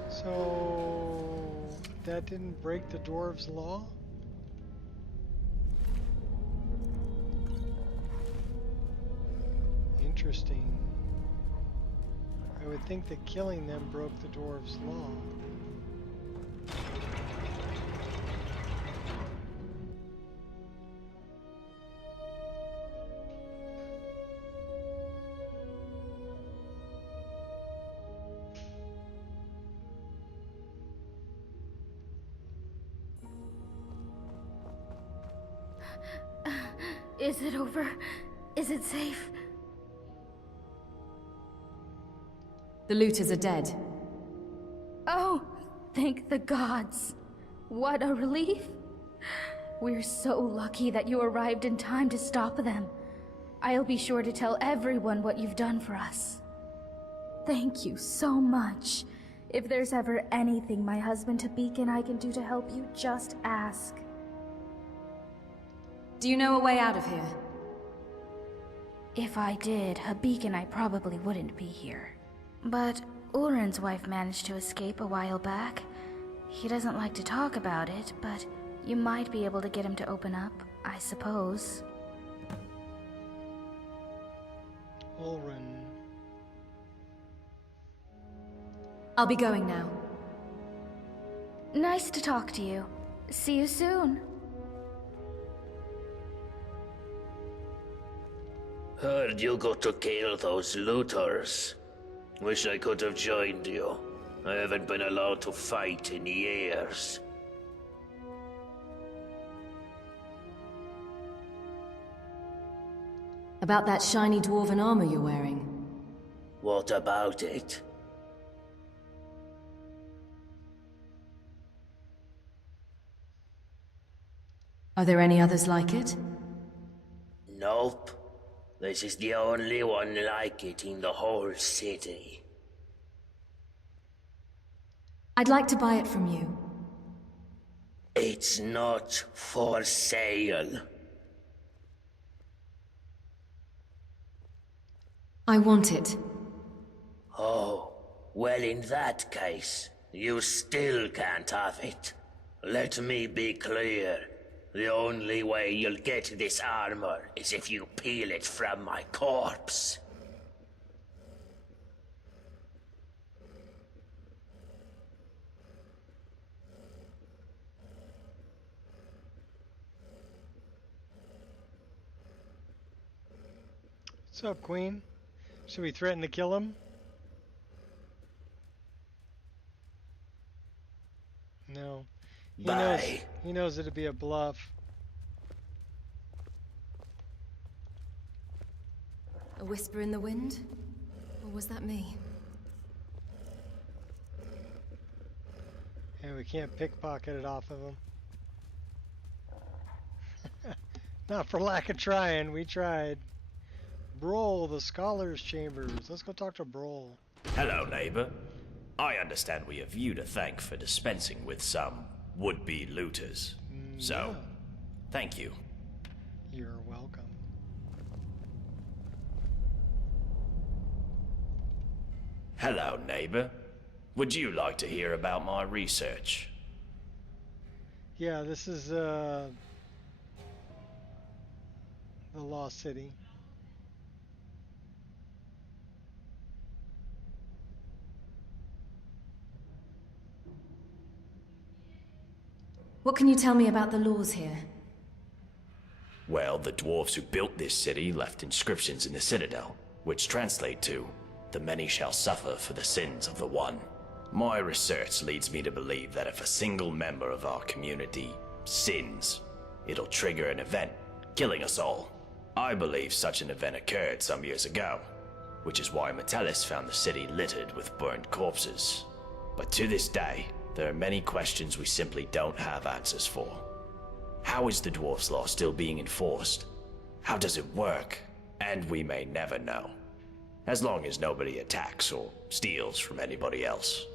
So that didn't break the dwarves' law? Interesting. I would think that killing them broke the dwarves' law. Is it over? Is it safe? The looters are dead. Oh, thank the gods. What a relief. We're so lucky that you arrived in time to stop them. I'll be sure to tell everyone what you've done for us. Thank you so much. If there's ever anything my husband Habik and I can do to help you, just ask. Do you know a way out of here? If I did, Habik and I probably wouldn't be here. But Ulrin's wife managed to escape a while back. He doesn't like to talk about it, but you might be able to get him to open up, I suppose. Ulrin. I'll be going now. Nice to talk to you. See you soon. Heard you got to kill those looters. Wish I could have joined you. I haven't been allowed to fight in years. About that shiny dwarven armor you're wearing. What about it? Are there any others like it? Nope. This is the only one like it in the whole city. I'd like to buy it from you. It's not for sale. I want it. Oh, well in that case, you still can't have it. Let me be clear. The only way you'll get this armor is if you peel it from my corpse. What's up, Queen? Should we threaten to kill him? No. He knows it'd be a bluff. A whisper in the wind? Or was that me? And we can't pickpocket it off of him. Not for lack of trying, we tried. Broll, the Scholar's Chambers. Let's go talk to Broll. Hello, neighbor. I understand we have you to thank for dispensing with some would-be looters. So, thank you. You're welcome. Hello, neighbor. Would you like to hear about my research? Yeah, this is the Lost City. What can you tell me about the laws here? Well, the dwarves who built this city left inscriptions in the citadel, which translate to, "The many shall suffer for the sins of the one." My research leads me to believe that if a single member of our community sins, it'll trigger an event, killing us all. I believe such an event occurred some years ago, which is why Metellus found the city littered with burned corpses. But to this day, there are many questions we simply don't have answers for. How is the dwarf's law still being enforced? How does it work? And we may never know. As long as nobody attacks or steals from anybody else.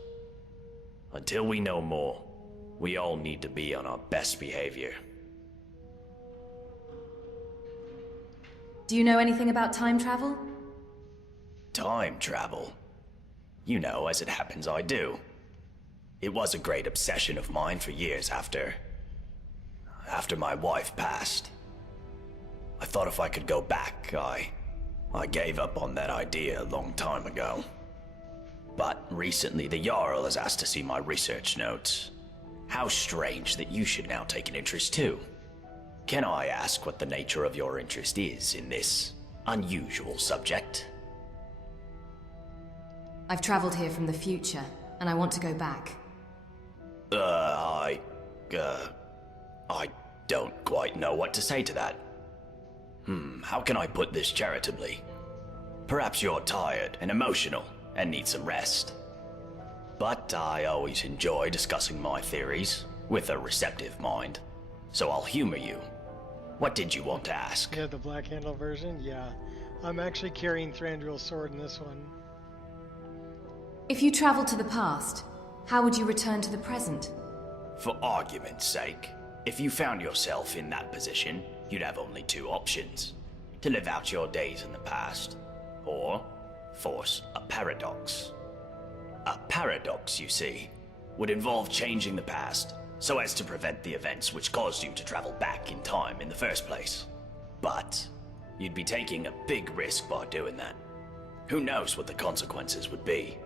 Until we know more, we all need to be on our best behavior. Do you know anything about time travel? Time travel? You know, as it happens, I do. It was a great obsession of mine for years after my wife passed. I thought if I could go back, I gave up on that idea a long time ago. But recently the Jarl has asked to see my research notes. How strange that you should now take an interest too. Can I ask what the nature of your interest is in this unusual subject? I've traveled here from the future, and I want to go back. I don't quite know what to say to that. How can I put this charitably? Perhaps you're tired and emotional and need some rest. But I always enjoy discussing my theories with a receptive mind. So I'll humor you. What did you want to ask? Yeah, the Black Handle version? Yeah. I'm actually carrying Thranduil's sword in this one. If you traveled to the past, how would you return to the present? For argument's sake, if you found yourself in that position, you'd have only two options. To live out your days in the past, or force a paradox. A paradox, you see, would involve changing the past so as to prevent the events which caused you to travel back in time in the first place. But you'd be taking a big risk by doing that. Who knows what the consequences would be?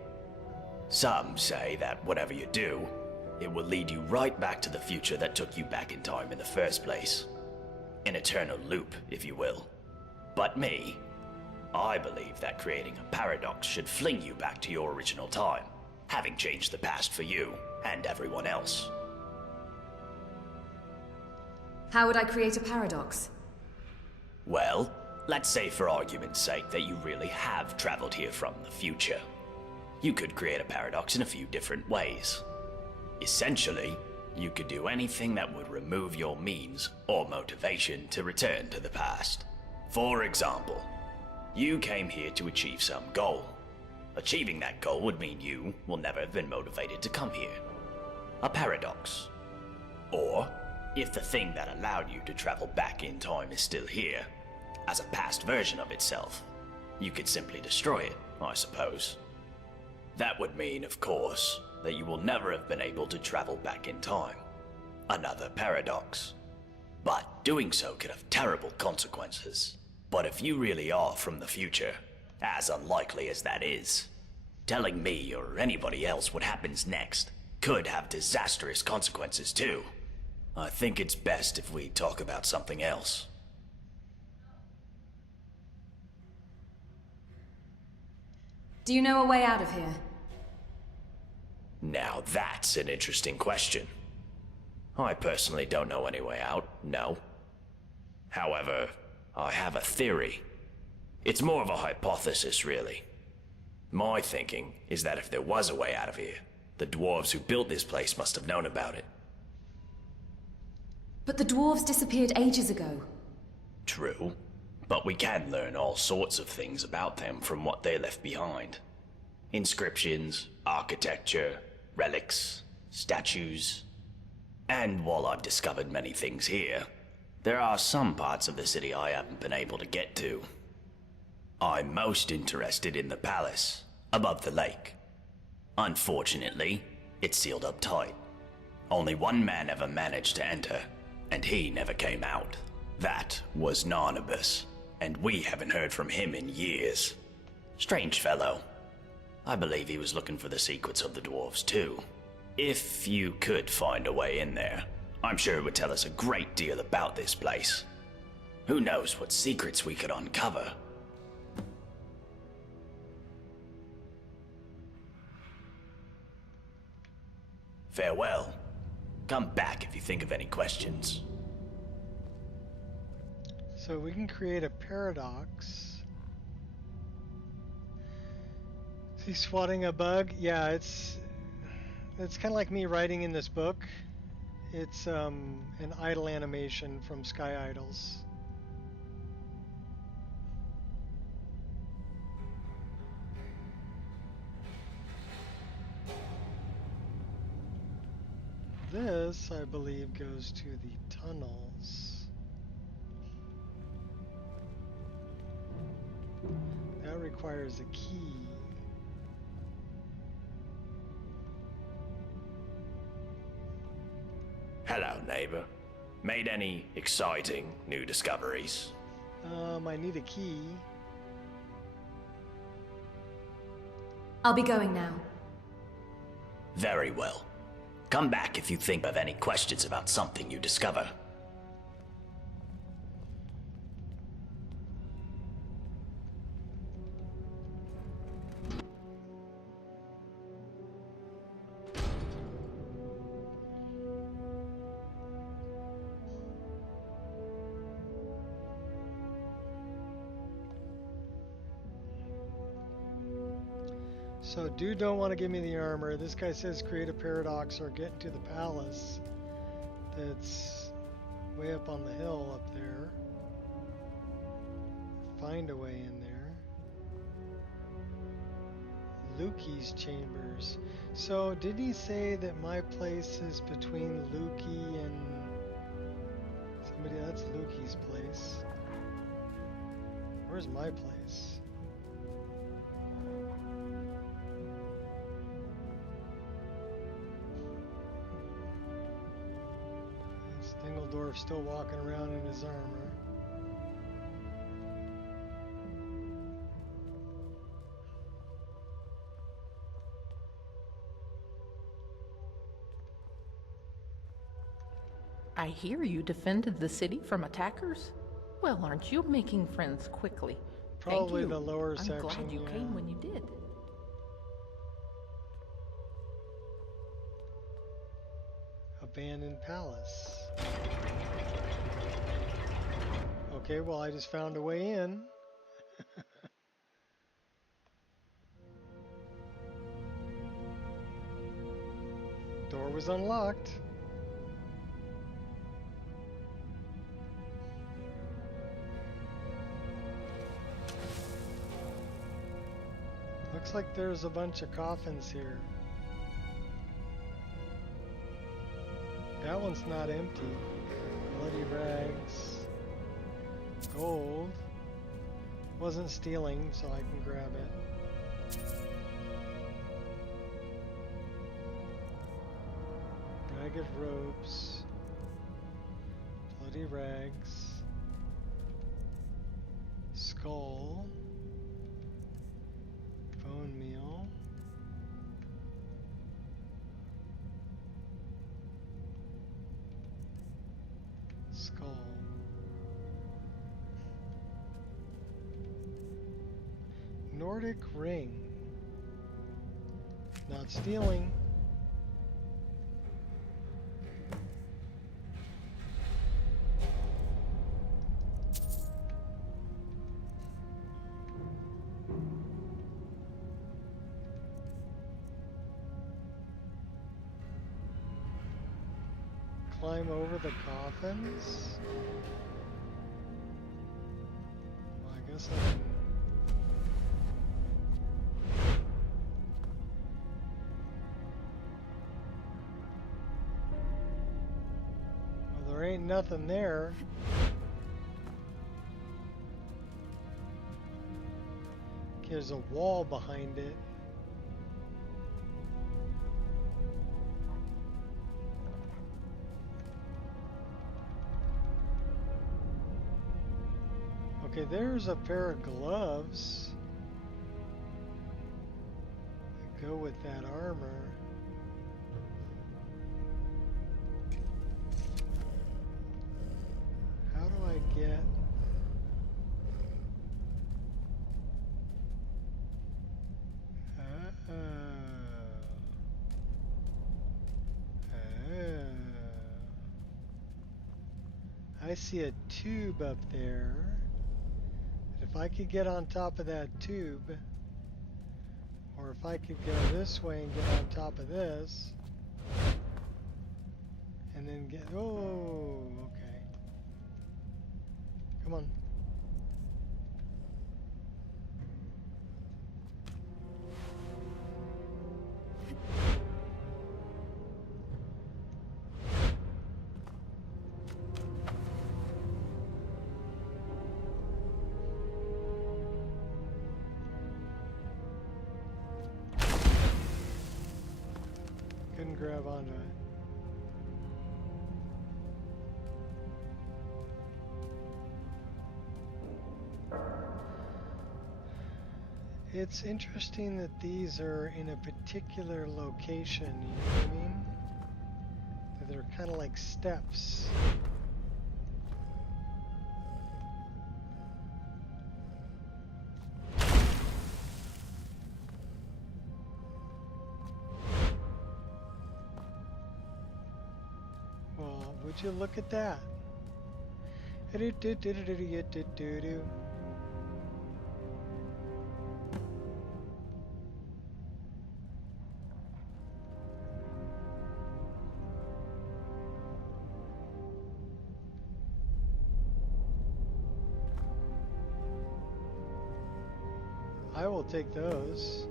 Some say that whatever you do, it will lead you right back to the future that took you back in time in the first place. An eternal loop, if you will. But me, I believe that creating a paradox should fling you back to your original time, having changed the past for you and everyone else. How would I create a paradox? Well, let's say for argument's sake that you really have traveled here from the future. You could create a paradox in a few different ways. Essentially, you could do anything that would remove your means or motivation to return to the past. For example, you came here to achieve some goal. Achieving that goal would mean you will never have been motivated to come here. A paradox. Or, if the thing that allowed you to travel back in time is still here, as a past version of itself, you could simply destroy it, I suppose. That would mean, of course, that you will never have been able to travel back in time. Another paradox. But doing so could have terrible consequences. But if you really are from the future, as unlikely as that is, telling me or anybody else what happens next could have disastrous consequences too. I think it's best if we talk about something else. Do you know a way out of here? Now that's an interesting question. I personally don't know any way out, no. However, I have a theory. It's more of a hypothesis, really. My thinking is that if there was a way out of here, the dwarves who built this place must have known about it. But the dwarves disappeared ages ago. True, but we can learn all sorts of things about them from what they left behind. Inscriptions, architecture, relics, statues. And while I've discovered many things here, there are some parts of the city I haven't been able to get to. I'm most interested in the palace, above the lake. Unfortunately, it's sealed up tight. Only one man ever managed to enter, and he never came out. That was Narnabas, and we haven't heard from him in years. Strange fellow. I believe he was looking for the secrets of the dwarves too. If you could find a way in there, I'm sure it would tell us a great deal about this place. Who knows what secrets we could uncover? Farewell. Come back if you think of any questions. So we can create a paradox. Is he swatting a bug? Yeah, it's kind of like me writing in this book. It's an idle animation from Sky Idols. This, I believe, goes to the tunnels. That requires a key. Hello, neighbor. Made any exciting new discoveries? I need a key. I'll be going now. Very well. Come back if you think of any questions about something you discover. So dude don't want to give me the armor. This guy says create a paradox or get into the palace. That's way up on the hill up there. Find a way in there. Luki's chambers. So did he say that my place is between Luki and somebody? That's Luki's place. Where's my place? Dingledorf's still walking around in his armor. I hear you defended the city from attackers? Well, aren't you making friends quickly? Probably Thank you. the lower I'm section. glad you came when you did. Abandoned palace. Okay, well I just found a way in. Door was unlocked. Looks like there's a bunch of coffins here. That one's not empty. Bloody rags. Gold. Wasn't stealing, so I can grab it. Bag of ropes. Bloody rags. Skull. Bone meal. Skull. Nordic ring. Not stealing. Climb over the coffins? Well, I guess I can... Well, there ain't nothing there. There's a wall behind it. Okay, there's a pair of gloves that go with that armor. How do I get... I see a tube up there. If I could get on top of that tube, or if I could go this way and get on top of this, and then get... Oh, okay. Come on. Couldn't grab onto it. It's interesting that these are in a particular location, you know what I mean? That they're kind of like steps. Well, would you look at that? I will take those.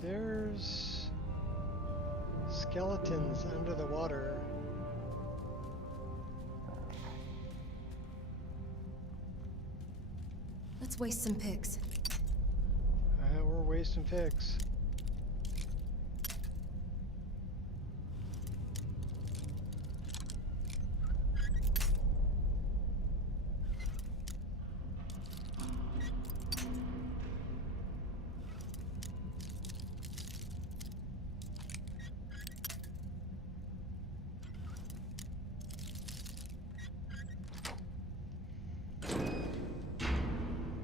There's skeletons under the water. Let's waste some pigs. We're wasting pigs.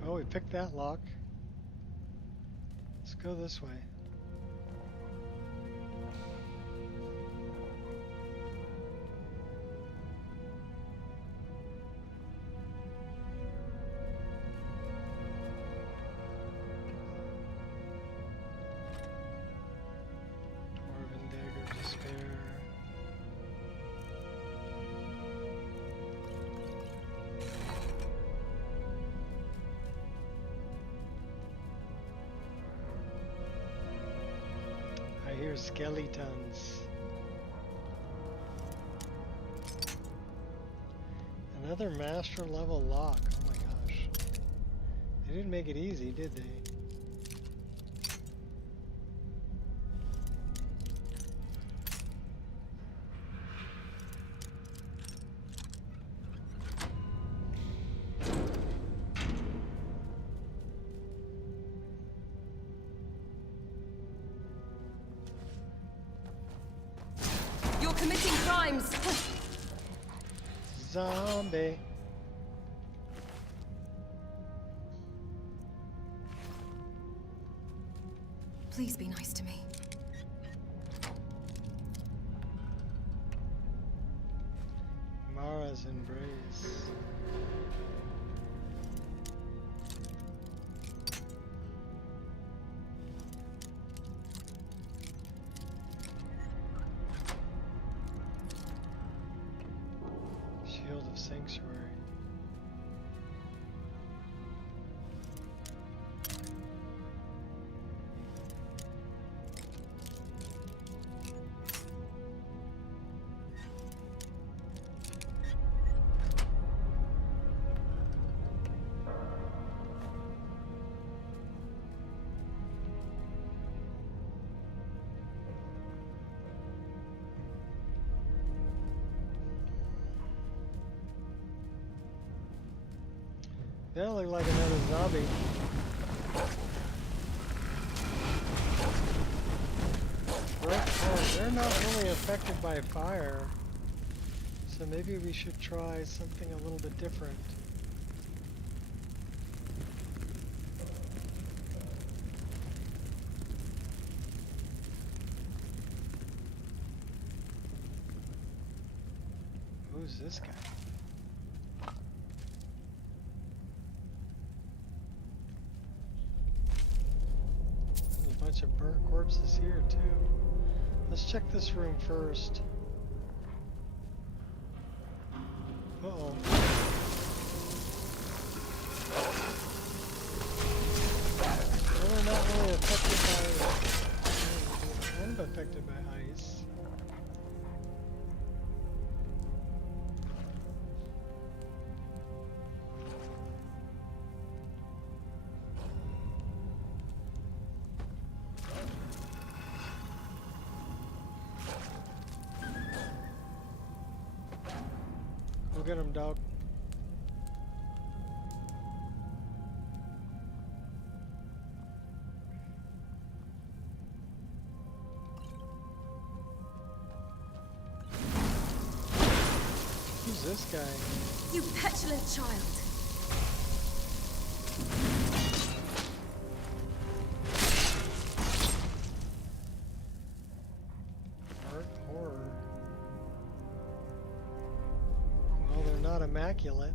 Oh, we picked that lock. Let's go this way. Dwarven dagger of despair. I hear skeletons. Another master level lock. Oh my gosh. They didn't make it easy, did they? You're committing crimes! Zombie. Please be nice to me. Mara's embrace. Shield of Sanctuary. That looked like another zombie. Oh, they're not really affected by fire. So maybe we should try something a little bit different. Who's this guy? There's a bunch of burnt corpses here too. Let's check this room first. Uh-oh. Well, they're not really affected by... kind of affected by ice. Go get him, dog. Who's this guy? You petulant child! not immaculate.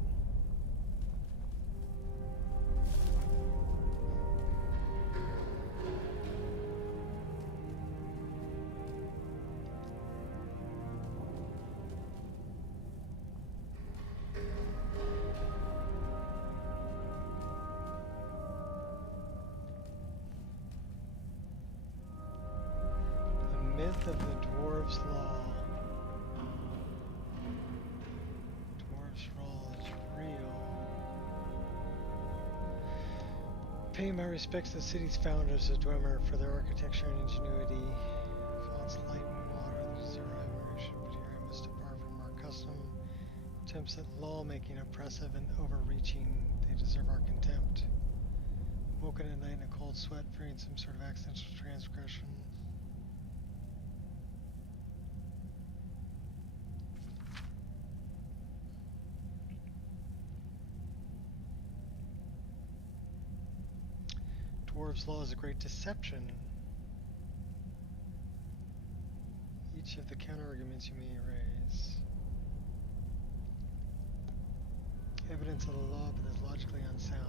The myth of the dwarves' law. Dwarves' role is real. Pay my respects to the city's founders of Dwemer for their architecture and ingenuity. Fonts light and water, the zero admiration, but here I must depart from our custom. Attempts at law-making oppressive and overreaching, they deserve our contempt. Woken at night in a cold sweat, fearing some sort of accidental transgression. Dwarves' law is a great deception. Each of the counter-arguments you may raise. Evidence of the law, but is logically unsound.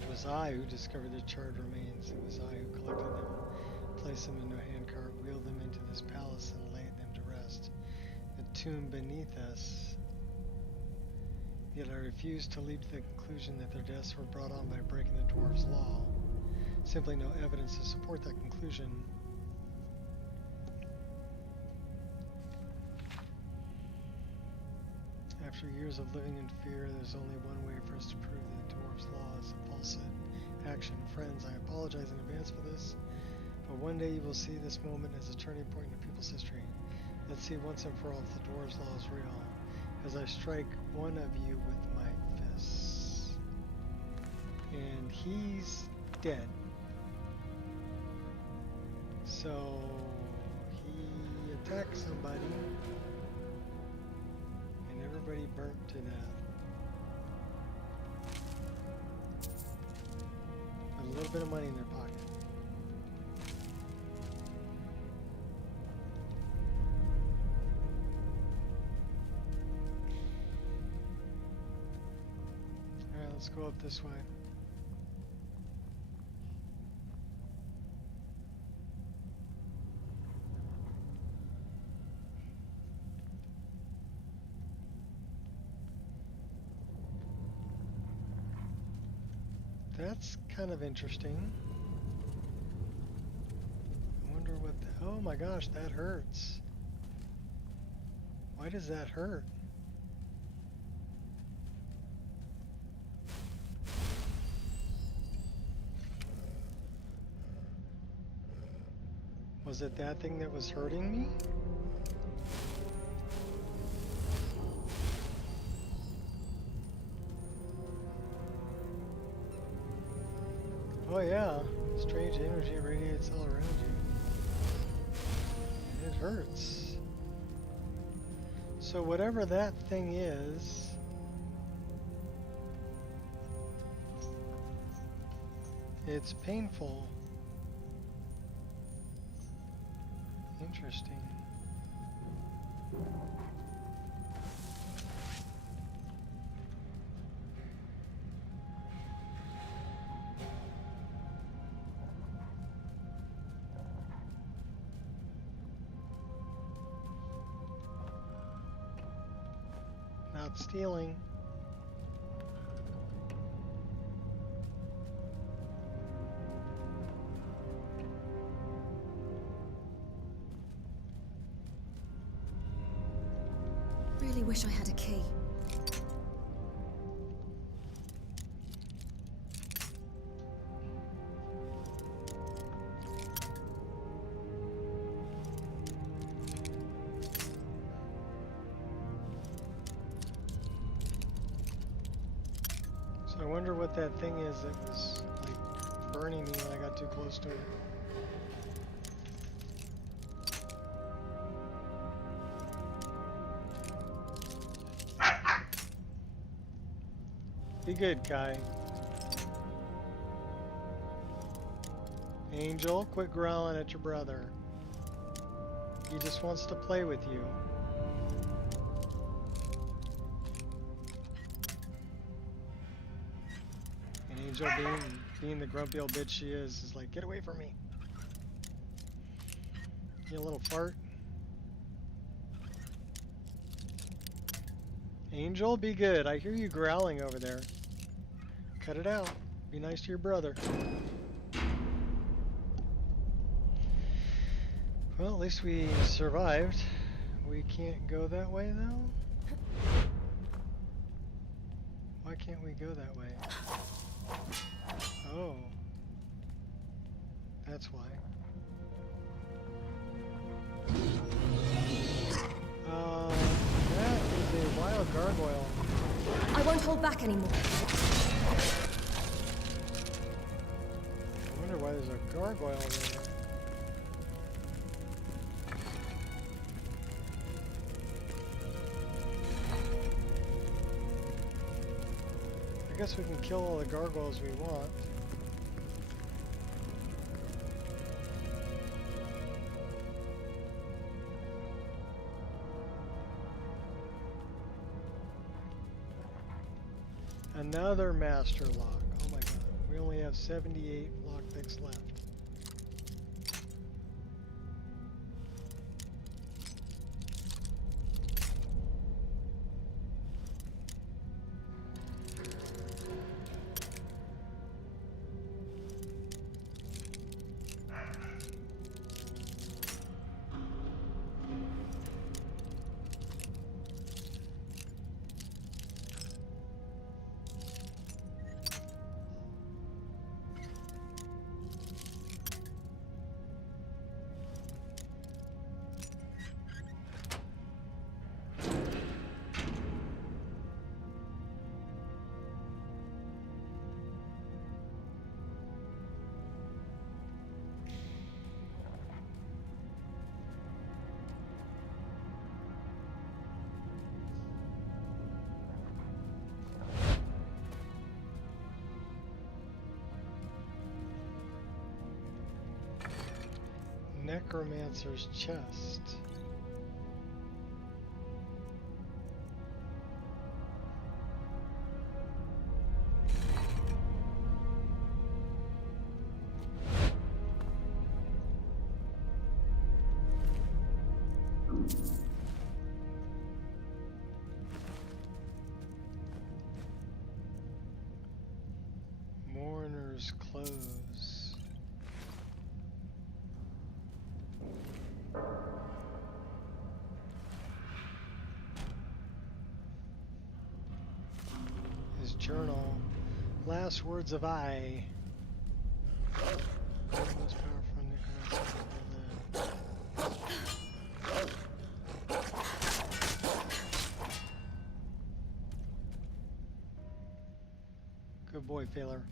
It was I who discovered the charred remains. It was I who collected them, placed them into a handcart, wheeled them into this palace, and laid them to rest. The tomb beneath us. Yet I refused to leap to the conclusion that their deaths were brought on by breaking the dwarves' law. Simply no evidence to support that conclusion. After years of living in fear, there's only one way for us to prove that the dwarves' law is a false action. Friends, I apologize in advance for this, but one day you will see this moment as a turning point in the people's history. Let's see once and for all if the dwarves' law is real, as I strike one of you with my fists. And he's dead. So he attacked somebody. Everybody burnt to death. With a little bit of money in their pocket. Alright, let's go up this way. That's kind of interesting. I wonder what the... Oh my gosh, that hurts. Why does that hurt? Was it that thing that was hurting me? Oh yeah, strange energy radiates all around you. And it hurts. So whatever that thing is, it's painful. Interesting. Not stealing. wish I had a key. So I wonder what that thing is that was like burning me when I got too close to it. Be good, Kai. Angel, quit growling at your brother. He just wants to play with you. And Angel, being the grumpy old bitch she is like, get away from me. You little fart. Angel, be good. I hear you growling over there. Cut it out. Be nice to your brother. Well, at least we survived. We can't go that way, though? Why can't we go that way? Oh. That's why. That is a wild gargoyle. I won't hold back anymore. I wonder why there's a gargoyle there. I guess we can kill all the gargoyles we want. Another master lock. Oh my god. We only have 78 lockpicks left. Necromancer's chest. Mourner's clothes. His journal. Last words of I. Most powerful necromancer ever lived. Good boy, Failer.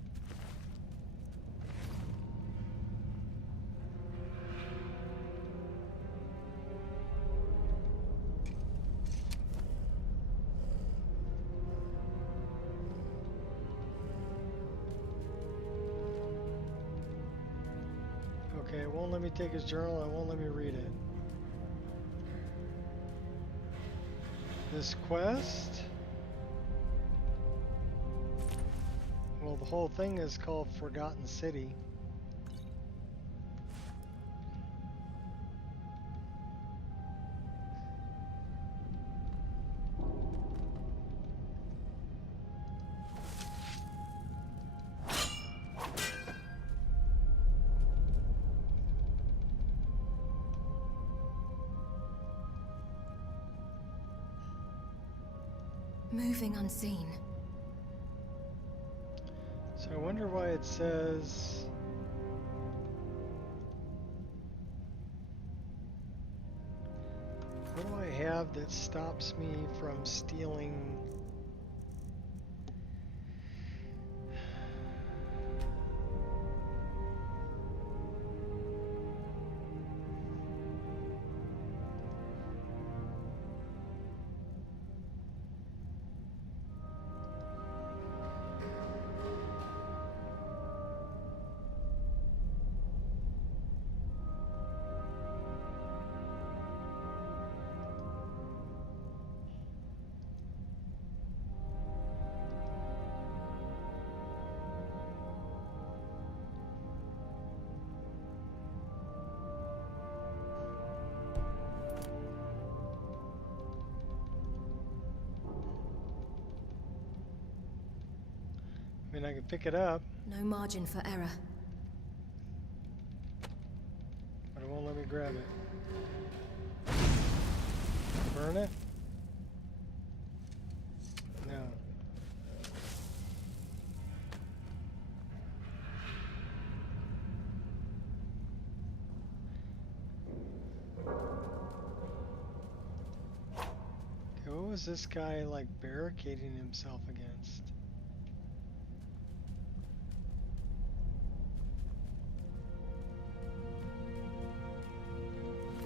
Okay, it won't let me take his journal, it won't let me read it. This quest? Well, the whole thing is called Forgotten City. moving unseen. So I wonder why it says... What do I have that stops me from stealing... I mean, I can pick it up, No margin for error. but it won't let me grab it. Burn it? No. Okay, what was this guy like barricading himself against?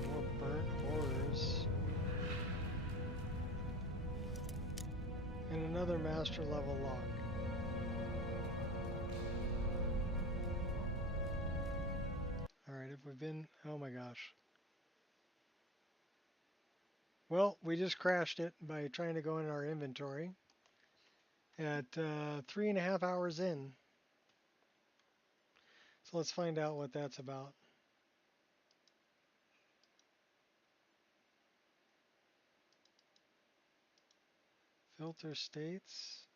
More burnt horrors. And another master level lock. Alright, if we've been... Oh my gosh. Well, we just crashed it by trying to go in our inventory at 3.5 hours in. So let's find out what that's about. Filter states.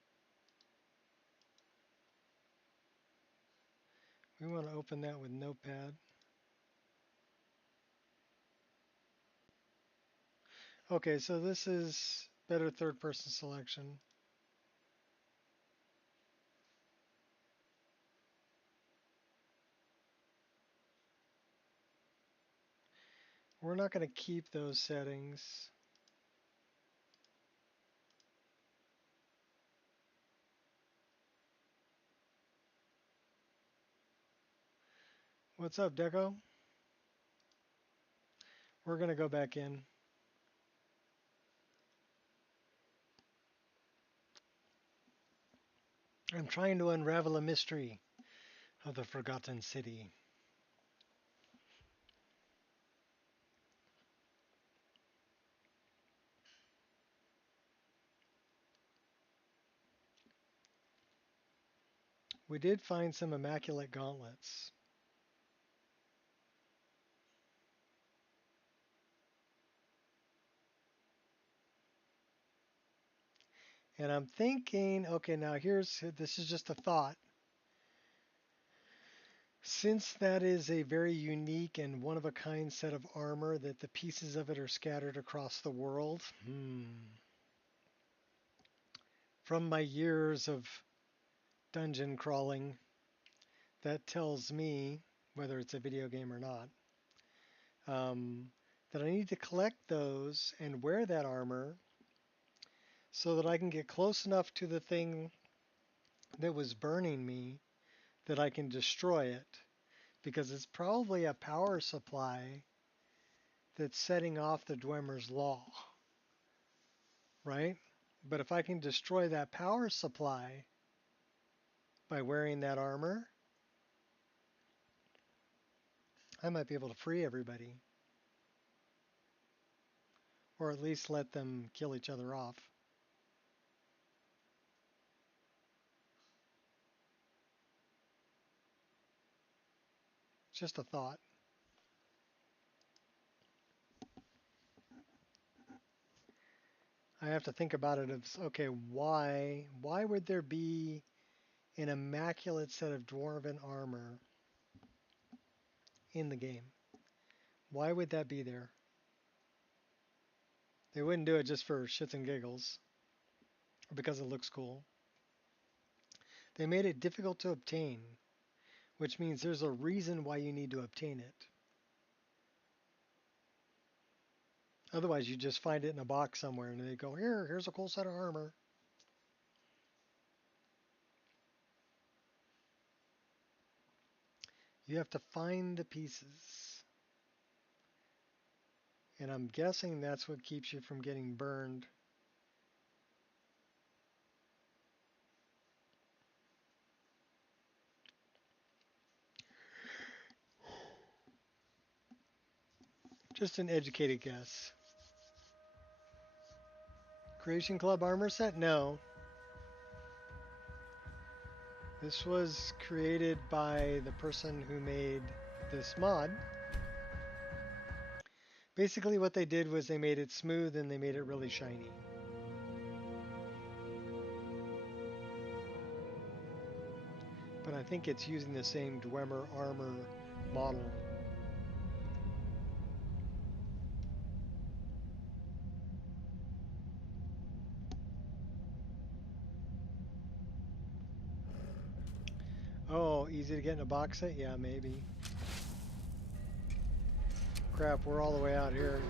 We want to open that with Notepad. Okay, so this is better third-person selection. We're not going to keep those settings. What's up, Deco? We're going to go back in. I'm trying to unravel a mystery of the Forgotten City. We did find some immaculate gauntlets. And I'm thinking, okay, now this is just a thought. Since that is a very unique and one-of-a-kind set of armor that the pieces of it are scattered across the world, from my years of dungeon crawling, that tells me, whether it's a video game or not, that I need to collect those and wear that armor so that I can get close enough to the thing that was burning me that I can destroy it. Because it's probably a power supply that's setting off the Dwemer's Law, right? But if I can destroy that power supply by wearing that armor, I might be able to free everybody. Or at least let them kill each other off. Just a thought. I have to think about it as, okay, why would there be an immaculate set of dwarven armor in the game? Why would that be there? They wouldn't do it just for shits and giggles. because it looks cool. They made it difficult to obtain, which means there's a reason why you need to obtain it. Otherwise, you just find it in a box somewhere and they go, here's a cool set of armor. You have to find the pieces. And I'm guessing that's what keeps you from getting burned. Just an educated guess. Creation Club armor set? No. This was created by the person who made this mod. Basically what they did was they made it smooth and they made it really shiny. But I think it's using the same Dwemer armor model. Oh, easy to get in a box set? Yeah, maybe. Crap, we're all the way out here.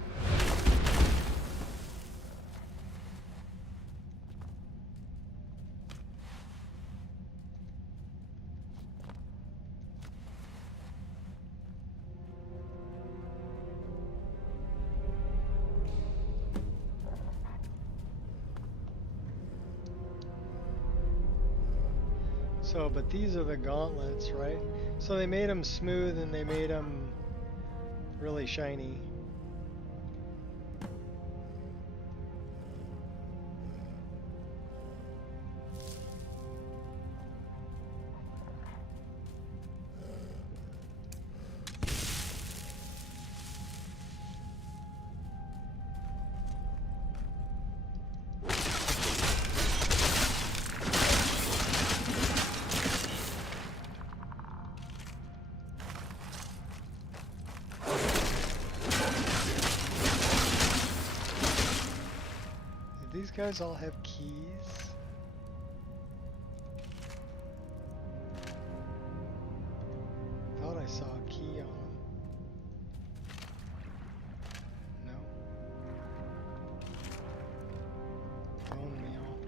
So, but these are the gauntlets, right? So they made them smooth and they made them really shiny. These guys all have keys. Thought I saw a key on them. No. Throwing me off.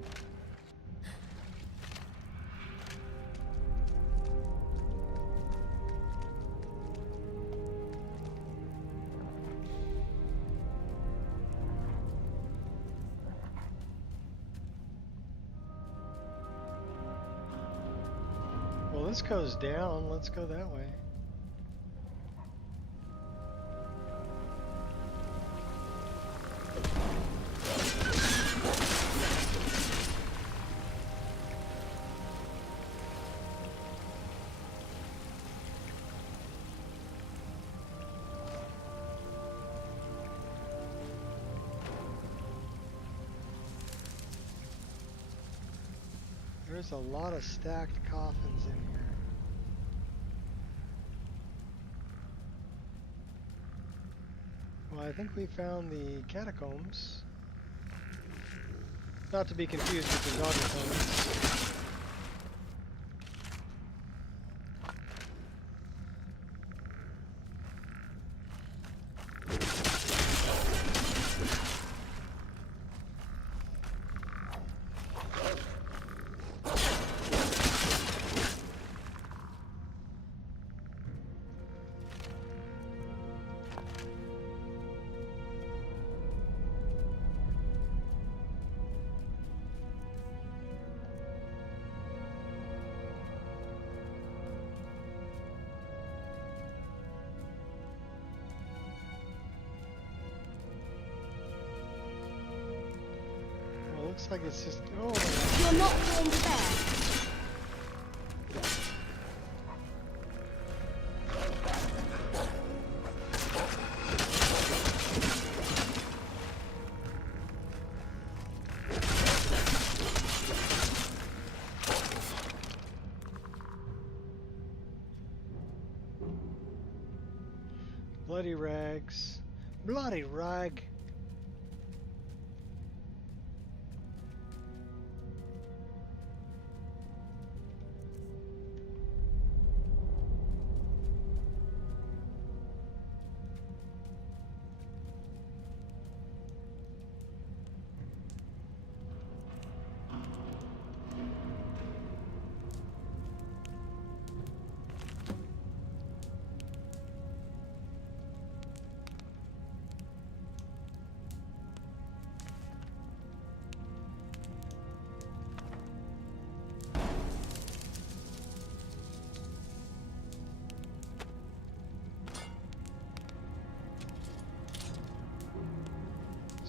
Well, this goes down. Let's go that way. There's a lot of stacked coffins in here. Well, I think we found the catacombs. Not to be confused with the dogatombs. Looks like it's just. Oh. You're not going fair. Bloody rags. Bloody rag.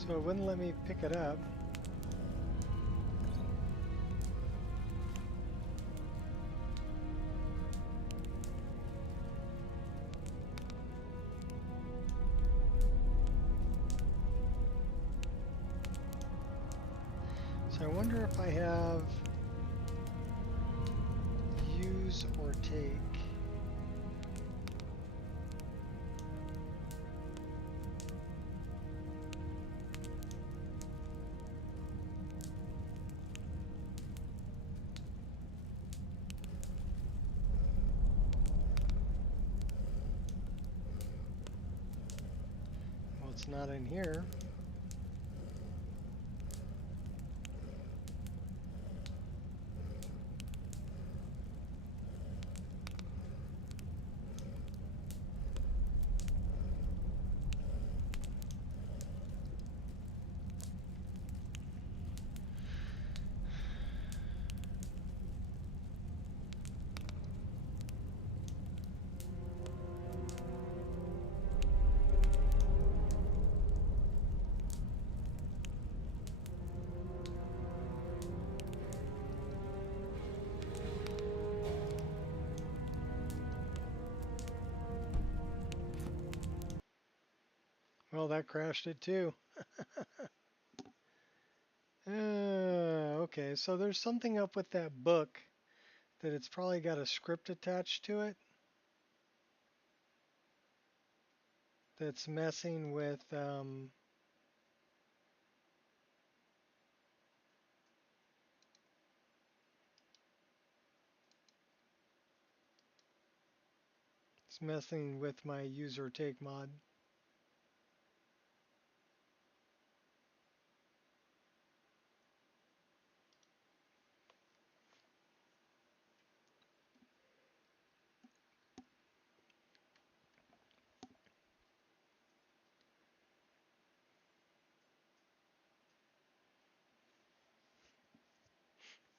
So it wouldn't let me pick it up. So I wonder if I have use or take. Well, it's not in here. Well, that crashed it too. Okay, so there's something up with that book that it's probably got a script attached to it that's messing with it's messing with my user take mod.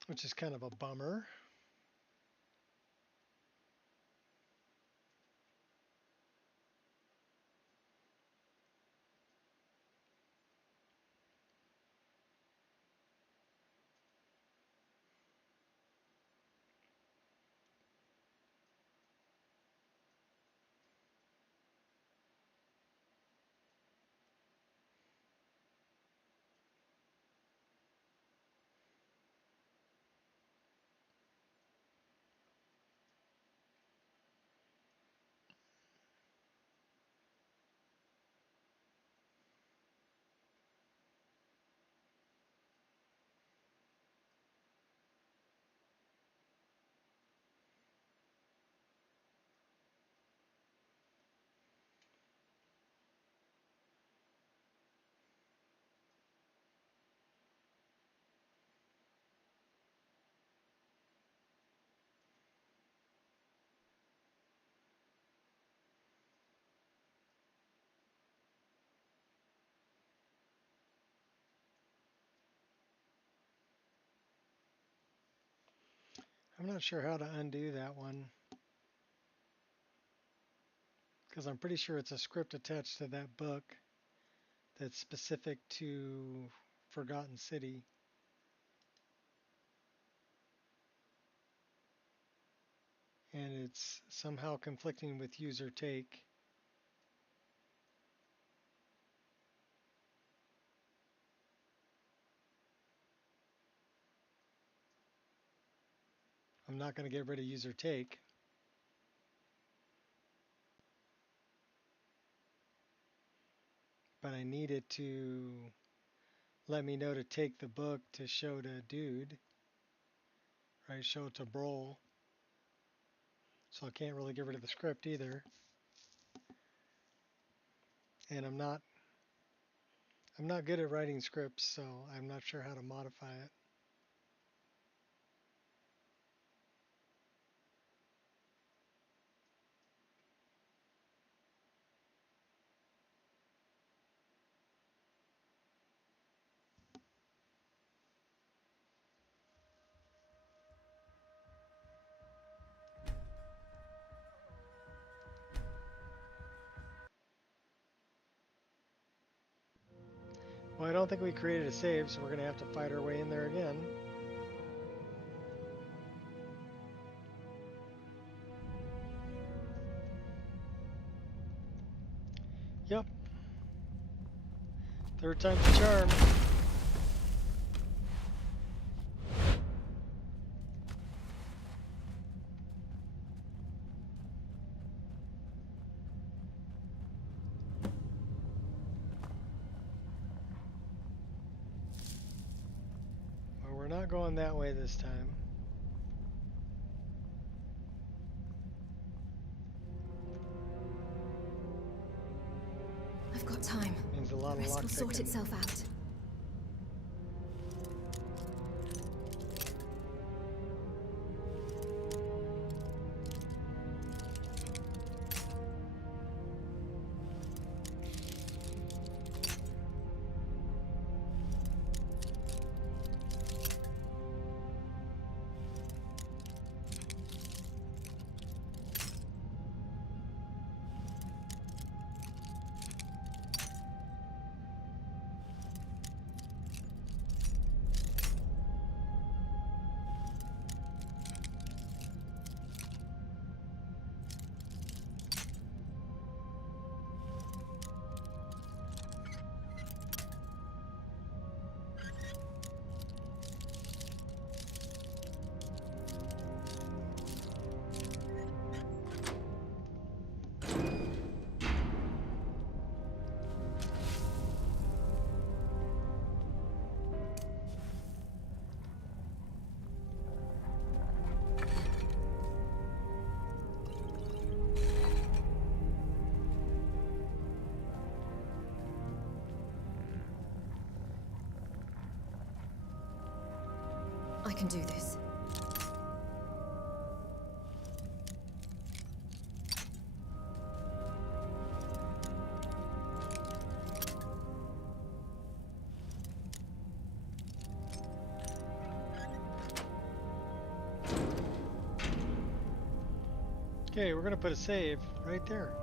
Which is kind of a bummer. I'm not sure how to undo that one because I'm pretty sure it's a script attached to that book that's specific to Forgotten City. And it's somehow conflicting with user take. I'm not going to get rid of user take. But I need it to let me know to take the book to show to dude, right? Show it to Broll. So I can't really get rid of the script either. And I'm not good at writing scripts, so I'm not sure how to modify it. I don't think we created a save, so we're going to have to fight our way in there again. Yep. Third time's the charm. Well, we're not going that way this time. I've got time. Means a lot The of rest will sort lockpicking. itself out. I can do this. Okay, we're going to put a save right there.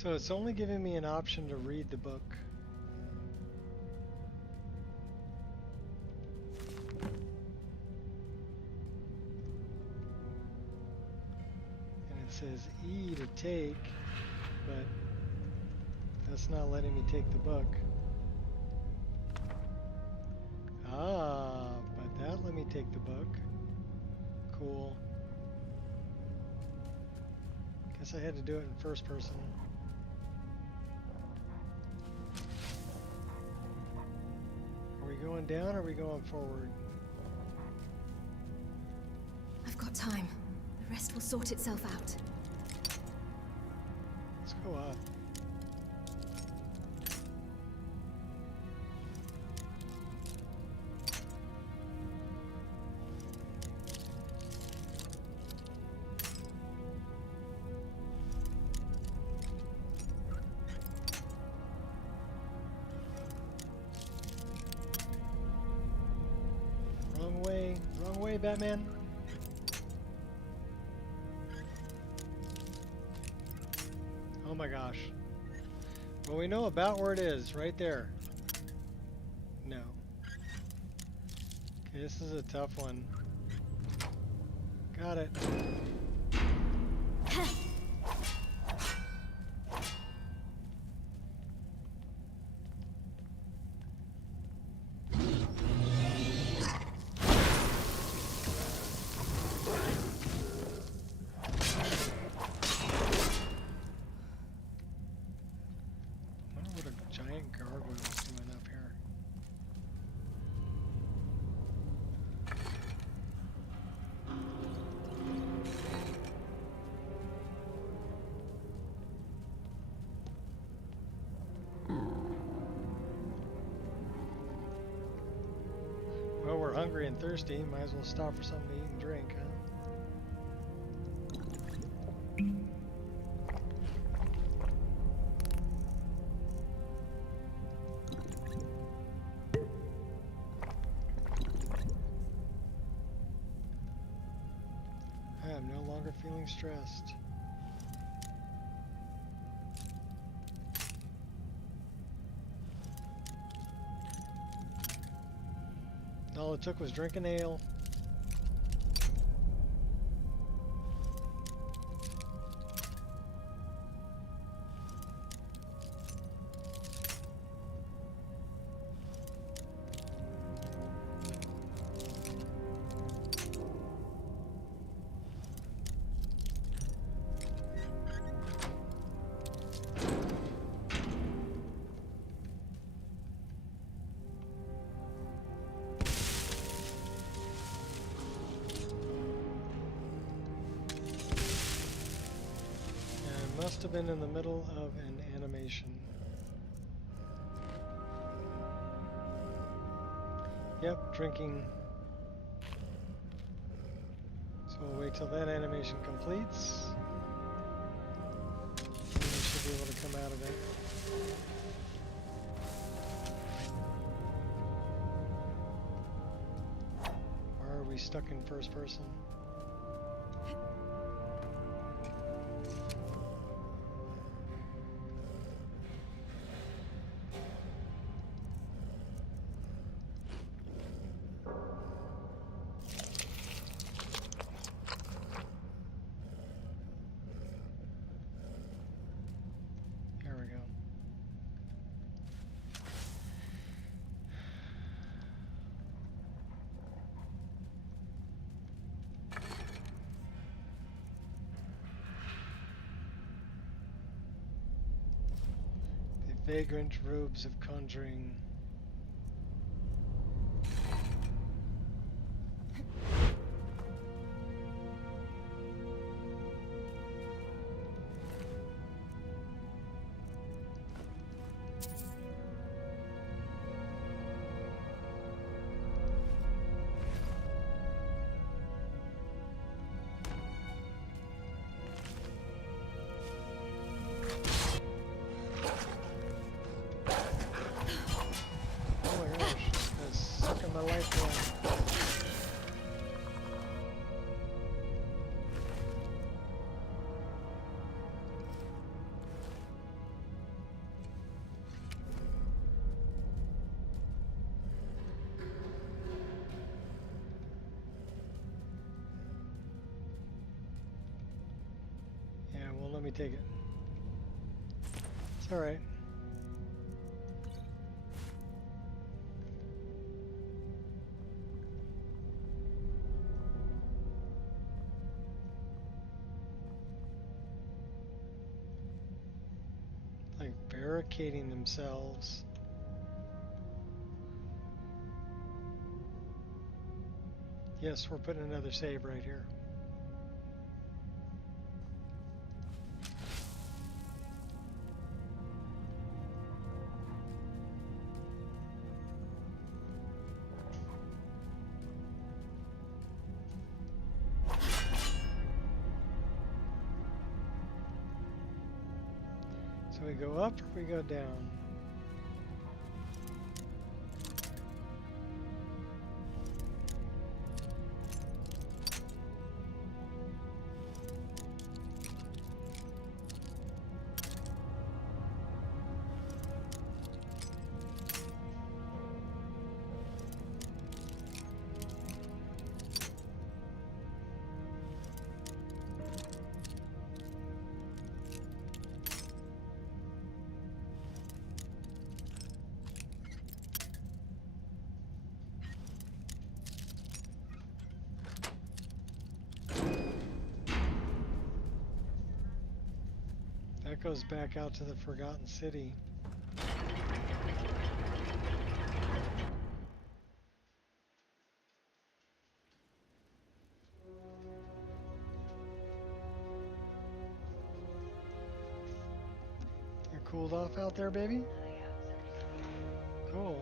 So it's only giving me an option to read the book. And it says E to take, but that's not letting me take the book. Ah, but that let me take the book. Cool. Guess I had to do it in first person. Are we going down or are we going forward? I've got time. The rest will sort itself out. Let's go up. okay, Batman? Oh my gosh. Well, we know about where it is, right there. No. Okay, this is a tough one. Got it. Well, we're hungry and thirsty. Might as well stop for something to eat and drink, huh? I am no longer feeling stressed. All it took was drinking ale. Must have been in the middle of an animation. Yep, drinking. So we'll wait till that animation completes. And we should be able to come out of it. Or are we stuck in first person? Vagrant robes of conjuring. Let me take it. It's all right. Like barricading themselves. Yes, we're putting another save right here. So we go up or we go down? That goes back out to the Forgotten City. You're cooled off out there, baby? Cool.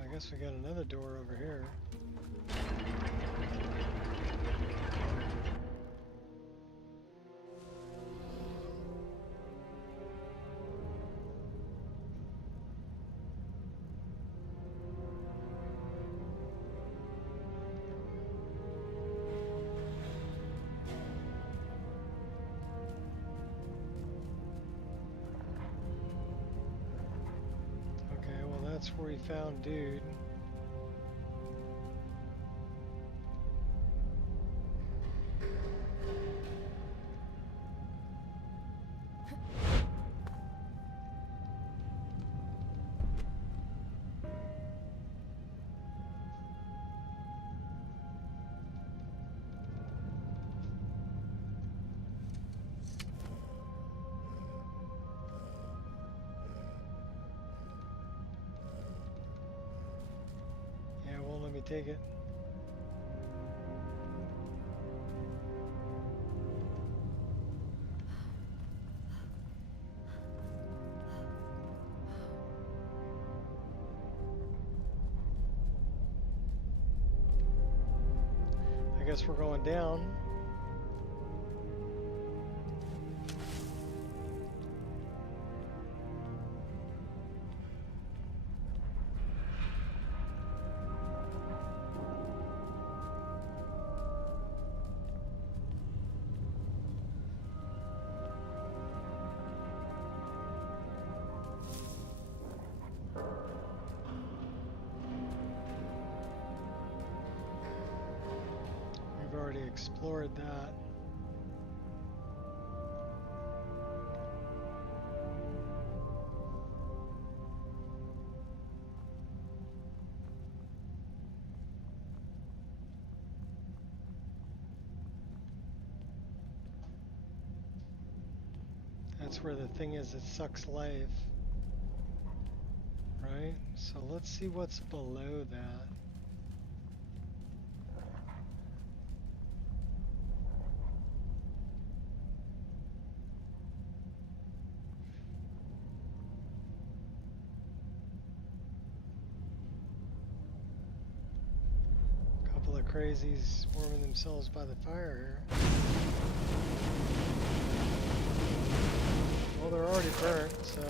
I guess we got another door over here. Okay, well that's where we found dude. Yeah, it won't let me take it. I guess we're going down. We've already explored that. That's where the thing is, it sucks life. Right? So let's see what's below that. Couple of crazies warming themselves by the fire here. Well, they're already burnt, so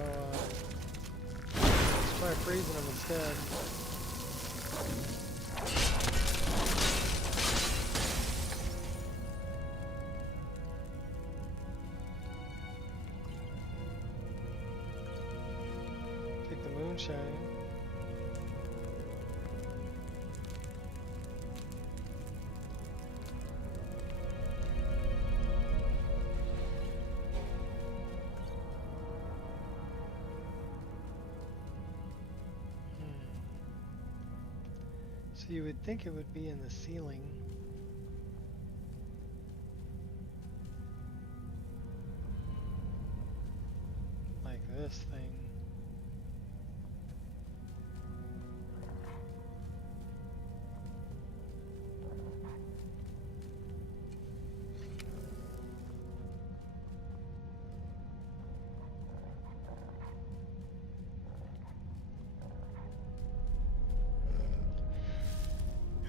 let's try freezing them instead. Take the moonshine. So you would think it would be in the ceiling. Like this thing.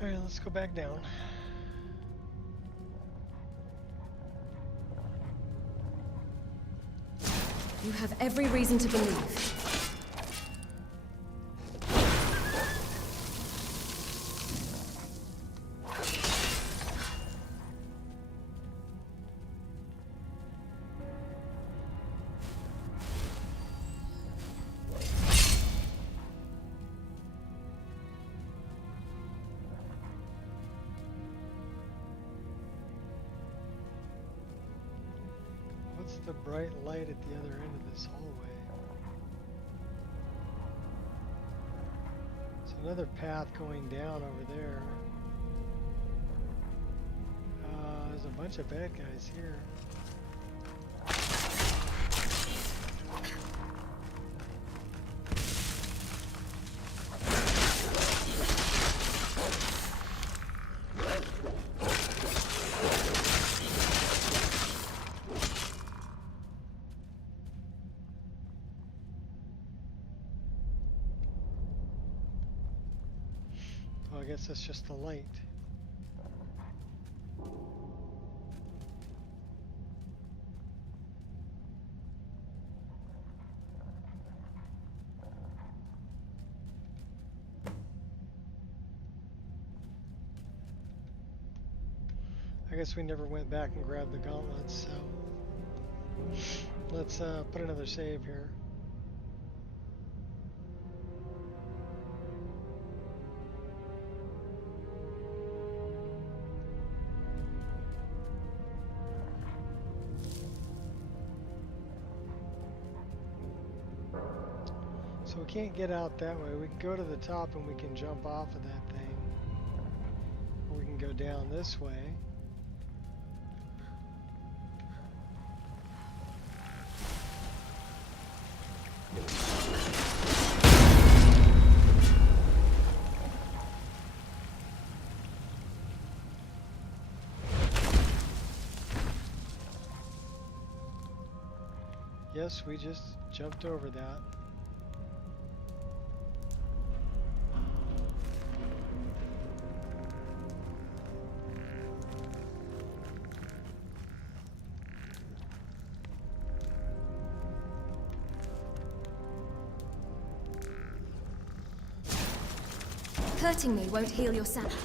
Alright, let's go back down. You have every reason to believe. Just a bright light at the other end of this hallway. So another path going down over there. There's a bunch of bad guys here. Oh, I guess that's just the light. I guess we never went back and grabbed the gauntlets, so let's put another save here. So we can't get out that way. We can go to the top and we can jump off of that thing. Or we can go down this way. Yes, we just jumped over that. Hurting me won't heal your sanity.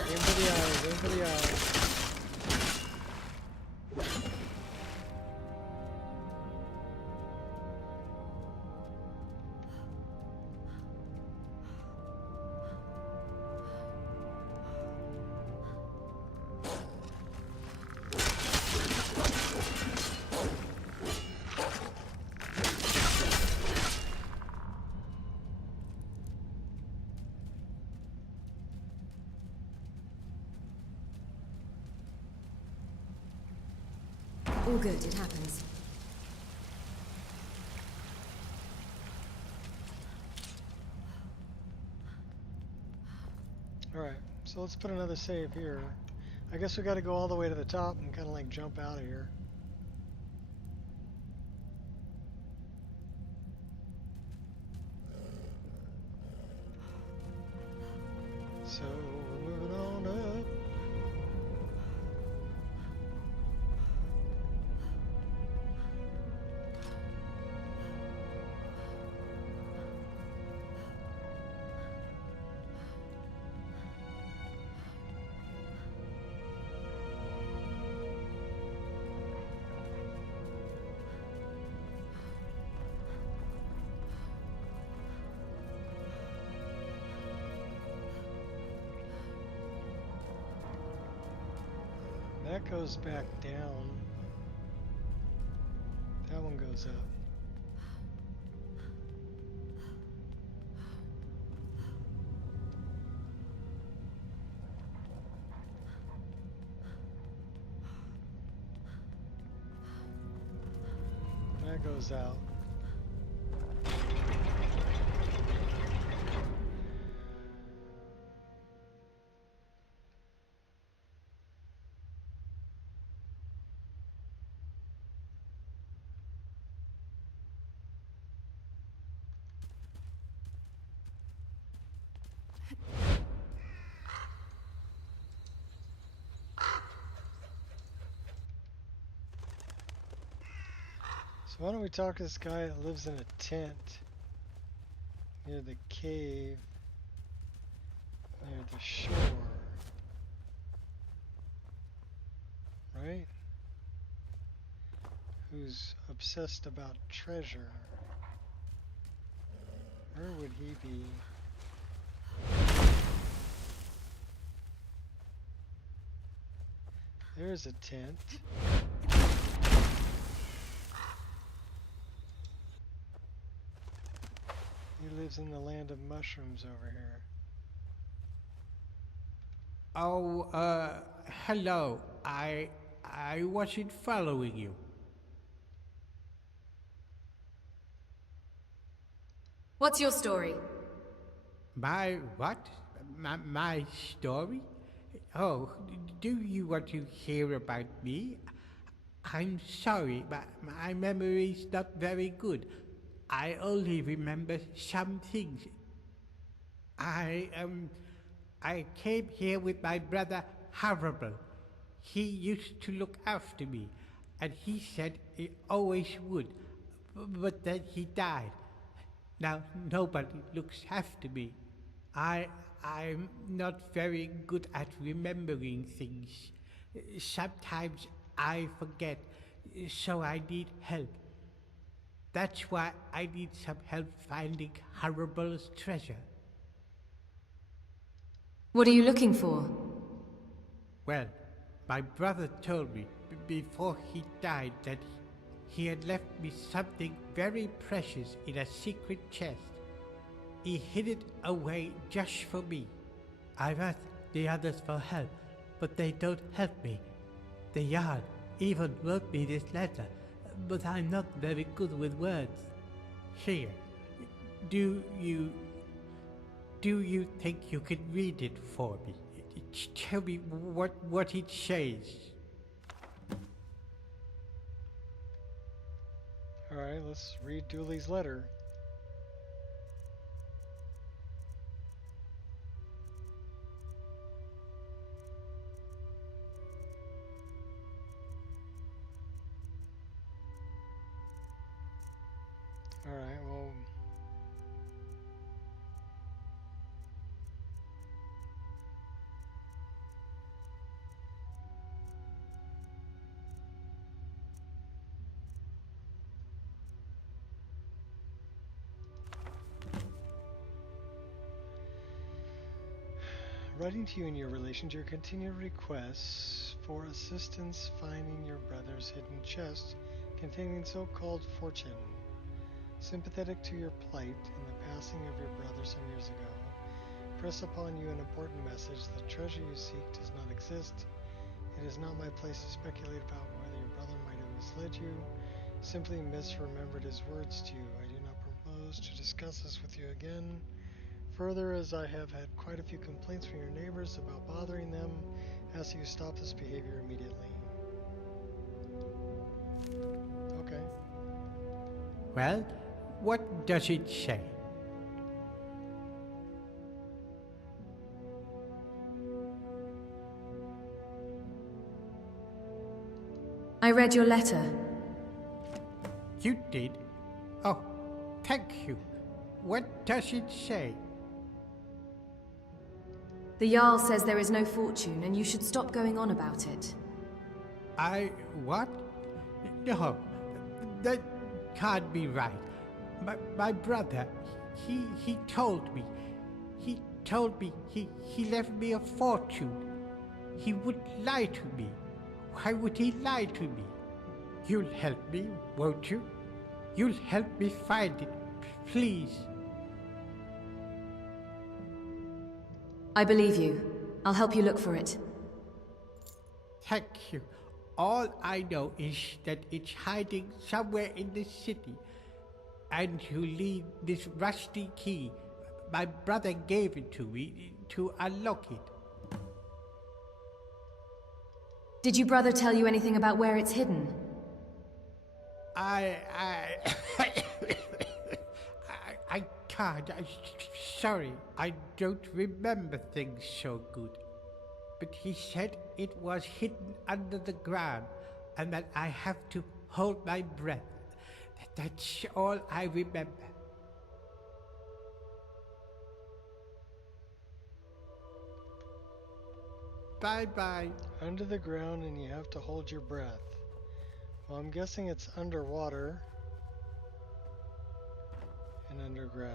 Aim for the eyes, aim for the eyes. All good, it happens. Alright, so let's put another save here. I guess we gotta go all the way to the top and kinda like jump out of here. So we're moving on up. That goes back down. That one goes up. That goes out. So why don't we talk to this guy that lives in a tent near the cave, near the shore. right? Who's obsessed about treasure. Where would he be? There's a tent. He lives in the land of mushrooms over here. Oh, hello. I wasn't following you. What's your story? My what? My story? Oh, do you want to hear about me? I'm sorry, but my memory's not very good. I only remember some things. I came here with my brother Horrible. He used to look after me, and he said he always would, but then he died. Now nobody looks after me. I'm not very good at remembering things. Sometimes I forget, so I need help. That's why I need some help finding Horrible's treasure. What are you looking for? Well, my brother told me before he died that he had left me something very precious in a secret chest. He hid it away just for me. I've asked the others for help, but they don't help me. The Jarl even wrote me this letter, but I'm not very good with words. Here, do you think you can read it for me? Tell me what it says. Alright, let's read Dooley's letter. Alright, well... Writing to you in your relation to your continued requests for assistance finding your brother's hidden chest containing so-called fortune. Sympathetic to your plight in the passing of your brother some years ago, press upon you an important message. The treasure you seek does not exist. It is not my place to speculate about whether your brother might have misled you, simply misremembered his words to you. I do not propose to discuss this with you again. Further, as I have had quite a few complaints from your neighbors about bothering them, ask you stop this behavior immediately. Okay. Well, what does it say? I read your letter. You did? Oh, thank you. What does it say? The Jarl says there is no fortune and you should stop going on about it. What? No, that can't be right. My brother, he told me. He told me he left me a fortune. He would lie to me. Why would he lie to me? You'll help me, won't you? You'll help me find it, please. I believe you. I'll help you look for it. Thank you. All I know is that it's hiding somewhere in the city. And you need this rusty key. My brother gave it to me to unlock it. Did your brother tell you anything about where it's hidden? I can't. Sorry, I don't remember things so good. But he said it was hidden under the ground and that I have to hold my breath. That's all I remember. Bye-bye. Under the ground and you have to hold your breath. Well, I'm guessing it's underwater and underground.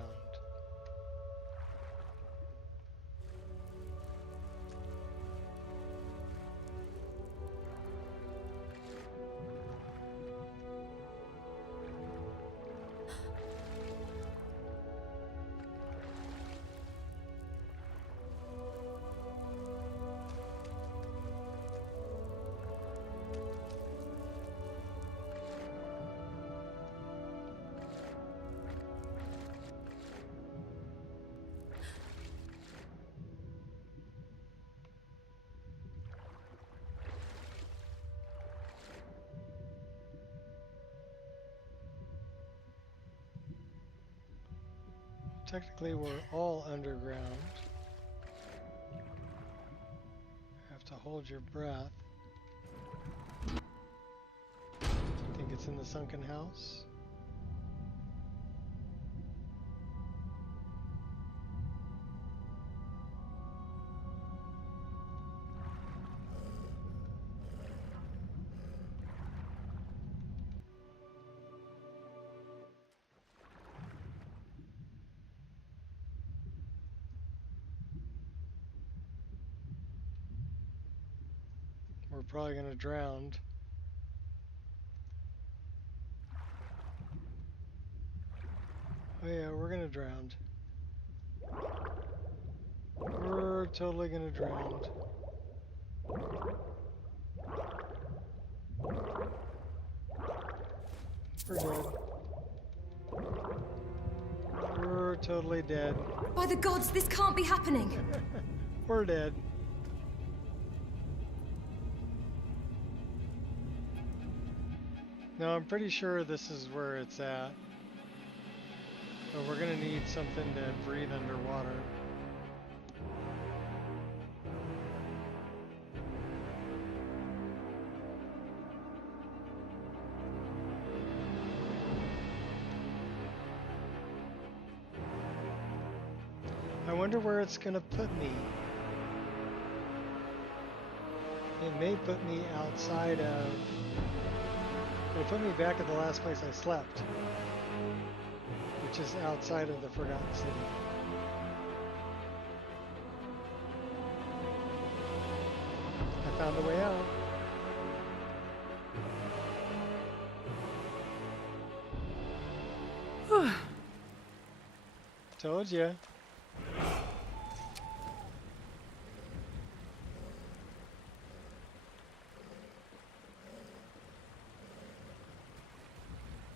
Technically, we're all underground. Have to hold your breath. Think it's in the sunken house? We're probably gonna drown. Oh yeah, we're gonna drown. We're totally gonna drown. We're dead. We're totally dead. By the gods, this can't be happening! We're dead. No, I'm pretty sure this is where it's at. But we're gonna need something to breathe underwater. I wonder where it's gonna put me. It may put me outside of... It'll put me back at the last place I slept, which is outside of the Forgotten City. I found a way out. Told ya.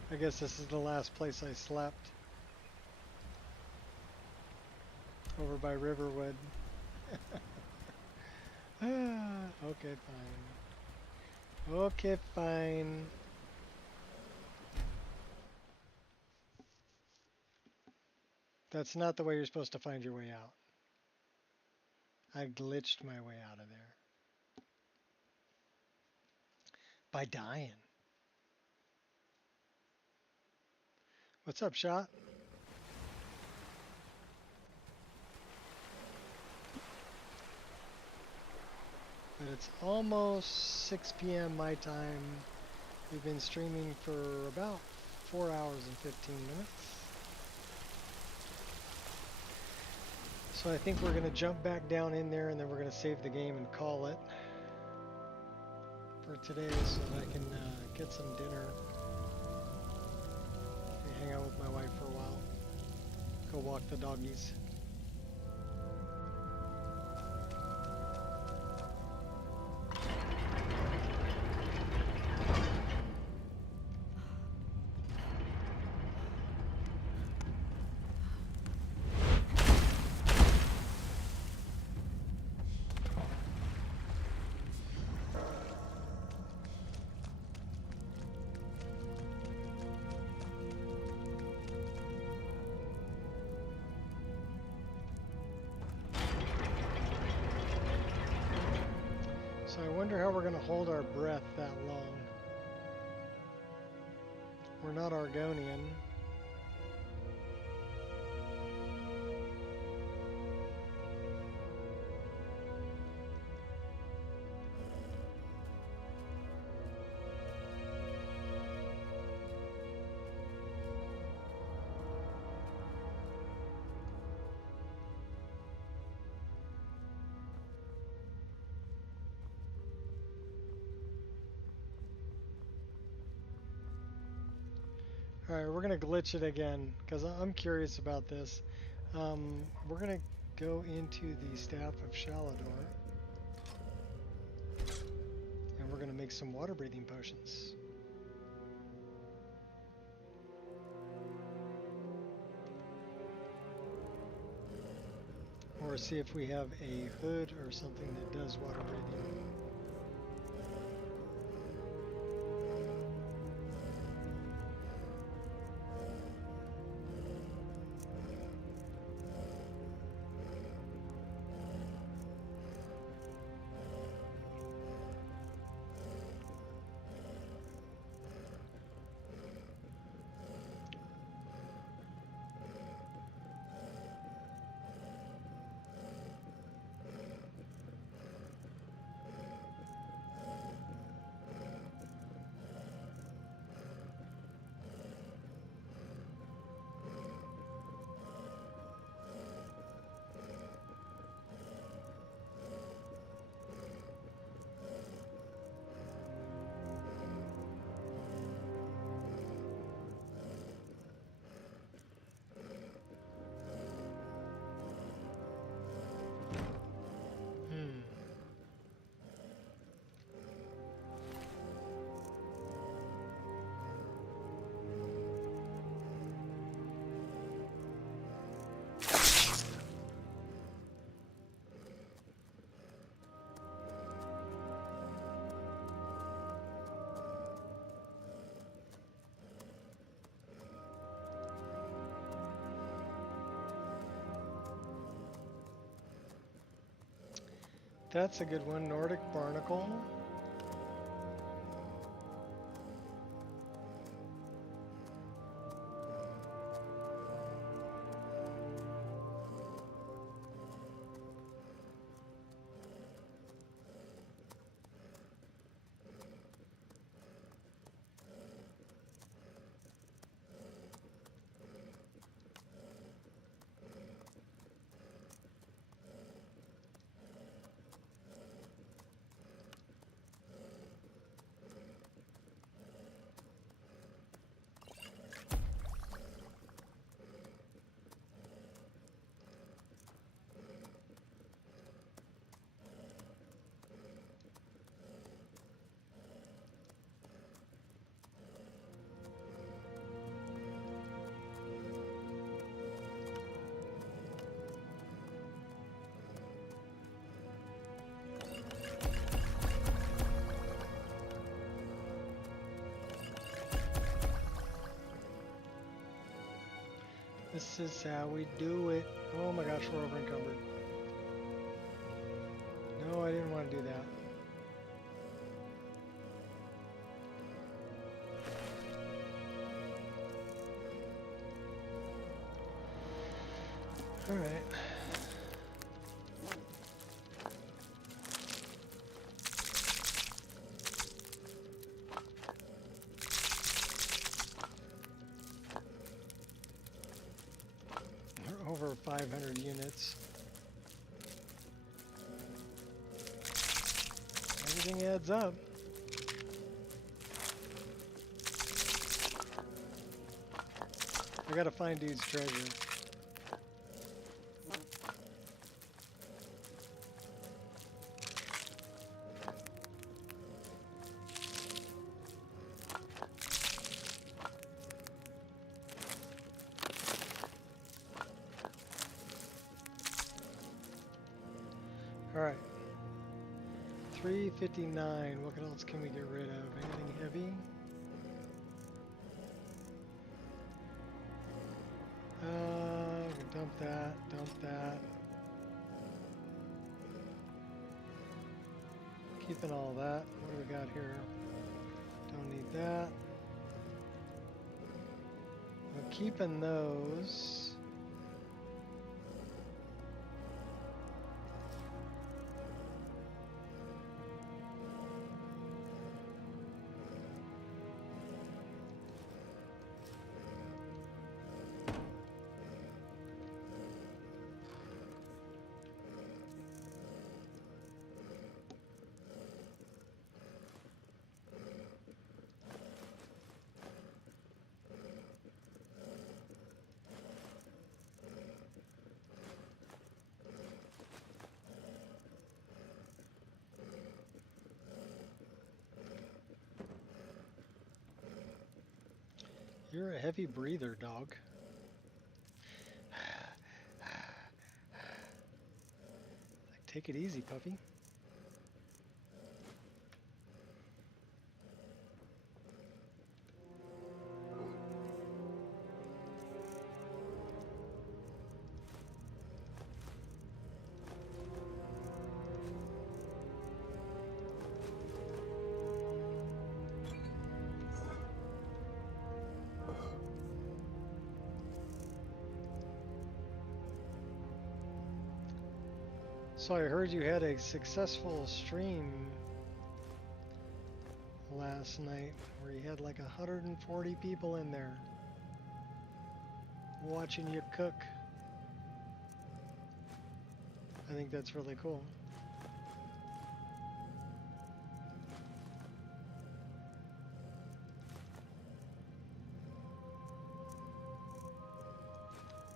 I guess this is the last place I slept. Over by Riverwood. Okay, fine. Okay, fine. That's not the way you're supposed to find your way out. I glitched my way out of there. By dying. What's up, Shot? But it's almost 6 p.m. my time. We've been streaming for about 4 hours and 15 minutes. So I think we're going to jump back down in there and then we're going to save the game and call it for today so that I can get some dinner. Hang out with my wife for a while. Go walk the doggies. So I wonder how we're going to hold our breath that long. We're not Argonian. Alright, we're going to glitch it again, because I'm curious about this. We're going to go into the Staff of Shalador. And we're going to make some water breathing potions. Or see if we have a hood or something that does water breathing. That's a good one, Nordic Barnacle. This is how we do it. Oh my gosh, we're over encumbered. No, I didn't want to do that. All right. Over 500 units. Everything adds up. I gotta find dude's treasure. Alright. 359. What else can we get rid of? Anything heavy? We can dump that, dump that. Keeping all that. What do we got here? Don't need that. We're keeping those. You're a heavy breather, dog. Take it easy, puppy. So I heard you had a successful stream last night where you had like 140 people in there watching you cook. I think that's really cool.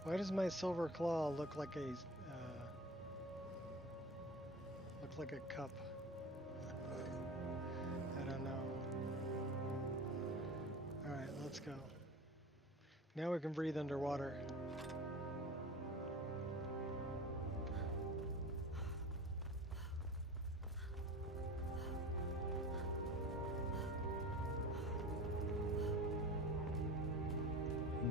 Why does my silver claw look like a cup? I don't know. All right, let's go. Now we can breathe underwater.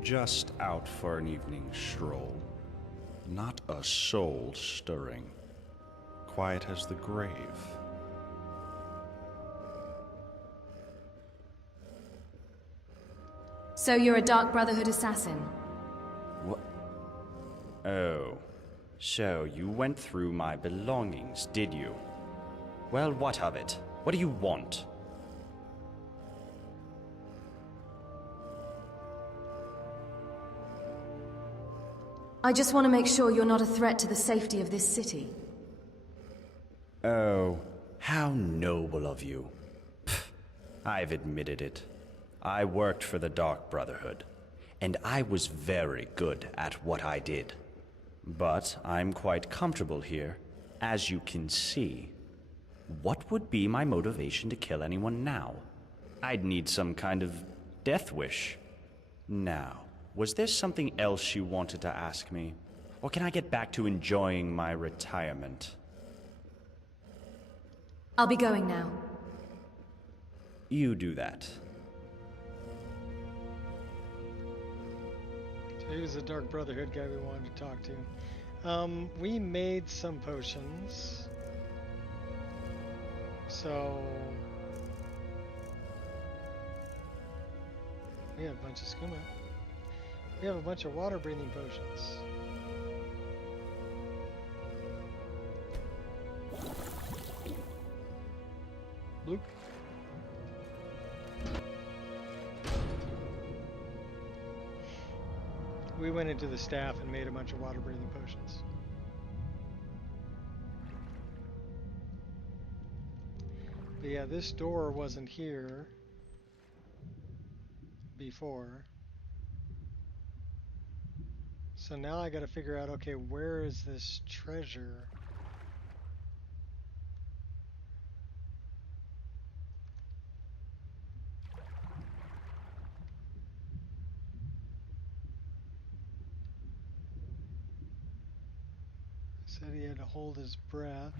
Just out for an evening stroll. Not a soul stirring. Quiet as the grave. So you're a Dark Brotherhood assassin? What? Oh. So you went through my belongings, did you? Well, what of it? What do you want? I just want to make sure you're not a threat to the safety of this city. Oh, how noble of you. Pfft, I've admitted it. I worked for the Dark Brotherhood, and I was very good at what I did. But I'm quite comfortable here, as you can see. What would be my motivation to kill anyone now? I'd need some kind of death wish. Now, was there something else you wanted to ask me? Or can I get back to enjoying my retirement? I'll be going now. You do that. So he was the Dark Brotherhood guy we wanted to talk to. We made some potions. So we have a bunch of skooma. We have a bunch of water breathing potions. Bloop. We went into the staff and made a bunch of water breathing potions. But yeah, this door wasn't here before. So now I gotta figure out, okay, where is this treasure? Said he had to hold his breath.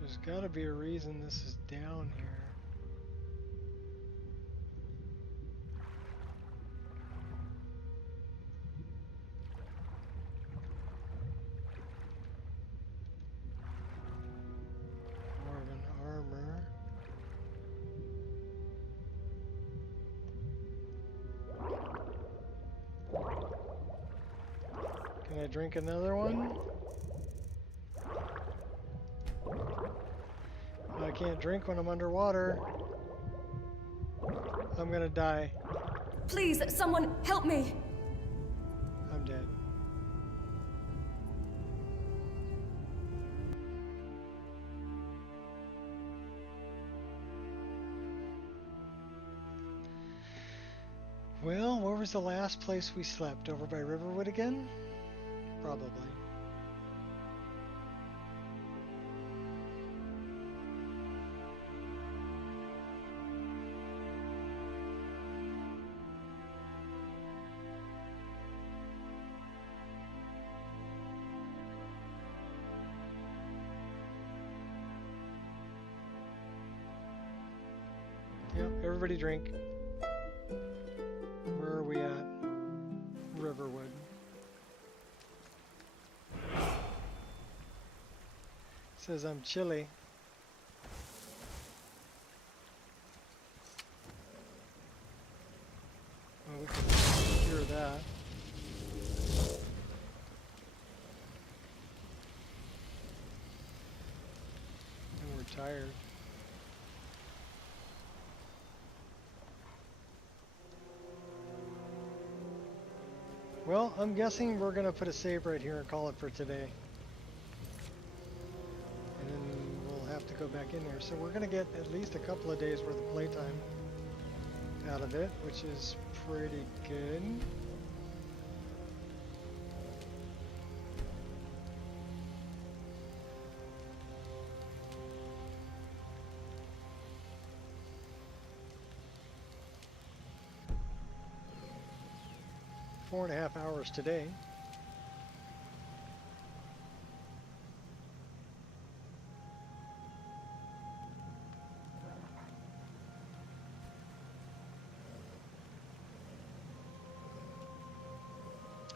There's gotta be a reason this is down here. More of an armor. I drink another one? I can't drink when I'm underwater. I'm gonna die. Please, someone help me! I'm dead. Well, where was the last place we slept? Over by Riverwood again? Probably. Yep, everybody drink. Where are we at? Riverwood. Says I'm chilly. Well, we can cure that. And we're tired. Well, I'm guessing we're going to put a save right here and call it for today. And then we'll have to go back in there. So we're going to get at least a couple of days worth of playtime out of it, which is pretty good. Four and a half hours today.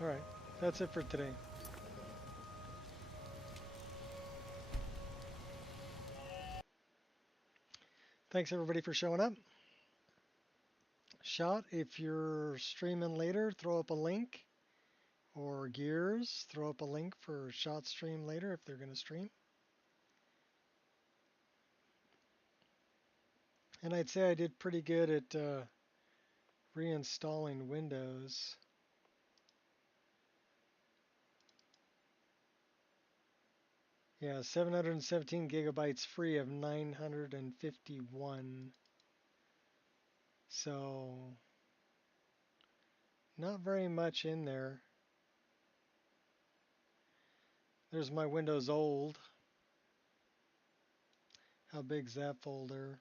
All right, that's it for today. Thanks everybody for showing up. Shot, if you're streaming later, throw up a link. Or Gears, throw up a link for Shot stream later if they're going to stream. And I'd say I did pretty good at reinstalling Windows. Yeah, 717 gigabytes free of 951. So, not very much in there. There's my Windows old. How big's that folder?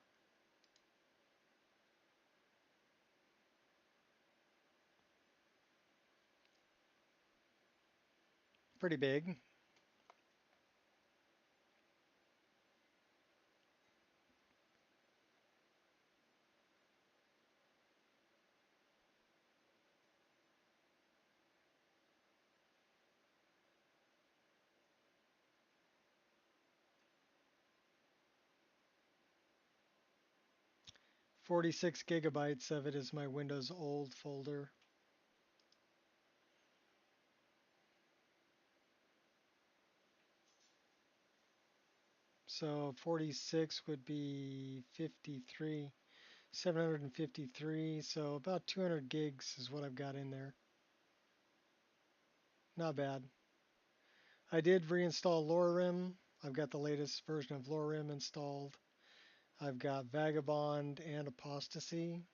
Pretty big. "46 gigabytes of it is my Windows old folder. So 46 would be 53, 753, so about 200 gigs is what I've got in there. Not bad. I did reinstall Lorerim. I've got the latest version of Lorerim installed. I've got Vagabond and Apostasy.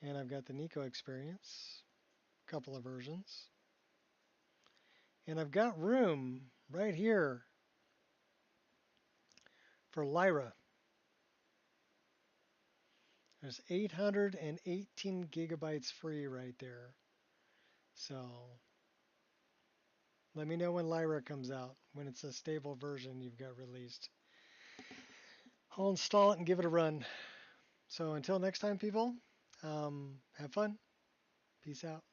And I've got the Nico Experience, a couple of versions. And I've got room right here for Lyra. There's 818 gigabytes free right there. So let me know when Lyra comes out, when it's a stable version you've got released. I'll install it and give it a run. So until next time, people, have fun. Peace out.